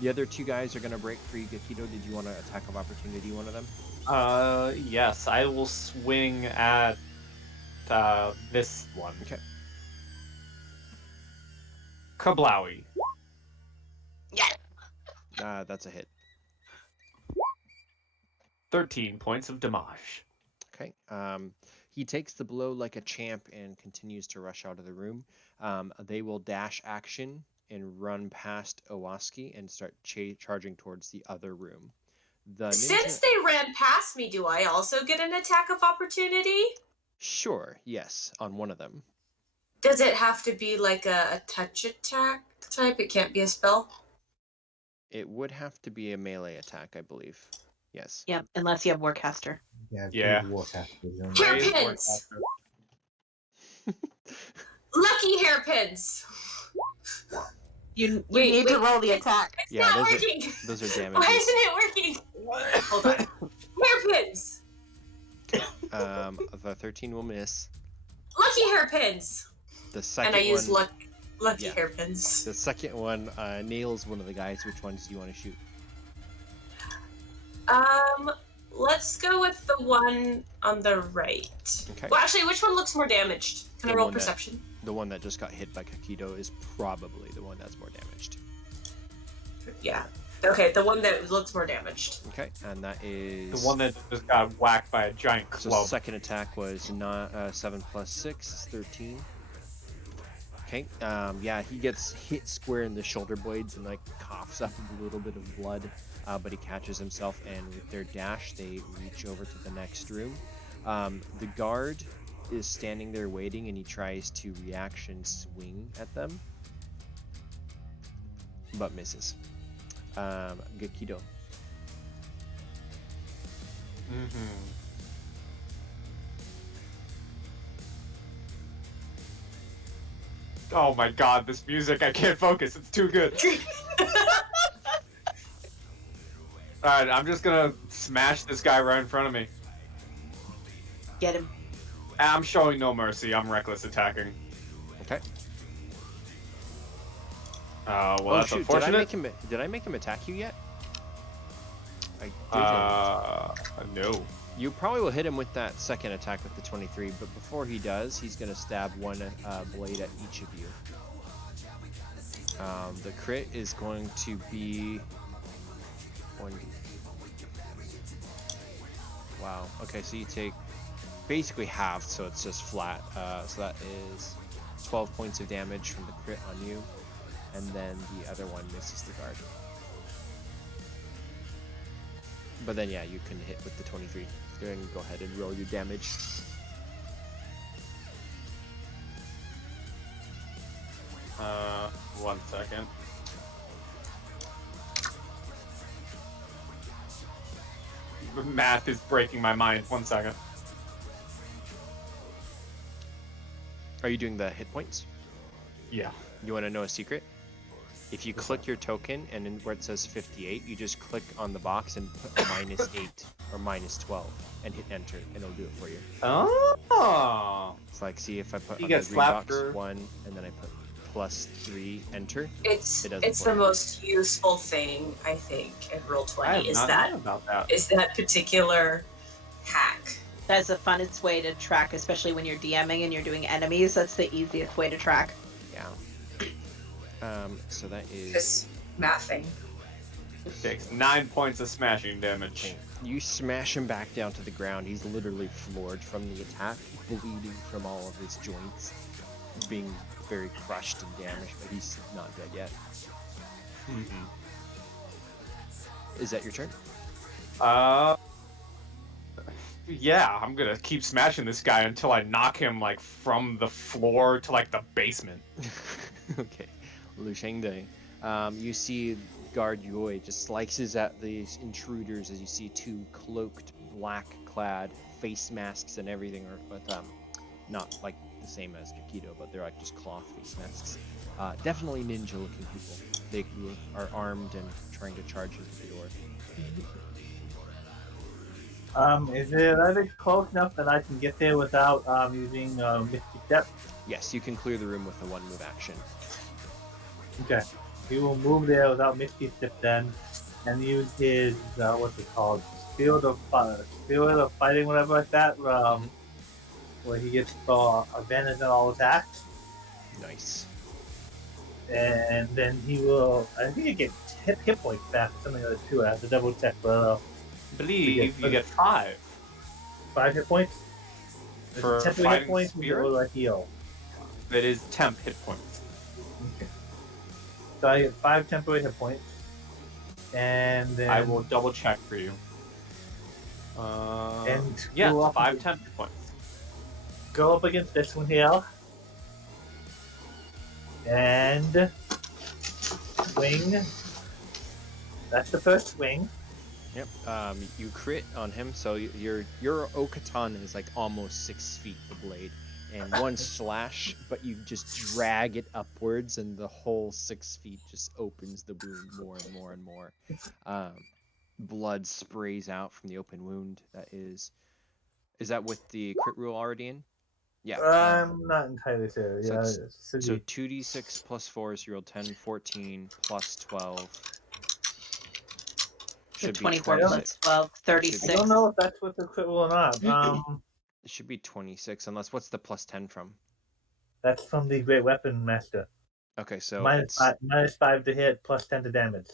The other 2 guys are gonna break free. Gekido, did you want to attack of opportunity one of them? Yes, I will swing at this one. Okay. Kablowie. Yeah. That's a hit. 13 points of damage. Okay. He takes the blow like a champ and continues to rush out of the room. They will dash action and run past Iwaski and start charging towards the other room. Since they ran past me, do I also get an attack of opportunity? Sure, yes, on one of them. Does it have to be like a touch attack type? It can't be a spell? It would have to be a melee attack, I believe. Yes. Yep, unless you have Warcaster. Yeah. Hairpins! Lucky hairpins! You need to roll the attack. It's not working! Those are damages. Why isn't it working? Hold on. Hairpins! The 13 will miss. Lucky hairpins! The second And I use one, lucky yeah. hairpins. The second one nails one of the guys. Which ones do you want to shoot? Let's go with the one on the right. Okay. Well, actually, which one looks more damaged? Can I The roll one that- perception? The one that just got hit by Gekido is probably the one that's more damaged. Yeah. Okay, the one that looks more damaged. Okay, and that is... The one that just got whacked by a giant So club. second attack was not 7 plus 6 is 13. Okay, yeah, he gets hit square in the shoulder blades and like coughs up a little bit of blood, but he catches himself, and with their dash they reach over to the next room. The guard is standing there waiting, and he tries to reaction swing at them, but misses. Gekido. Oh my god, this music, I can't focus, it's too good. Alright, I'm just gonna smash this guy right in front of me. Get him. I'm showing no mercy. I'm reckless attacking. Okay. Well, Oh that's shoot! unfortunate. Did I make him attack you yet? I didn't. No. You probably will hit him with that second attack with the 23, but before he does, he's gonna stab one blade at each of you. The crit is going to be one. Wow. Okay, so you take basically half, so it's just flat. So that is 12 points of damage from the crit on you, and then the other one misses the guard. But then yeah, you can hit with the 23. Go ahead and roll your damage. One second. The math is breaking my mind. 1 second. Are you doing the hit points? Yeah. You want to know a secret? If you click your token and in where it says 58, you just click on the box and put -8 or -12 and hit enter, and it'll do it for you. Oh. It's like, see if I put You on get the green box slapped 1 and then I put +3 enter. It's It doesn't it's for the you. most useful thing I think in Roll I have 20 not known about that. is that particular hack. That's the funnest way to track, especially when you're DMing and you're doing enemies. That's the easiest way to track. Yeah. So that is. Just mathing. Takes 9 points of smashing damage. Okay. You smash him back down to the ground. He's literally floored from the attack, bleeding from all of his joints, being very crushed and damaged, but he's not dead yet. Mm-hmm. Is that your turn? Yeah, I'm gonna keep smashing this guy until I knock him like from the floor to like the basement. Okay. Liu Shang Day. You see Guard Yui just slices at these intruders as you see two cloaked, black-clad face masks and everything, but not like the same as Gekido, but they're like just cloth face masks. Definitely ninja-looking people. They are armed and trying to charge into the door. Is it either close enough that I can get there without using Misty Step? Yes, you can clear the room with a one-move action. Okay. He will move there without Misty Step then, and use his what's it called? Field of Fighting, whatever like that. Where he gets advantage on all attacks, Nice. and then he will. I think he gets hit points back, something like that too. I have to double check, but I believe you get 5 5 hit points. for Temporary hit fighting points spirit. or a heal. It is temp hit points. Okay. So I get 5 temporary hit points, and then I will double check for you. and Yeah, go up 5 temp hit points. Go up against this one here, and swing. That's the first swing. Yep. You crit on him, so your Okatan is like almost 6 feet, the blade, and one slash, but you just drag it upwards, and the whole 6 feet just opens the wound more and more and more. Blood sprays out from the open wound. Is that with the crit rule already in? Yeah. I'm not entirely sure. So Yeah, it's- it should So be. 2d6 plus 4 is you roll 10, 14 plus 12. Should be 24 26. plus 12, I 36. don't know if that's what the crit will or not. It should be 26, unless what's the plus 10 from? That's from the Great Weapon Master. Okay, so Minus it's minus 5 to hit, plus 10 to damage.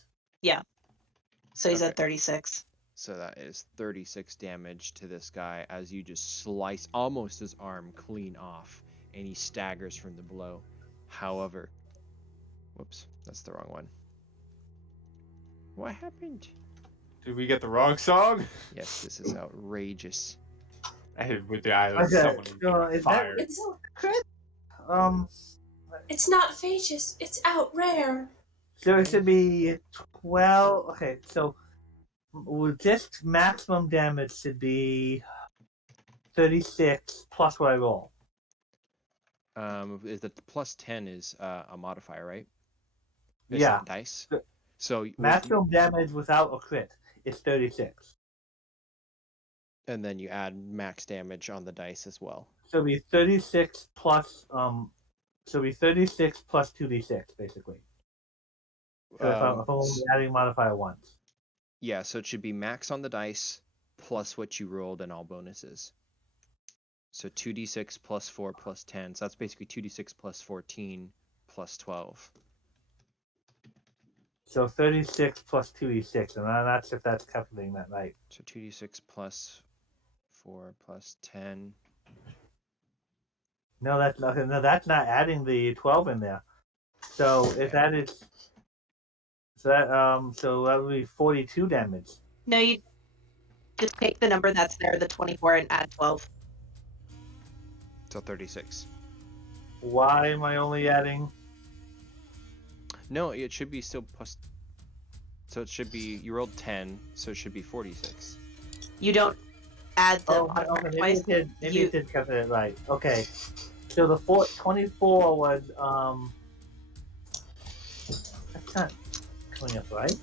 So he's Okay. at 36. so that is 36 damage to this guy as you just slice almost his arm clean off, and he staggers from the blow. However, whoops, that's the wrong one. What happened? Did we get the wrong song? Yes, this is outrageous. With the eye of Okay, someone so is that- fired. It's It's not phages. It's out rare. So it should be 12. Okay, so just maximum damage should be 36 plus what I roll. Is the plus 10 is a modifier, right? It's Yeah. not dice. So Maximum damage without a crit is 36. And then you add max damage on the dice as well. So it'll be 36 plus so it'll be 36 plus 2d6 basically. So if I'm only adding modifier once. Yeah, so it should be max on the dice plus what you rolled and all bonuses. So 2d6 plus 4 plus 10. So that's basically 2d6 plus 14 plus 12. So 36 plus 2d6, and I'm not sure if that's calculating that right. So 2d6 plus 4 plus 10. No, that's not. No, that's not adding the 12 in there. So if that is, so that would be 42 damage. No, you just take the number that's there, the 24, and add 12. So 36. Why am I only adding? No, it should be still plus. So it should be, you rolled 10, so it should be 46. You don't add the Okay, modifier maybe twice. it did calculate it right. Okay, so the 24 was that's not coming up right.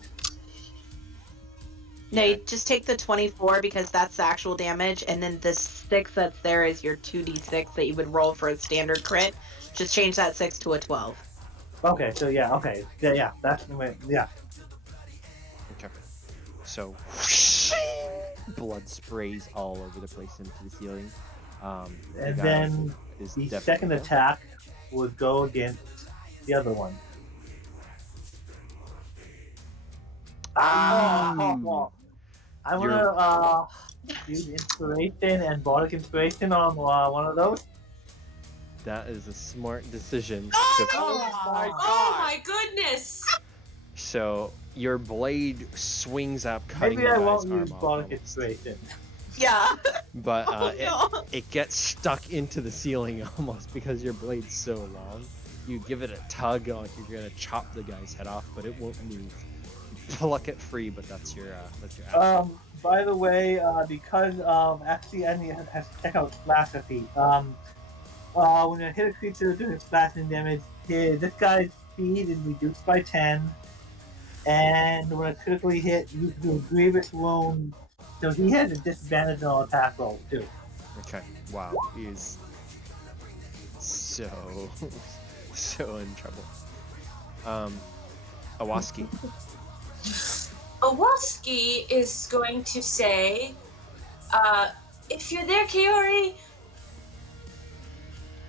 No, you just take the 24 because that's the actual damage, and then the 6 that's there is your 2d6 that you would roll for a standard crit. Just change that 6 to a 12. Okay, so yeah, that's yeah. Okay. So blood sprays all over the place into the ceiling. And then the second attack would go against the other one. Ooh. I want to use inspiration and bardic inspiration on one of those. That is a smart decision. Oh my goodness! So your blade swings up, cutting Maybe the I guy's won't arm use off bardic almost. inspiration. Yeah. But No. it gets stuck into the ceiling almost because your blade's so long. You give it a tug like you're gonna chop the guy's head off, but it won't move. You pluck it free, but that's your action. By the way, because actually I have to check out splash feet. When I hit a creature doing slashing damage, this guy's speed is reduced by 10, and when I critically hit, you can do a grievous wound. So he has a disadvantage on attack roll too. Okay. Wow. He is so in trouble. Iwaski. Iwaski is going to say, if you're there, Kaori,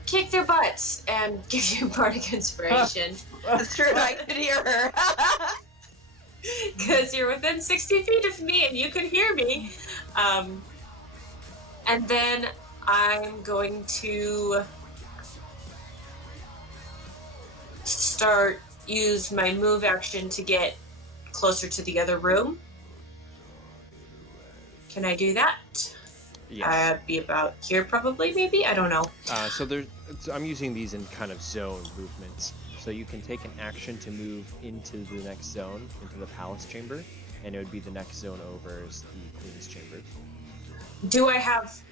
kick their butts and give you bardic inspiration. That's true. I could hear her. Because you're within 60 feet of me and you can hear me. And then I'm going to use my move action to get closer to the other room. Can I do that? Yes. I'd be about here probably, maybe? I don't know. So I'm using these in kind of zone movements. So you can take an action to move into the next zone, into the palace chamber, and it would be the next zone over is the queen's chamber. Do I have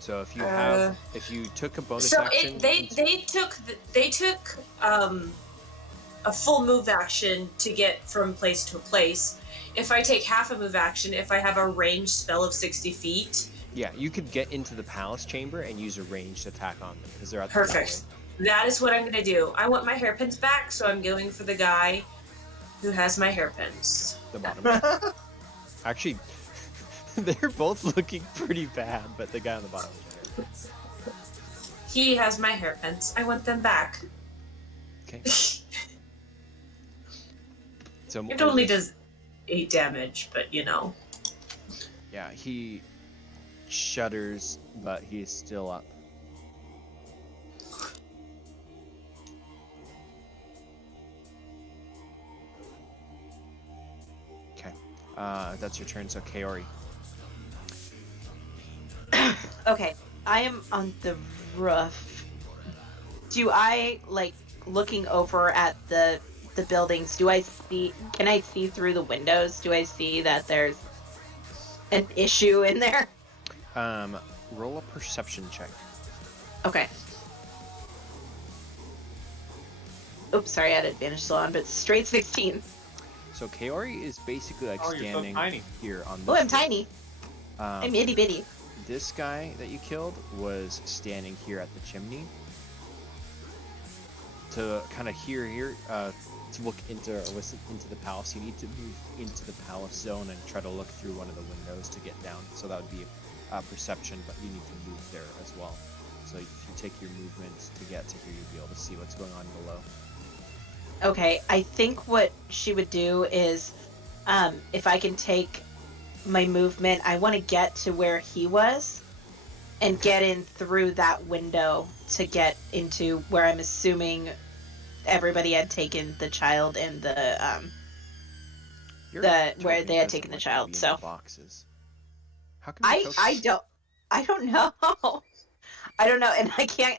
So if you took a bonus so action, they took a full move action to get from place to place. If I take half a move action, if I have a ranged spell of 60 feet. Yeah, you could get into the palace chamber and use a ranged attack on them because they're at the Perfect. That is what I'm going to do. I want my hairpins back, so I'm going for the guy who has my hairpins. The bottom. Actually, they're both looking pretty bad, but the guy on the bottom. He has my hairpins. I want them back. Okay. So It only does 8 damage, but you know. Yeah, he shudders, but he is still up. Okay, that's your turn. So Kaori. Okay, I am on the roof. Do I, like, looking over at the buildings, can I see through the windows? Do I see that there's an issue in there? Roll a perception check. Okay. Oops, sorry, I had advantage still on, but straight 16. So Kaori is basically like Oh, you're so standing tiny. here on this Oh, I'm roof. tiny. I'm itty bitty. This guy that you killed was standing here at the chimney. To kind of here, to look into or listen into the palace, you need to move into the palace zone and try to look through one of the windows to get down. So that would be perception, but you need to move there as well. So if you take your movement to get to here, you'll be able to see what's going on below. Okay, I think what she would do is, if I can take my movement, I want to get to where he was and get in through that window to get into where I'm assuming everybody had taken the child and where they had taken the child. So boxes. How come I don't know. I don't know, and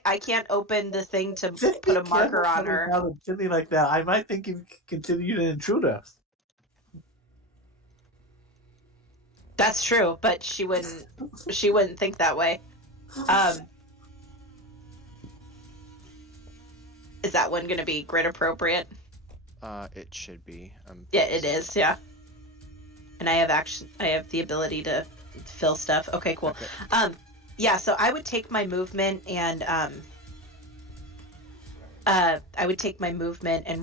I can't open the thing to put a marker on her. Something like that. I might think you consider you an intruder. That's true, but she wouldn't think that way. Is that one going to be grid appropriate? It should be. Yeah, it is. Yeah. And I have the ability to fill stuff. Okay, cool. Okay. Yeah. So I would take my movement and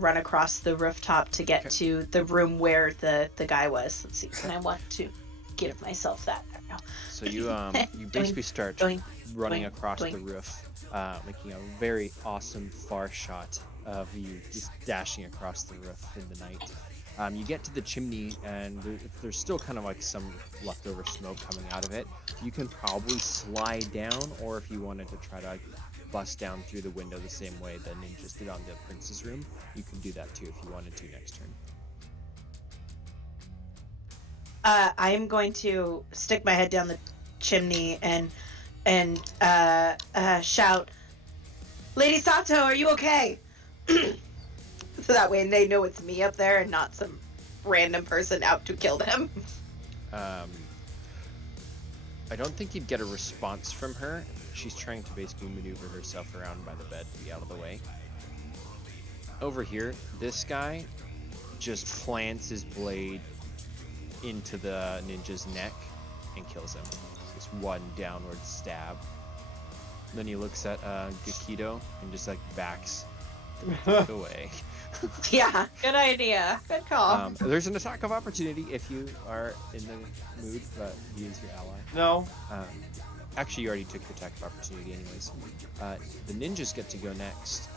run across the rooftop to get to the room where the guy was. Let's see. And I want to give myself that. So you basically start running across the roof, making a very awesome far shot of you just dashing across the roof in the night. You get to the chimney, and there's still kind of like some leftover smoke coming out of it. You can probably slide down, or if you wanted to try to bust down through the window the same way the ninjas did on the prince's room, you can do that too if you wanted to next turn. I am going to stick my head down the chimney and shout, "Lady Sato, are you okay?" So that way they know it's me up there and not some random person out to kill them. I don't think you'd get a response from her. She's trying to basically maneuver herself around by the bed to be out of the way. Over here, this guy just plants his blade into the ninja's neck and kills him. Just one downward stab. Then he looks at Gekido and just like backs away. Yeah, good idea. Good call. There's an attack of opportunity if you are in the mood, but he is your ally. No. Actually, you already took your attack of opportunity anyways. The ninjas get to go next.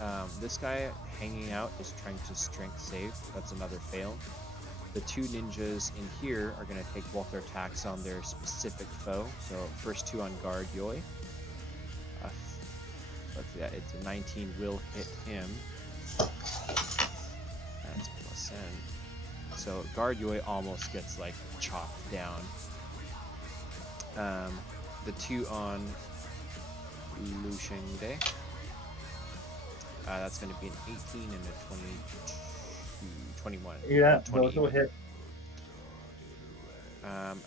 This guy hanging out is trying to strength save. That's another fail. The two ninjas in here are going to take both their attacks on their specific foe. So first two on guard Yoi. It's a 19 will hit him. That's plus N. So guard Yoi almost gets like chopped down. The two on Liu Shang, that's going to be an 18 and a 21. Yeah, those will hit.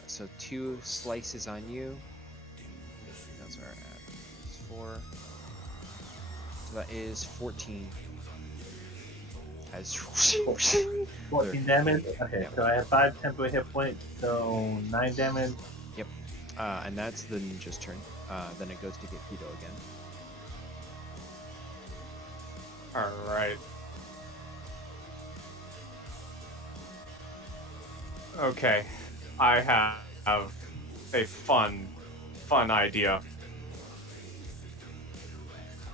So two slices on you. Those are at 4. So that is 14. As 14 damage? Okay, Yep. so I have 5 temporary hit points, so 9 damage. Yep. And that's the ninja's turn. Then it goes to Gekido again. Alright. Okay. I have a fun idea.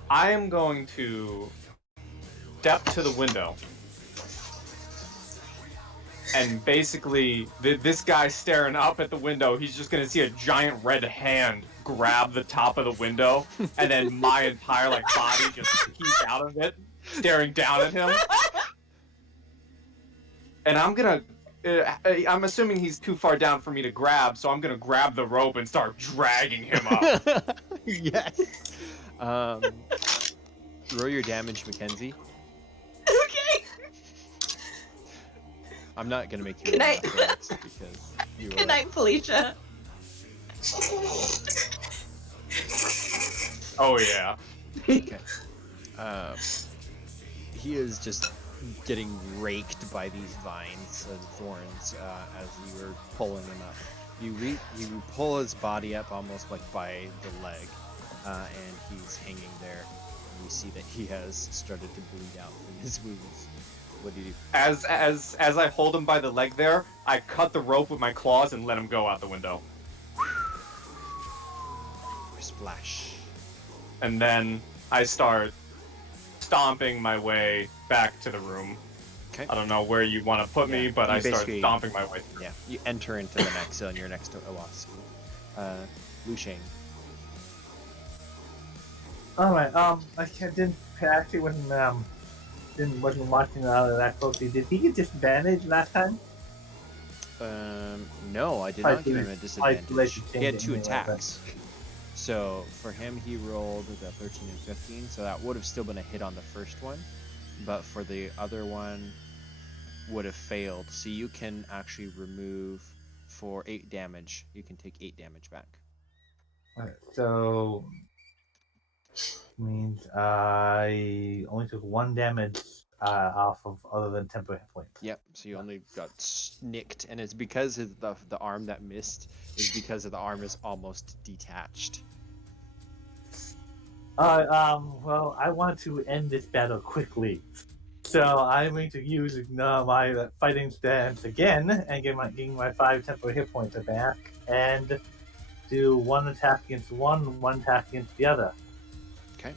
I am going to step to the window. And basically, this guy staring up at the window, he's just gonna see a giant red hand grab the top of the window, and then my entire body just peek out of it, staring down at him. And I'm assuming he's too far down for me to grab, so I'm gonna grab the rope and start dragging him up. Yes. Roll your damage, Mackenzie. Okay. I'm not gonna make you Good roll night. athletics because you Good night, Felicia. Oh yeah. Okay. He is just getting raked by these vines and thorns as you were pulling him up. You pull his body up almost like by the leg, and he's hanging there. And you see that he has started to bleed out from his wounds. What do you do? As I hold him by the leg there, I cut the rope with my claws and let him go out the window. Splash. And then I start stomping my way back to the room. Okay. I don't know where you want to put me, but you I start basically- stomping my way through. Yeah, you enter into the next zone. You're next to Iwaski. Liu Shang. All right. I didn't actually wasn't watching that closely. Did he get disadvantage last time? No, I did not give him a disadvantage. Isolation He had change 2 anyway, attacks. So for him, he rolled the 13 and 15, so that would have still been a hit on the first one, but for the other one, would have failed. So you can actually remove for 8 damage. You can take 8 damage back. Alright, so means I only took 1 damage off of other than temporary hit points. Yep. So you only got nicked, and it's because of the arm that missed is because of the arm is almost detached. Well, I want to end this battle quickly, so I'm going to use my fighting stance again and getting my 5 temporary hit points back, and do 1 attack against one attack against the other. Okay.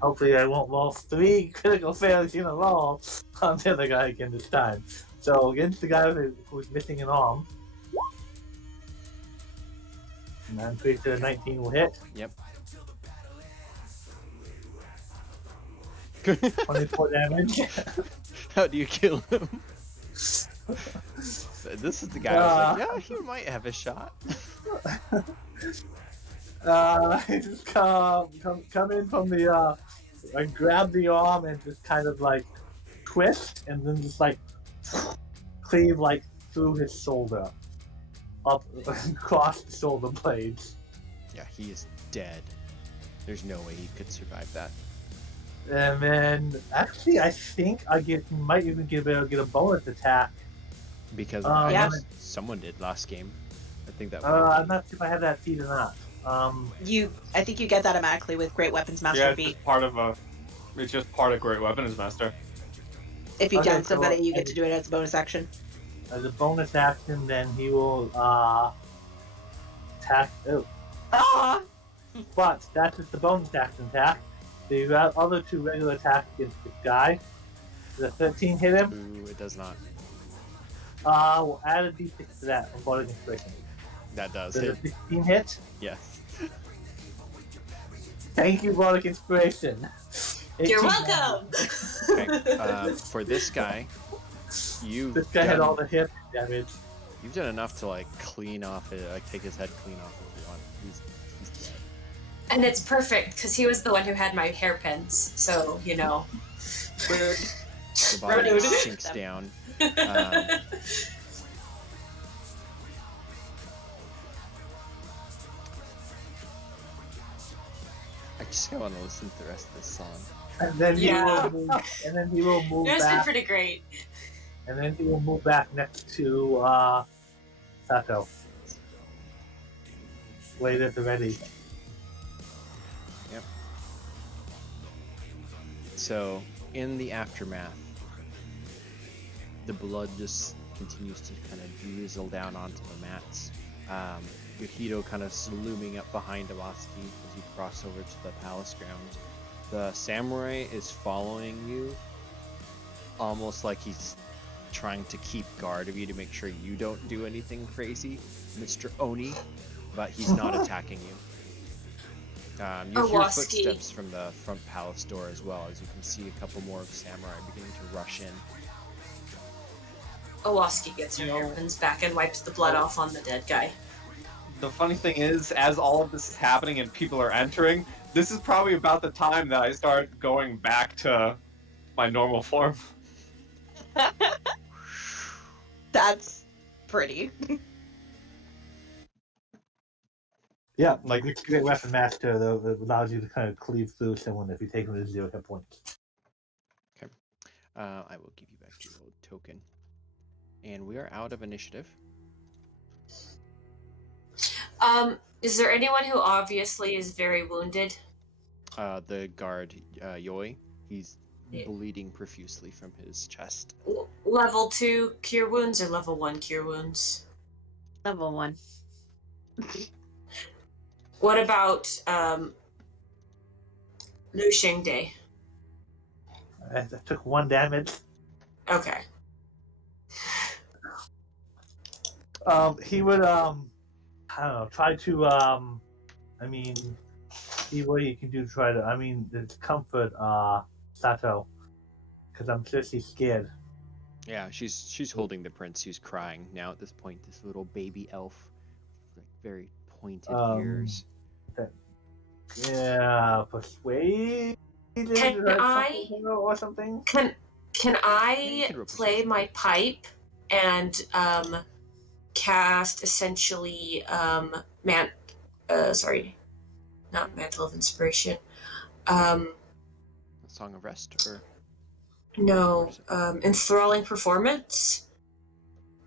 Hopefully, I won't roll 3 critical failures in a row on the other guy again this time. So against the guy who's missing an arm, and I'm pretty sure 19 will hit. Yep. 24 damage. How do you kill him? This is the guy who's like, yeah, he might have a shot. I just come in from the I grab the arm and just kind of like twist and then just like cleave like through his shoulder, up across the shoulder blades. Yeah, he is dead. There's no way he could survive that. And then actually I think might even get a bonus attack. Because Yeah. someone did last game. I think that. I'm not sure if I have that feat or not. I think you get that automatically with Great Weapons Master Yeah, feat. it's just part of Great Weapons Master. If you Okay, down somebody, so- you get to do it as a bonus action. As a bonus action, then he will attack. Oh, Ah! but that's just the bonus action attack. So you got other 2 regular attacks against this guy. Does a 13 hit him? Ooh, it does not. We'll add a d6 to that from Bardic Inspiration. That does Does a hit. 16 hit? Yes. Thank you, Bardic Inspiration. You're 18 welcome. Okay. For this guy, This guy had all the hit damage. You've done enough to like clean off it, like take his head clean off if you want. He's dead. And it's perfect because he was the one who had my hairpins. So, you know. Rude. The body Rude. sinks down. I just want to listen to the rest of this song. And then Yeah. he will move It's been back. pretty great. And then he will move back next to Sato. Wait at the ready. Yep. So, in the aftermath, the blood just continues to kind of drizzle down onto the mats. Gekido kind of looming up behind Iwaski as you cross over to the palace ground. The samurai is following you, almost like he's trying to keep guard of you to make sure you don't do anything crazy, Mr. Oni, but he's not attacking you. You hear Iwaski. footsteps from the front palace door as well, as you can see a couple more of samurai beginning to rush in. Iwaski gets her hairpins back and wipes the blood off on the dead guy. The funny thing is, as all of this is happening and people are entering, this is probably about the time that I start going back to my normal form. That's pretty. Yeah, like it's a great weapon master though that allows you to kind of cleave through someone if you take them to 0 hit points. I will give you back your old token. And we are out of initiative. Is there anyone who obviously is very wounded? The guard, Yoi, he's Yeah. bleeding profusely from his chest. Level 2 cure wounds or level 1 cure wounds? Level 1. What about Liu Shang Day? I took 1 damage. Okay. He would I don't know, try to I mean, see what he can do to try to comfort Sato, because I'm sure she's scared. Yeah, she's holding the prince who's crying now at this point. This little baby elf, like very pointed ears. Yeah, persuade or something. Can you I can roll play persuasion. my pipe and cast essentially not Mantle of Inspiration. A Song of Rest, or No, enthralling performance.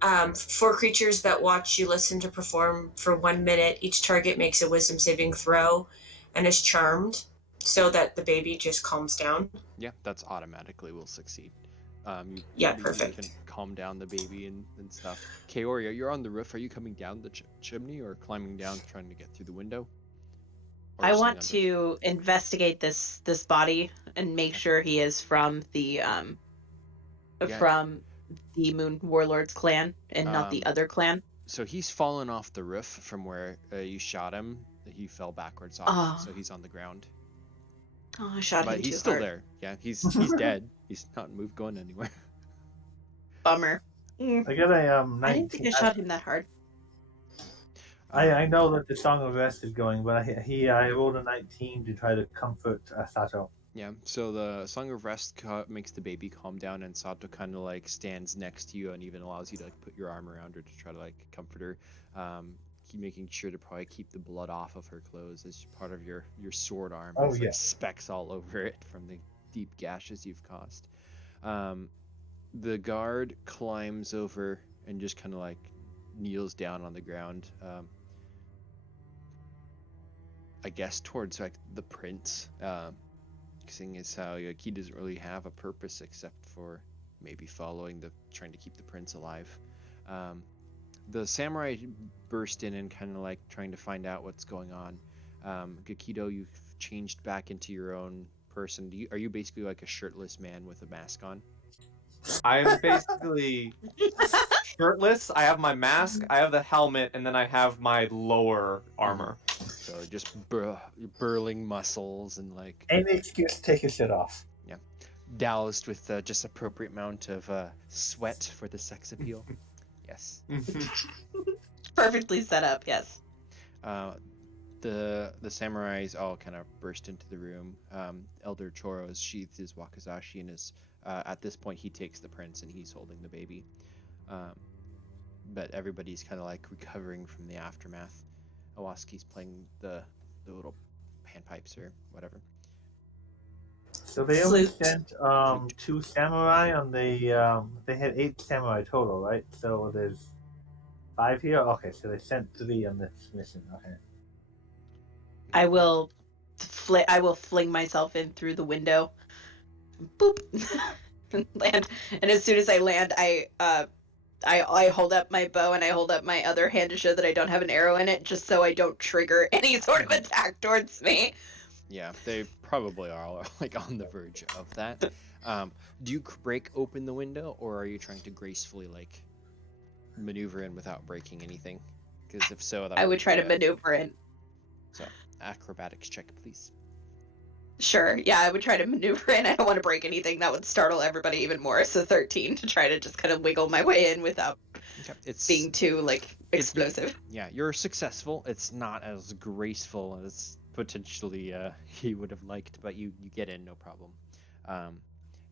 For creatures that watch you listen to perform for 1 minute, each target makes a wisdom saving throw and is charmed so that the baby just calms down. yeah, that's automatically will succeed. Yeah, You perfect. can calm down the baby and stuff. Kaori, you're on the roof. Are you coming down the chimney or climbing down, trying to get through the window? Or I staying want under? to investigate this body and make sure he is from the Moon Warlord's clan and not the other clan. So he's fallen off the roof from where you shot him. He fell backwards off, Oh. so he's on the ground. Oh, I shot But him he's too still hard. there. Yeah, he's dead. He's not going anywhere. Bummer. I got a 19. I didn't think I shot him that hard. I know that the Song of Rest is going, but I rolled a 19 to try to comfort Sato. Yeah, so the Song of Rest makes the baby calm down, and Sato kind of like stands next to you and even allows you to like put your arm around her to try to like comfort her. Keep making sure to probably keep the blood off of her clothes as part of your sword arm. Oh, There's yeah. like specks all over it from the deep gashes you've caused. The guard climbs over and just kind of like kneels down on the ground. I guess towards like the prince. Seeing as how he doesn't really have a purpose except for maybe trying to keep the prince alive. The samurai burst in and kind of like trying to find out what's going on. Gekido, you've changed back into your own person. Are you basically like a shirtless man with a mask on? I am basically shirtless. I have my mask, I have the helmet, and then I have my lower armor. So just burling muscles and like Any excuse to take your shit off. doused with just appropriate amount of sweat for the sex appeal. Yes. Perfectly set up, yes. The samurais all kind of burst into the room. Elder Choro has sheathed his wakizashi and is at this point he takes the prince and he's holding the baby. But everybody's kind of like recovering from the aftermath. Iwaski's playing the little panpipes or whatever. So they only Flute. sent 2 samurai on the they had 8 samurai total, right? So there's 5 here. Okay, so they sent 3 on this mission. Okay. I will fling myself in through the window. Boop. And land. And as soon as I land, I hold up my bow and I hold up my other hand to show that I don't have an arrow in it, just so I don't trigger any sort of attack towards me. Yeah, they probably are all like on the verge of that. Do you break open the window, or are you trying to gracefully like maneuver in without breaking anything? Because if so, I would try to maneuver in. So acrobatics check, please. Sure, yeah, I would try to maneuver in. I don't want to break anything. That would startle everybody even more. So 13 to try to just kind of wiggle my way in without being too like explosive. Yeah, you're successful. It's not as graceful as potentially he would have liked, but you get in no problem.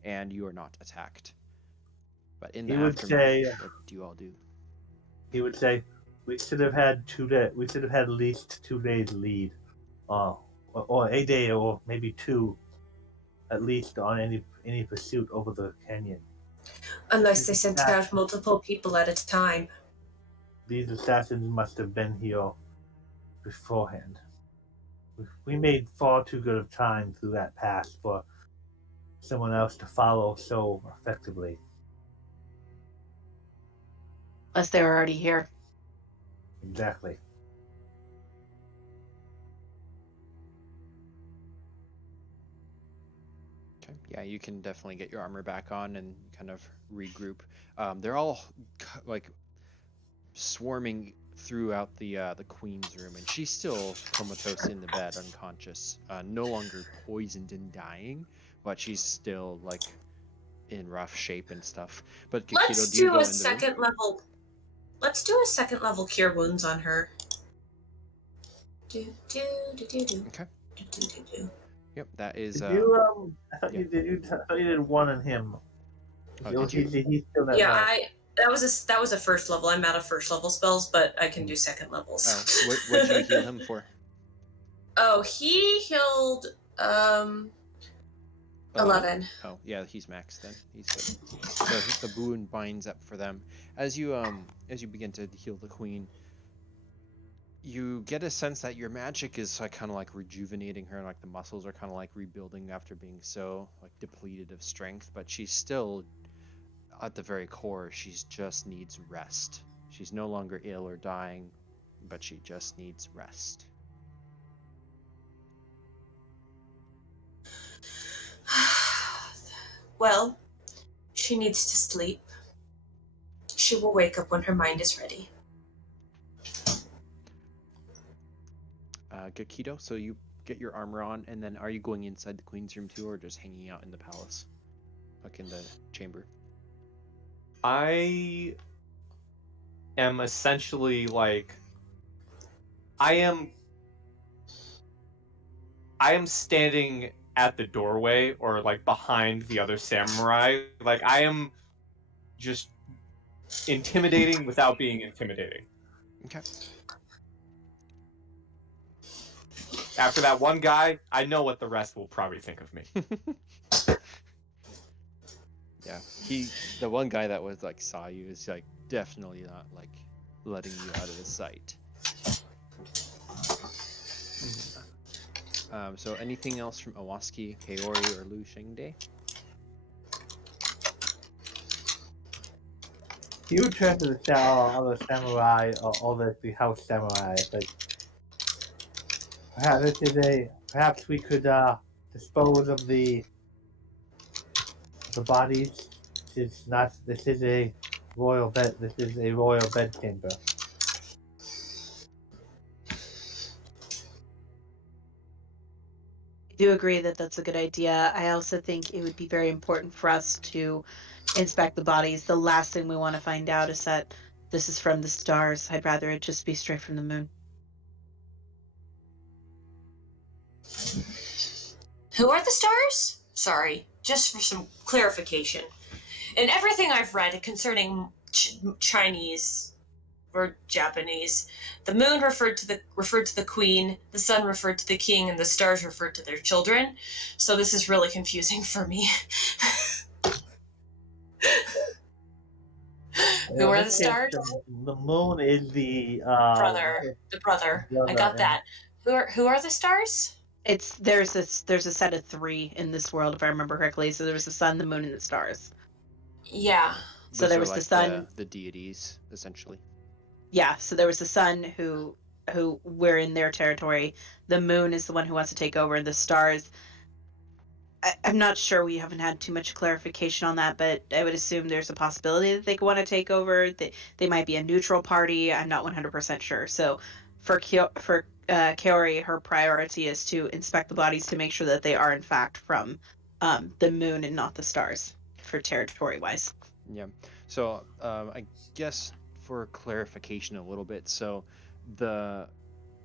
And you are not attacked. But in the aftermath, what do you all do? He would say, we should have had 2 days. We should have had at least 2 days lead, or a day, or maybe 2, at least on any pursuit over the canyon. Unless they sent out multiple people at a time. These assassins must have been here beforehand. We made far too good of time through that path for someone else to follow so effectively. Unless they were already here. Exactly. Okay. Yeah, you can definitely get your armor back on and kind of regroup. They're all like swarming throughout the queen's room, and she's still comatose in the bed, unconscious, no longer poisoned and dying, but she's still like in rough shape and stuff. But Gekido, Let's do you do go a in the room? second level. Let's do a second level cure wounds on her. Do do do do do. Okay. Do, do, do, do. Yep, that is. Did you I thought yeah. I thought you did one on him. Oh, did you? He's still that Yeah, low. that was a first level. I'm out of first level spells, but I can do second levels. Oh, what did you heal him for? Oh, he healed 11. Oh, yeah, he's max then. He's good. So the wound binds up for them. As you begin to heal the queen, you get a sense that your magic is like kind of like rejuvenating her, like the muscles are kind of like rebuilding after being so like depleted of strength, but she's still at the very core, she just needs rest. She's no longer ill or dying, but she just needs rest. Well, she needs to sleep. She will wake up when her mind is ready. Gekido, so you get your armor on, and then are you going inside the queen's room too, or just hanging out in the palace, like in the chamber? I am essentially like I am standing at the doorway or like behind the other samurai. Like I am just intimidating without being intimidating. Okay. After that one guy, I know what the rest will probably think of me. Yeah, the one guy that was like saw you is like definitely not like letting you out of his sight. So anything else from Iwaski, Kaori, or Liu Shang Day? You return to the all the samurai, or all the house samurai. Like perhaps we could dispose of the bodies. This is a royal bed. This is a royal bedchamber. I do agree that that's a good idea. I also think it would be very important for us to inspect the bodies. The last thing we want to find out is that this is from the stars. I'd rather it just be straight from the moon. Who are the stars? Sorry, just for some clarification. In everything I've read concerning Chinese or Japanese, the moon referred to the queen, the sun referred to the king, and the stars referred to their children. So this is really confusing for me. Who are the stars? The moon is the Brother. The brother. I got that. Who are the stars? There's a set of 3 in this world, if I remember correctly. So there was the sun, the moon, and the stars. Yeah. So Those there are was like the sun. the deities, essentially. Yeah. So there was the sun who we're in their territory. The moon is the one who wants to take over, and the stars. I'm not sure. We haven't had too much clarification on that, but I would assume there's a possibility that they could want to take over. They might be a neutral party. I'm not 100% sure. So for Kaori, her priority is to inspect the bodies to make sure that they are in fact from the moon and not the stars for territory wise. Yeah. So I guess for clarification a little bit, so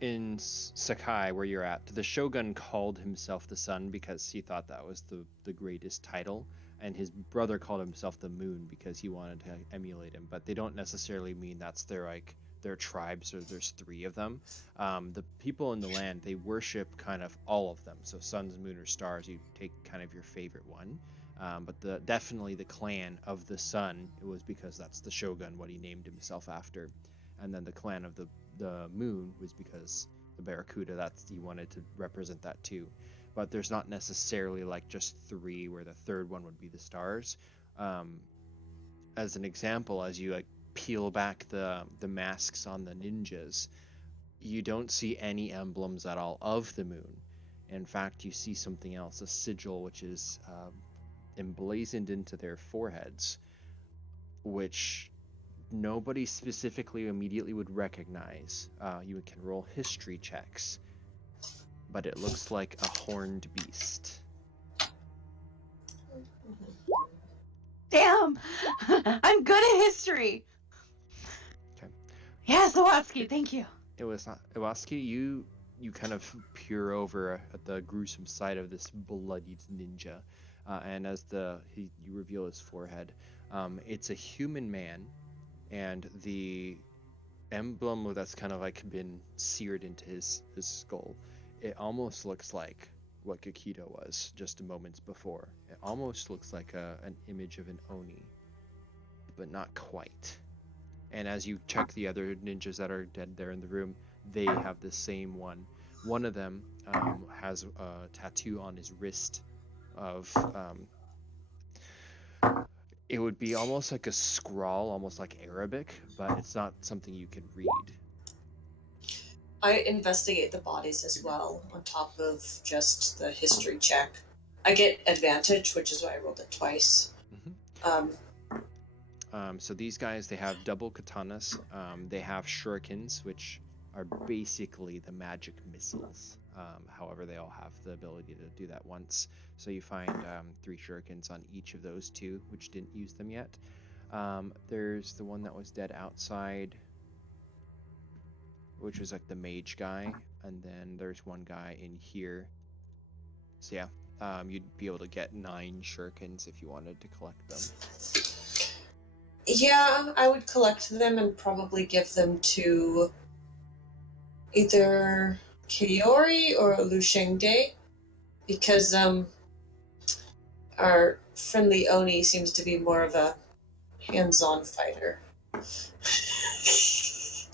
in Sekai, where you're at, the Shogun called himself the Sun because he thought that was the greatest title, and his brother called himself the Moon because he wanted to emulate him. But they don't necessarily mean that's their tribes, or there's 3 of them. The people in the land, they worship kind of all of them. So suns, moon, or stars, you take kind of your favorite one. But definitely the clan of the Sun, it was because that's the Shogun, what he named himself after. And then the clan of the moon was because the Barracuda. That's you wanted to represent that too, but there's not necessarily like just 3 where the third one would be the stars. As an example, as you like peel back the masks on the ninjas, you don't see any emblems at all of the moon. In fact, you see something else, a sigil, which is emblazoned into their foreheads, which nobody specifically immediately would recognize. You can roll history checks, but it looks like a horned beast. Damn! I'm good at history! Okay. Yes, Iwaski, thank you. It was not Iwaski. You kind of peer over at the gruesome sight of this bloodied ninja, and as you reveal his forehead, it's a human man, and the emblem that's kind of like been seared into his skull. It almost looks like what Gekido was just moments before. It almost looks like an image of an Oni, but not quite. And as you check the other ninjas that are dead there in the room, they have the same one. One of them has a tattoo on his wrist of it would be almost like a scrawl, almost like Arabic, but it's not something you can read. I investigate the bodies as well, on top of just the history check. I get advantage, which is why I rolled it twice. So these guys, they have double katanas. They have shurikens, which are basically the magic missiles. However, they all have the ability to do that once. So you find 3 shurikens on each of those 2, which didn't use them yet. There's the one that was dead outside, which was like the mage guy, and then there's one guy in here. So yeah, you'd be able to get 9 shurikens if you wanted to collect them. Yeah, I would collect them and probably give them to either Kaori or Liu Shang, because our friendly Oni seems to be more of a hands-on fighter.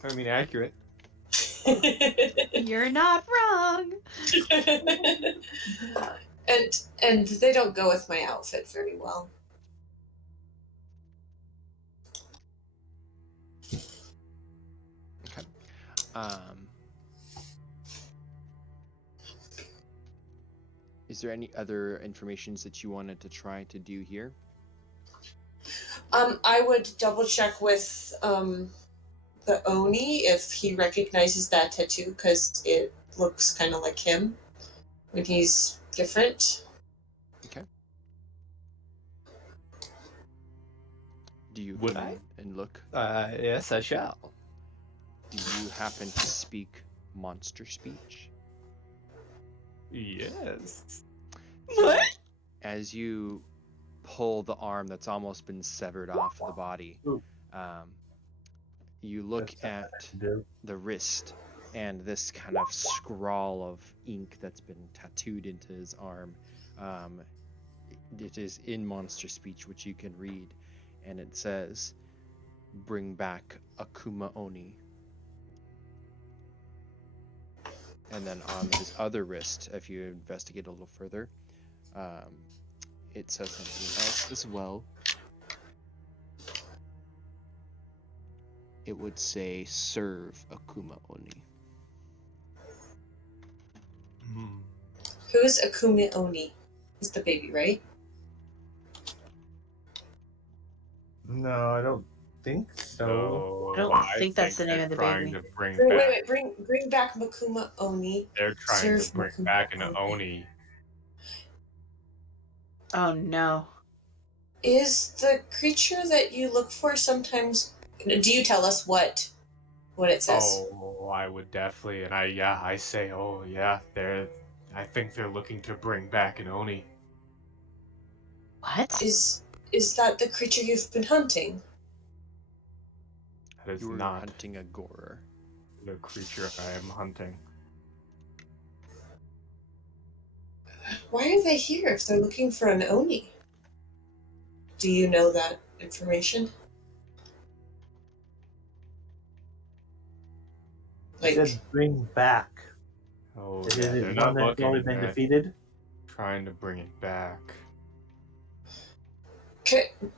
I mean, accurate. You're not wrong. and they don't go with my outfit very well. Okay. Is there any other informations that you wanted to try to do here? I would double check with the Oni if he recognizes that tattoo, because it looks kind of like him when he's different. Okay. Do you Would come I? in and look? Yes, I shall. Do you happen to speak monster speech? Yes. What? As you pull the arm that's almost been severed off the body, you look at the wrist and this kind of scrawl of ink that's been tattooed into his arm. It is in monster speech, which you can read, and it says, "Bring back Akuma Oni." And then on his other wrist, if you investigate a little further, it says something else as well. It would say, "Serve Akuma Oni." Who's Akuma Oni? He's the baby, right? No, I don't think so. So I don't think that's the name they're of the trying baby. to bring Wait, back. bring back Makuma Oni. They're trying Serve to bring Makuma back an Oni. Oni. Oh no. Is the creature that you look for sometimes? Do you tell us what it says? Oh, I would definitely, and I say, oh yeah, I think they're looking to bring back an Oni. What? Is that the creature you've been hunting? That is You were not hunting a Gorer. the creature I am hunting. Why are they here if they're looking for an Oni? Do you know that information? It said bring back Oh, Is yeah, it they're one not that's looking already been at defeated? trying to bring it back.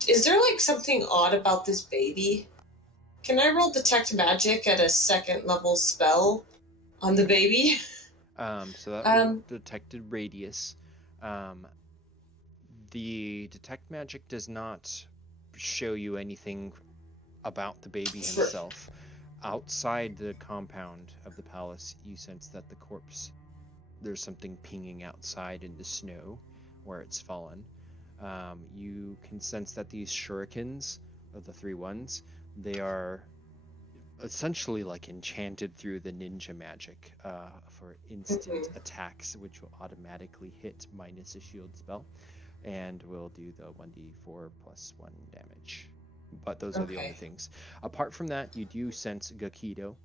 Is there like something odd about this baby? Can I roll detect magic at a second level spell on the baby? So that Um, detected radius. Um, the detect magic does not show you anything about the baby For- himself. Outside the compound of the palace, you sense that the corpse, there's something pinging outside in the snow where it's fallen. You can sense that these shurikens, of the 3 ones, they are essentially like enchanted through the ninja magic for instant attacks, which will automatically hit minus a shield spell, and will do the 1d4 plus 1 damage. But those are the only Okay. things. Apart from that, you do sense Gekido.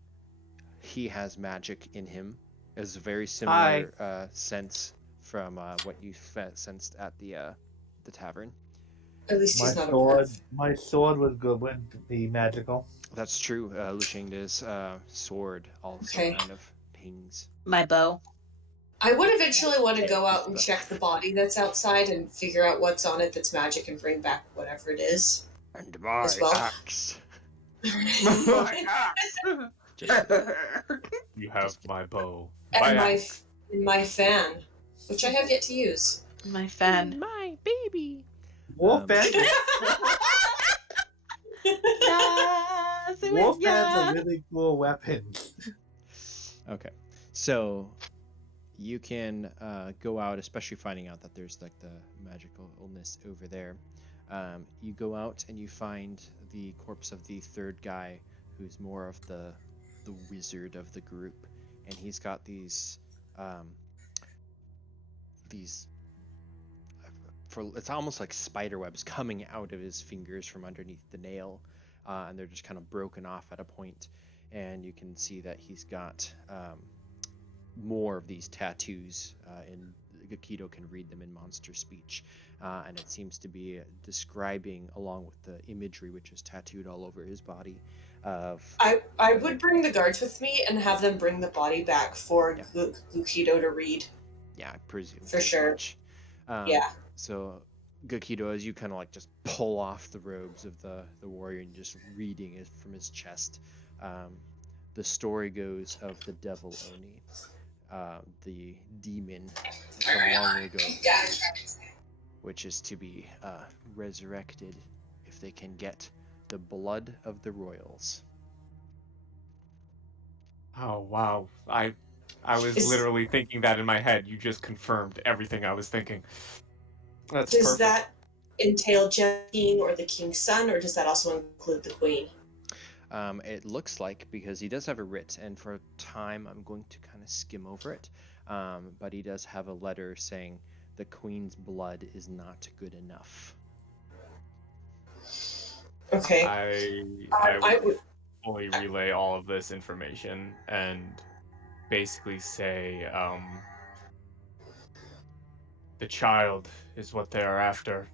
He has magic in him. It's a very similar sense from what you sensed at the tavern. At least My he's not a sword, perv. my sword wouldn't be magical. That's true. Liu Shang's sword also Okay. kind of pings. My bow. I would eventually want to go out and Stuff. check the body that's outside and figure out what's on it that's magic and bring back whatever it is. And my As well. axe. You have my bow. and My my fan, which I have yet to use. My fan. My baby. War Um, fans, war fans are really cool weapons. Okay, so you can go out, especially finding out that there's like the magical illness over there. You go out and you find the corpse of the 3rd guy, who's more of the wizard of the group, and he's got these it's almost like spider webs coming out of his fingers from underneath the nail, and they're just kind of broken off at a point, and you can see that he's got more of these tattoos, and Gekido can read them in monster speech, and it seems to be describing, along with the imagery which is tattooed all over his body, of I would bring the guards with me and have them bring the body back for Yeah. Gekido to read. Yeah, I presume For as sure. much. Yeah. So Gekido, as you kind of like just pull off the robes of the warrior and just reading it from his chest, the story goes of the devil Oni, the demon from long ago, which is to be resurrected if they can get the blood of the royals. Oh wow! I was Is- literally thinking that in my head. You just confirmed everything I was thinking. That's Does perfect. that entail just king or the king's son, or does that also include the queen? It looks like, because he does have a writ, and for a time I'm going to kind of skim over it, but he does have a letter saying the queen's blood is not good enough. Okay. I would fully relay all of this information and basically say, the child is what they are after.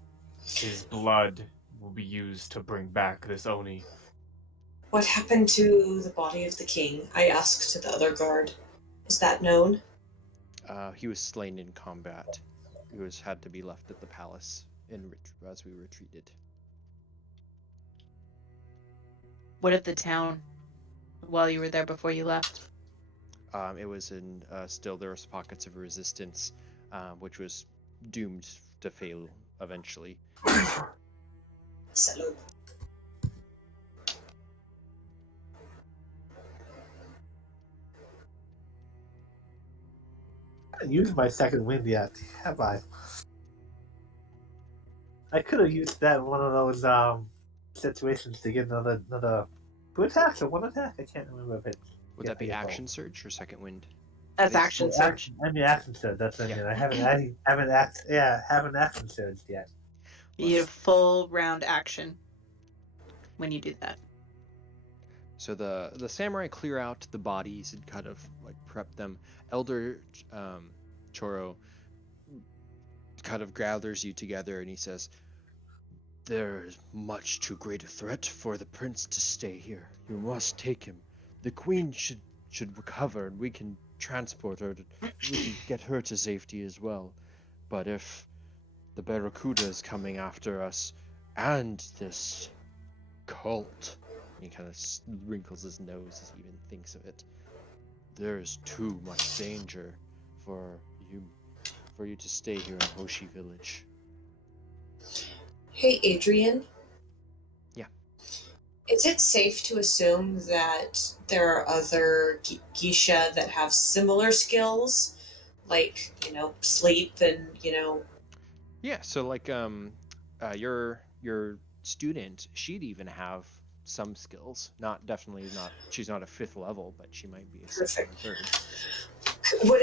His blood will be used to bring back this Oni. What happened to the body of the king? I asked to the other guard. Is that known? He was slain in combat. He had to be left at the palace as we retreated. What of the town while you were there before you left? It was in still there was pockets of resistance, which was doomed to fail eventually. Salute. I haven't used my second wind yet, have I? I could have used that in one of those situations to get another 2 attacks or 1 attack. I can't remember if it. Would that be action surge or second wind? That's action surge. I mean action surge. That's what I mean. I haven't action surged yet. You get a full round action when you do that. So the samurai clear out the bodies and kind of like prep them. Elder Choro kind of gathers you together and he says, "There is much too great a threat for the prince to stay here. You must take him. The queen should recover and we can transport her, we can get her to safety as well. But if the Barracuda is coming after us, and this cult, he kind of wrinkles his nose as he even thinks of it. There's too much danger for you to stay here in Hoshi Village. Hey, Adrian. Yeah. Is it safe to assume that there are other geisha that have similar skills, like sleep and Yeah. So like your student, she'd even have some skills. Definitely not. She's not a 5th level, but she might be a 2nd or 3rd. Would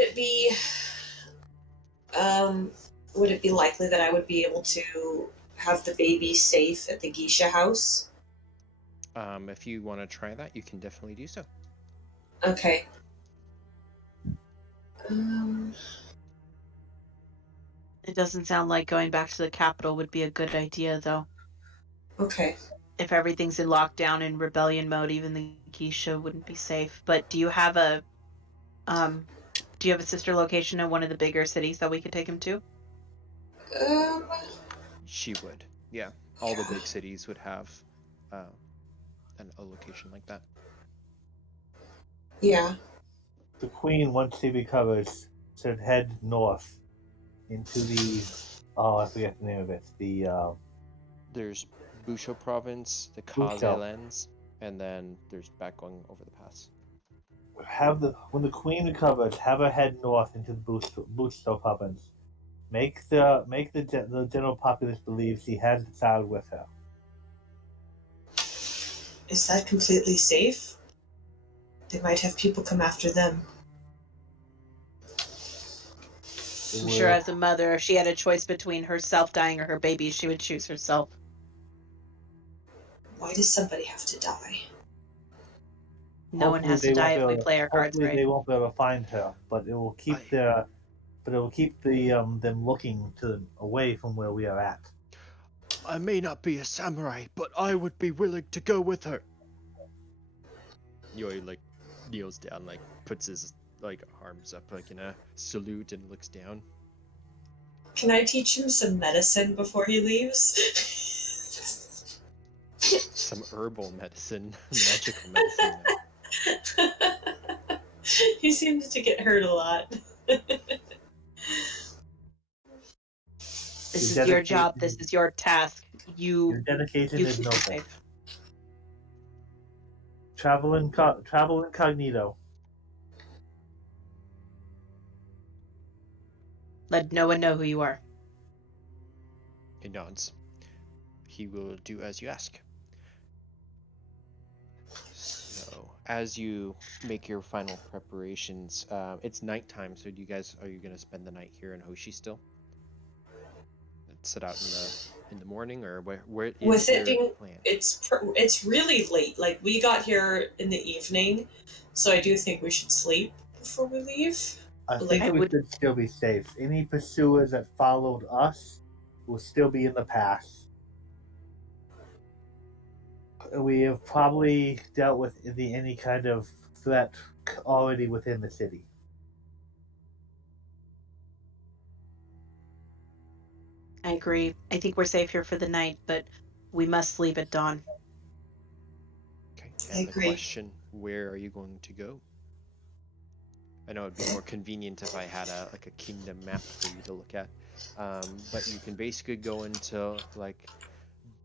it be likely that I would be able to have the baby safe at the geisha house? If you want to try that, you can definitely do so. Okay. It doesn't sound like going back to the capital would be a good idea, though. Okay. If everything's in lockdown and rebellion mode, even the geisha wouldn't be safe. But do you have a sister location in one of the bigger cities that we could take him to? She would. Yeah. All the big cities would have a location like that. Yeah. The queen, once she recovers, should head north into the. Oh, I forget the name of it. There's Busho Province, the Busho. Kaze lands, and then there's back going over the pass. When the queen recovers, have her head north into the Busho Province. Make the general populace believe she has the child with her. Is that completely safe? They might have people come after them. I'm sure as a mother, if she had a choice between herself dying or her baby, she would choose herself. Why does somebody have to die? No one has to die if we play our cards right. They won't be able to find her, but it will keep them looking away from where we are at. I may not be a samurai, but I would be willing to go with her. Yoi kneels down, puts his arms up in a salute and looks down. Can I teach him some medicine before he leaves? Some herbal medicine, magical medicine. He seems to get hurt a lot. This is your job. This is your task. Your dedication is noble. Safe. Travel incognito. Let no one know who you are. He nods. He will do as you ask. So, as you make your final preparations, it's nighttime. So, are you going to spend the night here in Hoshi still? Set out in the morning, or where is with it being plan? It's really late. We got here in the evening, so I do think we should sleep before we leave. I think we should still be safe. Any pursuers that followed us will still be in the pass. We have probably dealt with any kind of threat already within the city. I agree. I think we're safe here for the night, but we must sleep at dawn. Okay. I agree. The question: where are you going to go? I know it'd be more convenient if I had a kingdom map for you to look at, but you can basically go into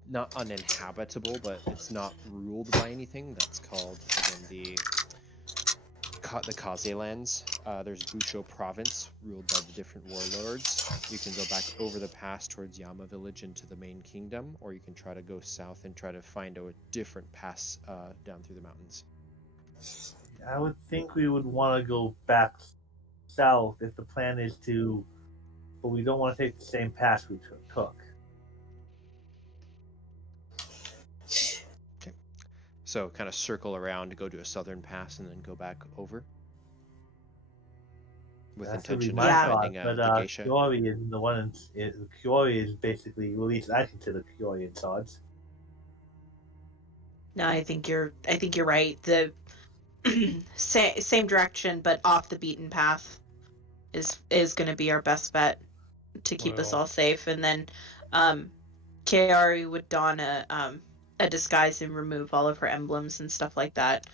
not uninhabitable, but it's not ruled by anything. That's called again the Kaze lands. There's Busho Province, ruled by the different warlords. You can go back over the pass towards Yama Village into the main kingdom, or you can try to go south and try to find a different pass down through the mountains. I would think we would want to go back south if the plan is to, but we don't want to take the same pass we took. So kind of circle around to go to a southern pass and then go back over. With intention of finding the geisha. Kaori is the one. Kaori is basically, at least I consider Kaori in charge. No, I think you're right. same direction, but off the beaten path is going to be our best bet to keep us Well. all safe. And then Kaori would don a disguise and remove all of her emblems and stuff like that,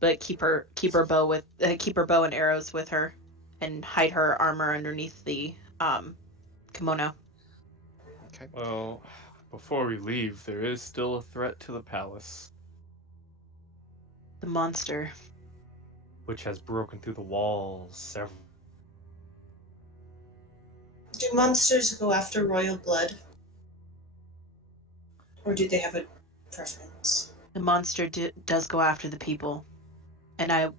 but keep her bow and arrows with her, and hide her armor underneath the kimono. Okay. Well, before we leave, there is still a threat to the palace, The monster. which has broken through the walls several. Do monsters go after royal blood? Or do they have a preference? The monster does go after the people, and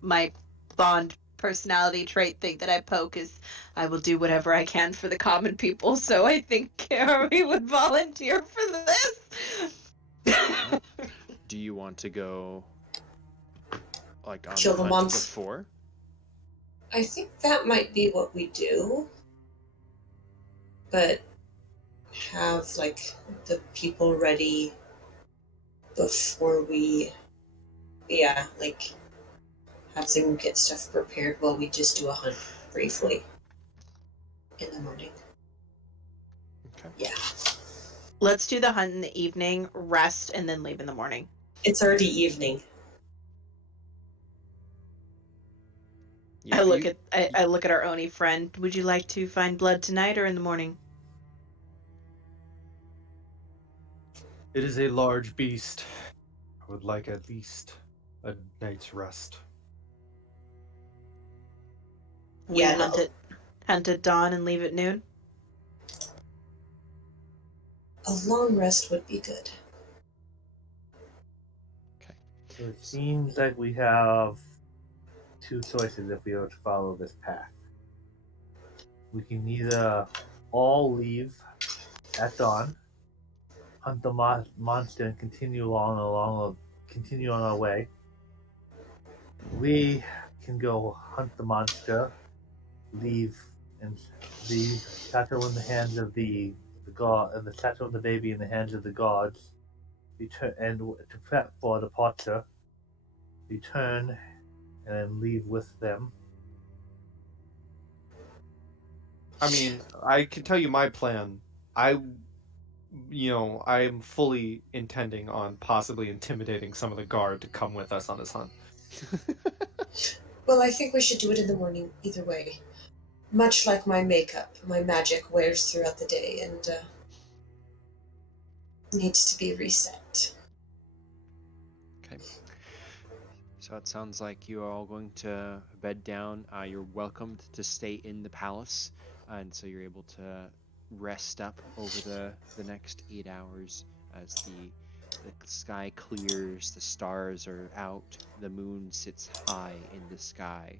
my Bond personality trait thing that I poke is I will do whatever I can for the common people. So I think Kaori would volunteer for this. Do you want to go like on Kill the the hunt monster. before? I think that might be what we do. But have like the people ready before we like have them get stuff prepared while we just do a hunt briefly in the morning. Okay. Yeah. Let's do the hunt in the evening, rest, and then leave in the morning. It's already evening. Yeah, I look at our Oni friend. Would you like to find blood tonight or in the morning? It is a large beast. I would like at least a night's rest. We Yeah, hunt at dawn and leave at noon. a long rest would be good. So it seems like we have two choices if we were to follow this path. We can either all leave at dawn, hunt the monster, and continue on our way. We can go hunt the monster, leave Sato in the hands of the god, and the Sato and the baby in the hands of the gods. Return and to prep for departure. Return and then leave with them. I mean, I can tell you my plan. I'm fully intending on possibly intimidating some of the guard to come with us on this hunt. Well, I think we should do it in the morning either way. Much like my makeup, my magic wears throughout the day and needs to be reset. Okay. So it sounds like you are all going to bed down. You're welcomed to stay in the palace, and so you're able to rest up over the next 8 hours as the sky clears, the stars are out, the moon sits high in the sky.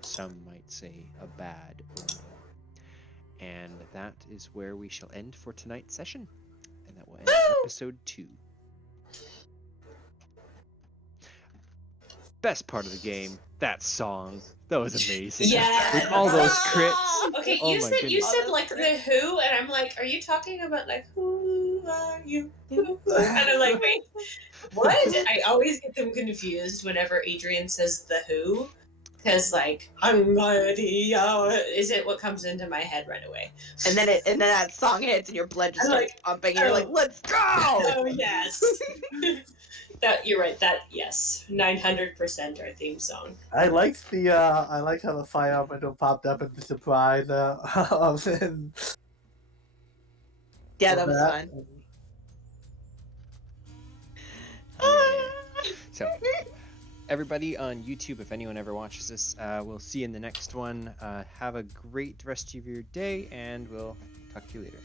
Some might say a bad omen. And that is where we shall end for tonight's session. And that will end episode 2. Best part of the game, that song. That was amazing. Yeah. With all those crits. Okay, Oh you my said goodness. like the Who, and I'm like, are you talking about like who are you? And I'm like, wait, what? I always get them confused whenever Adrian says the Who, because like anxiety isn't what comes into my head right away. And then that song hits and your blood just I'm starts like, pumping and you're like, let's go! Oh yes. That you're right. That yes, 900% our theme song. I liked how the fire window popped up and the surprise and Yeah, that was fun. So, everybody on YouTube, if anyone ever watches this, we'll see you in the next one. Have a great rest of your day, and we'll talk to you later.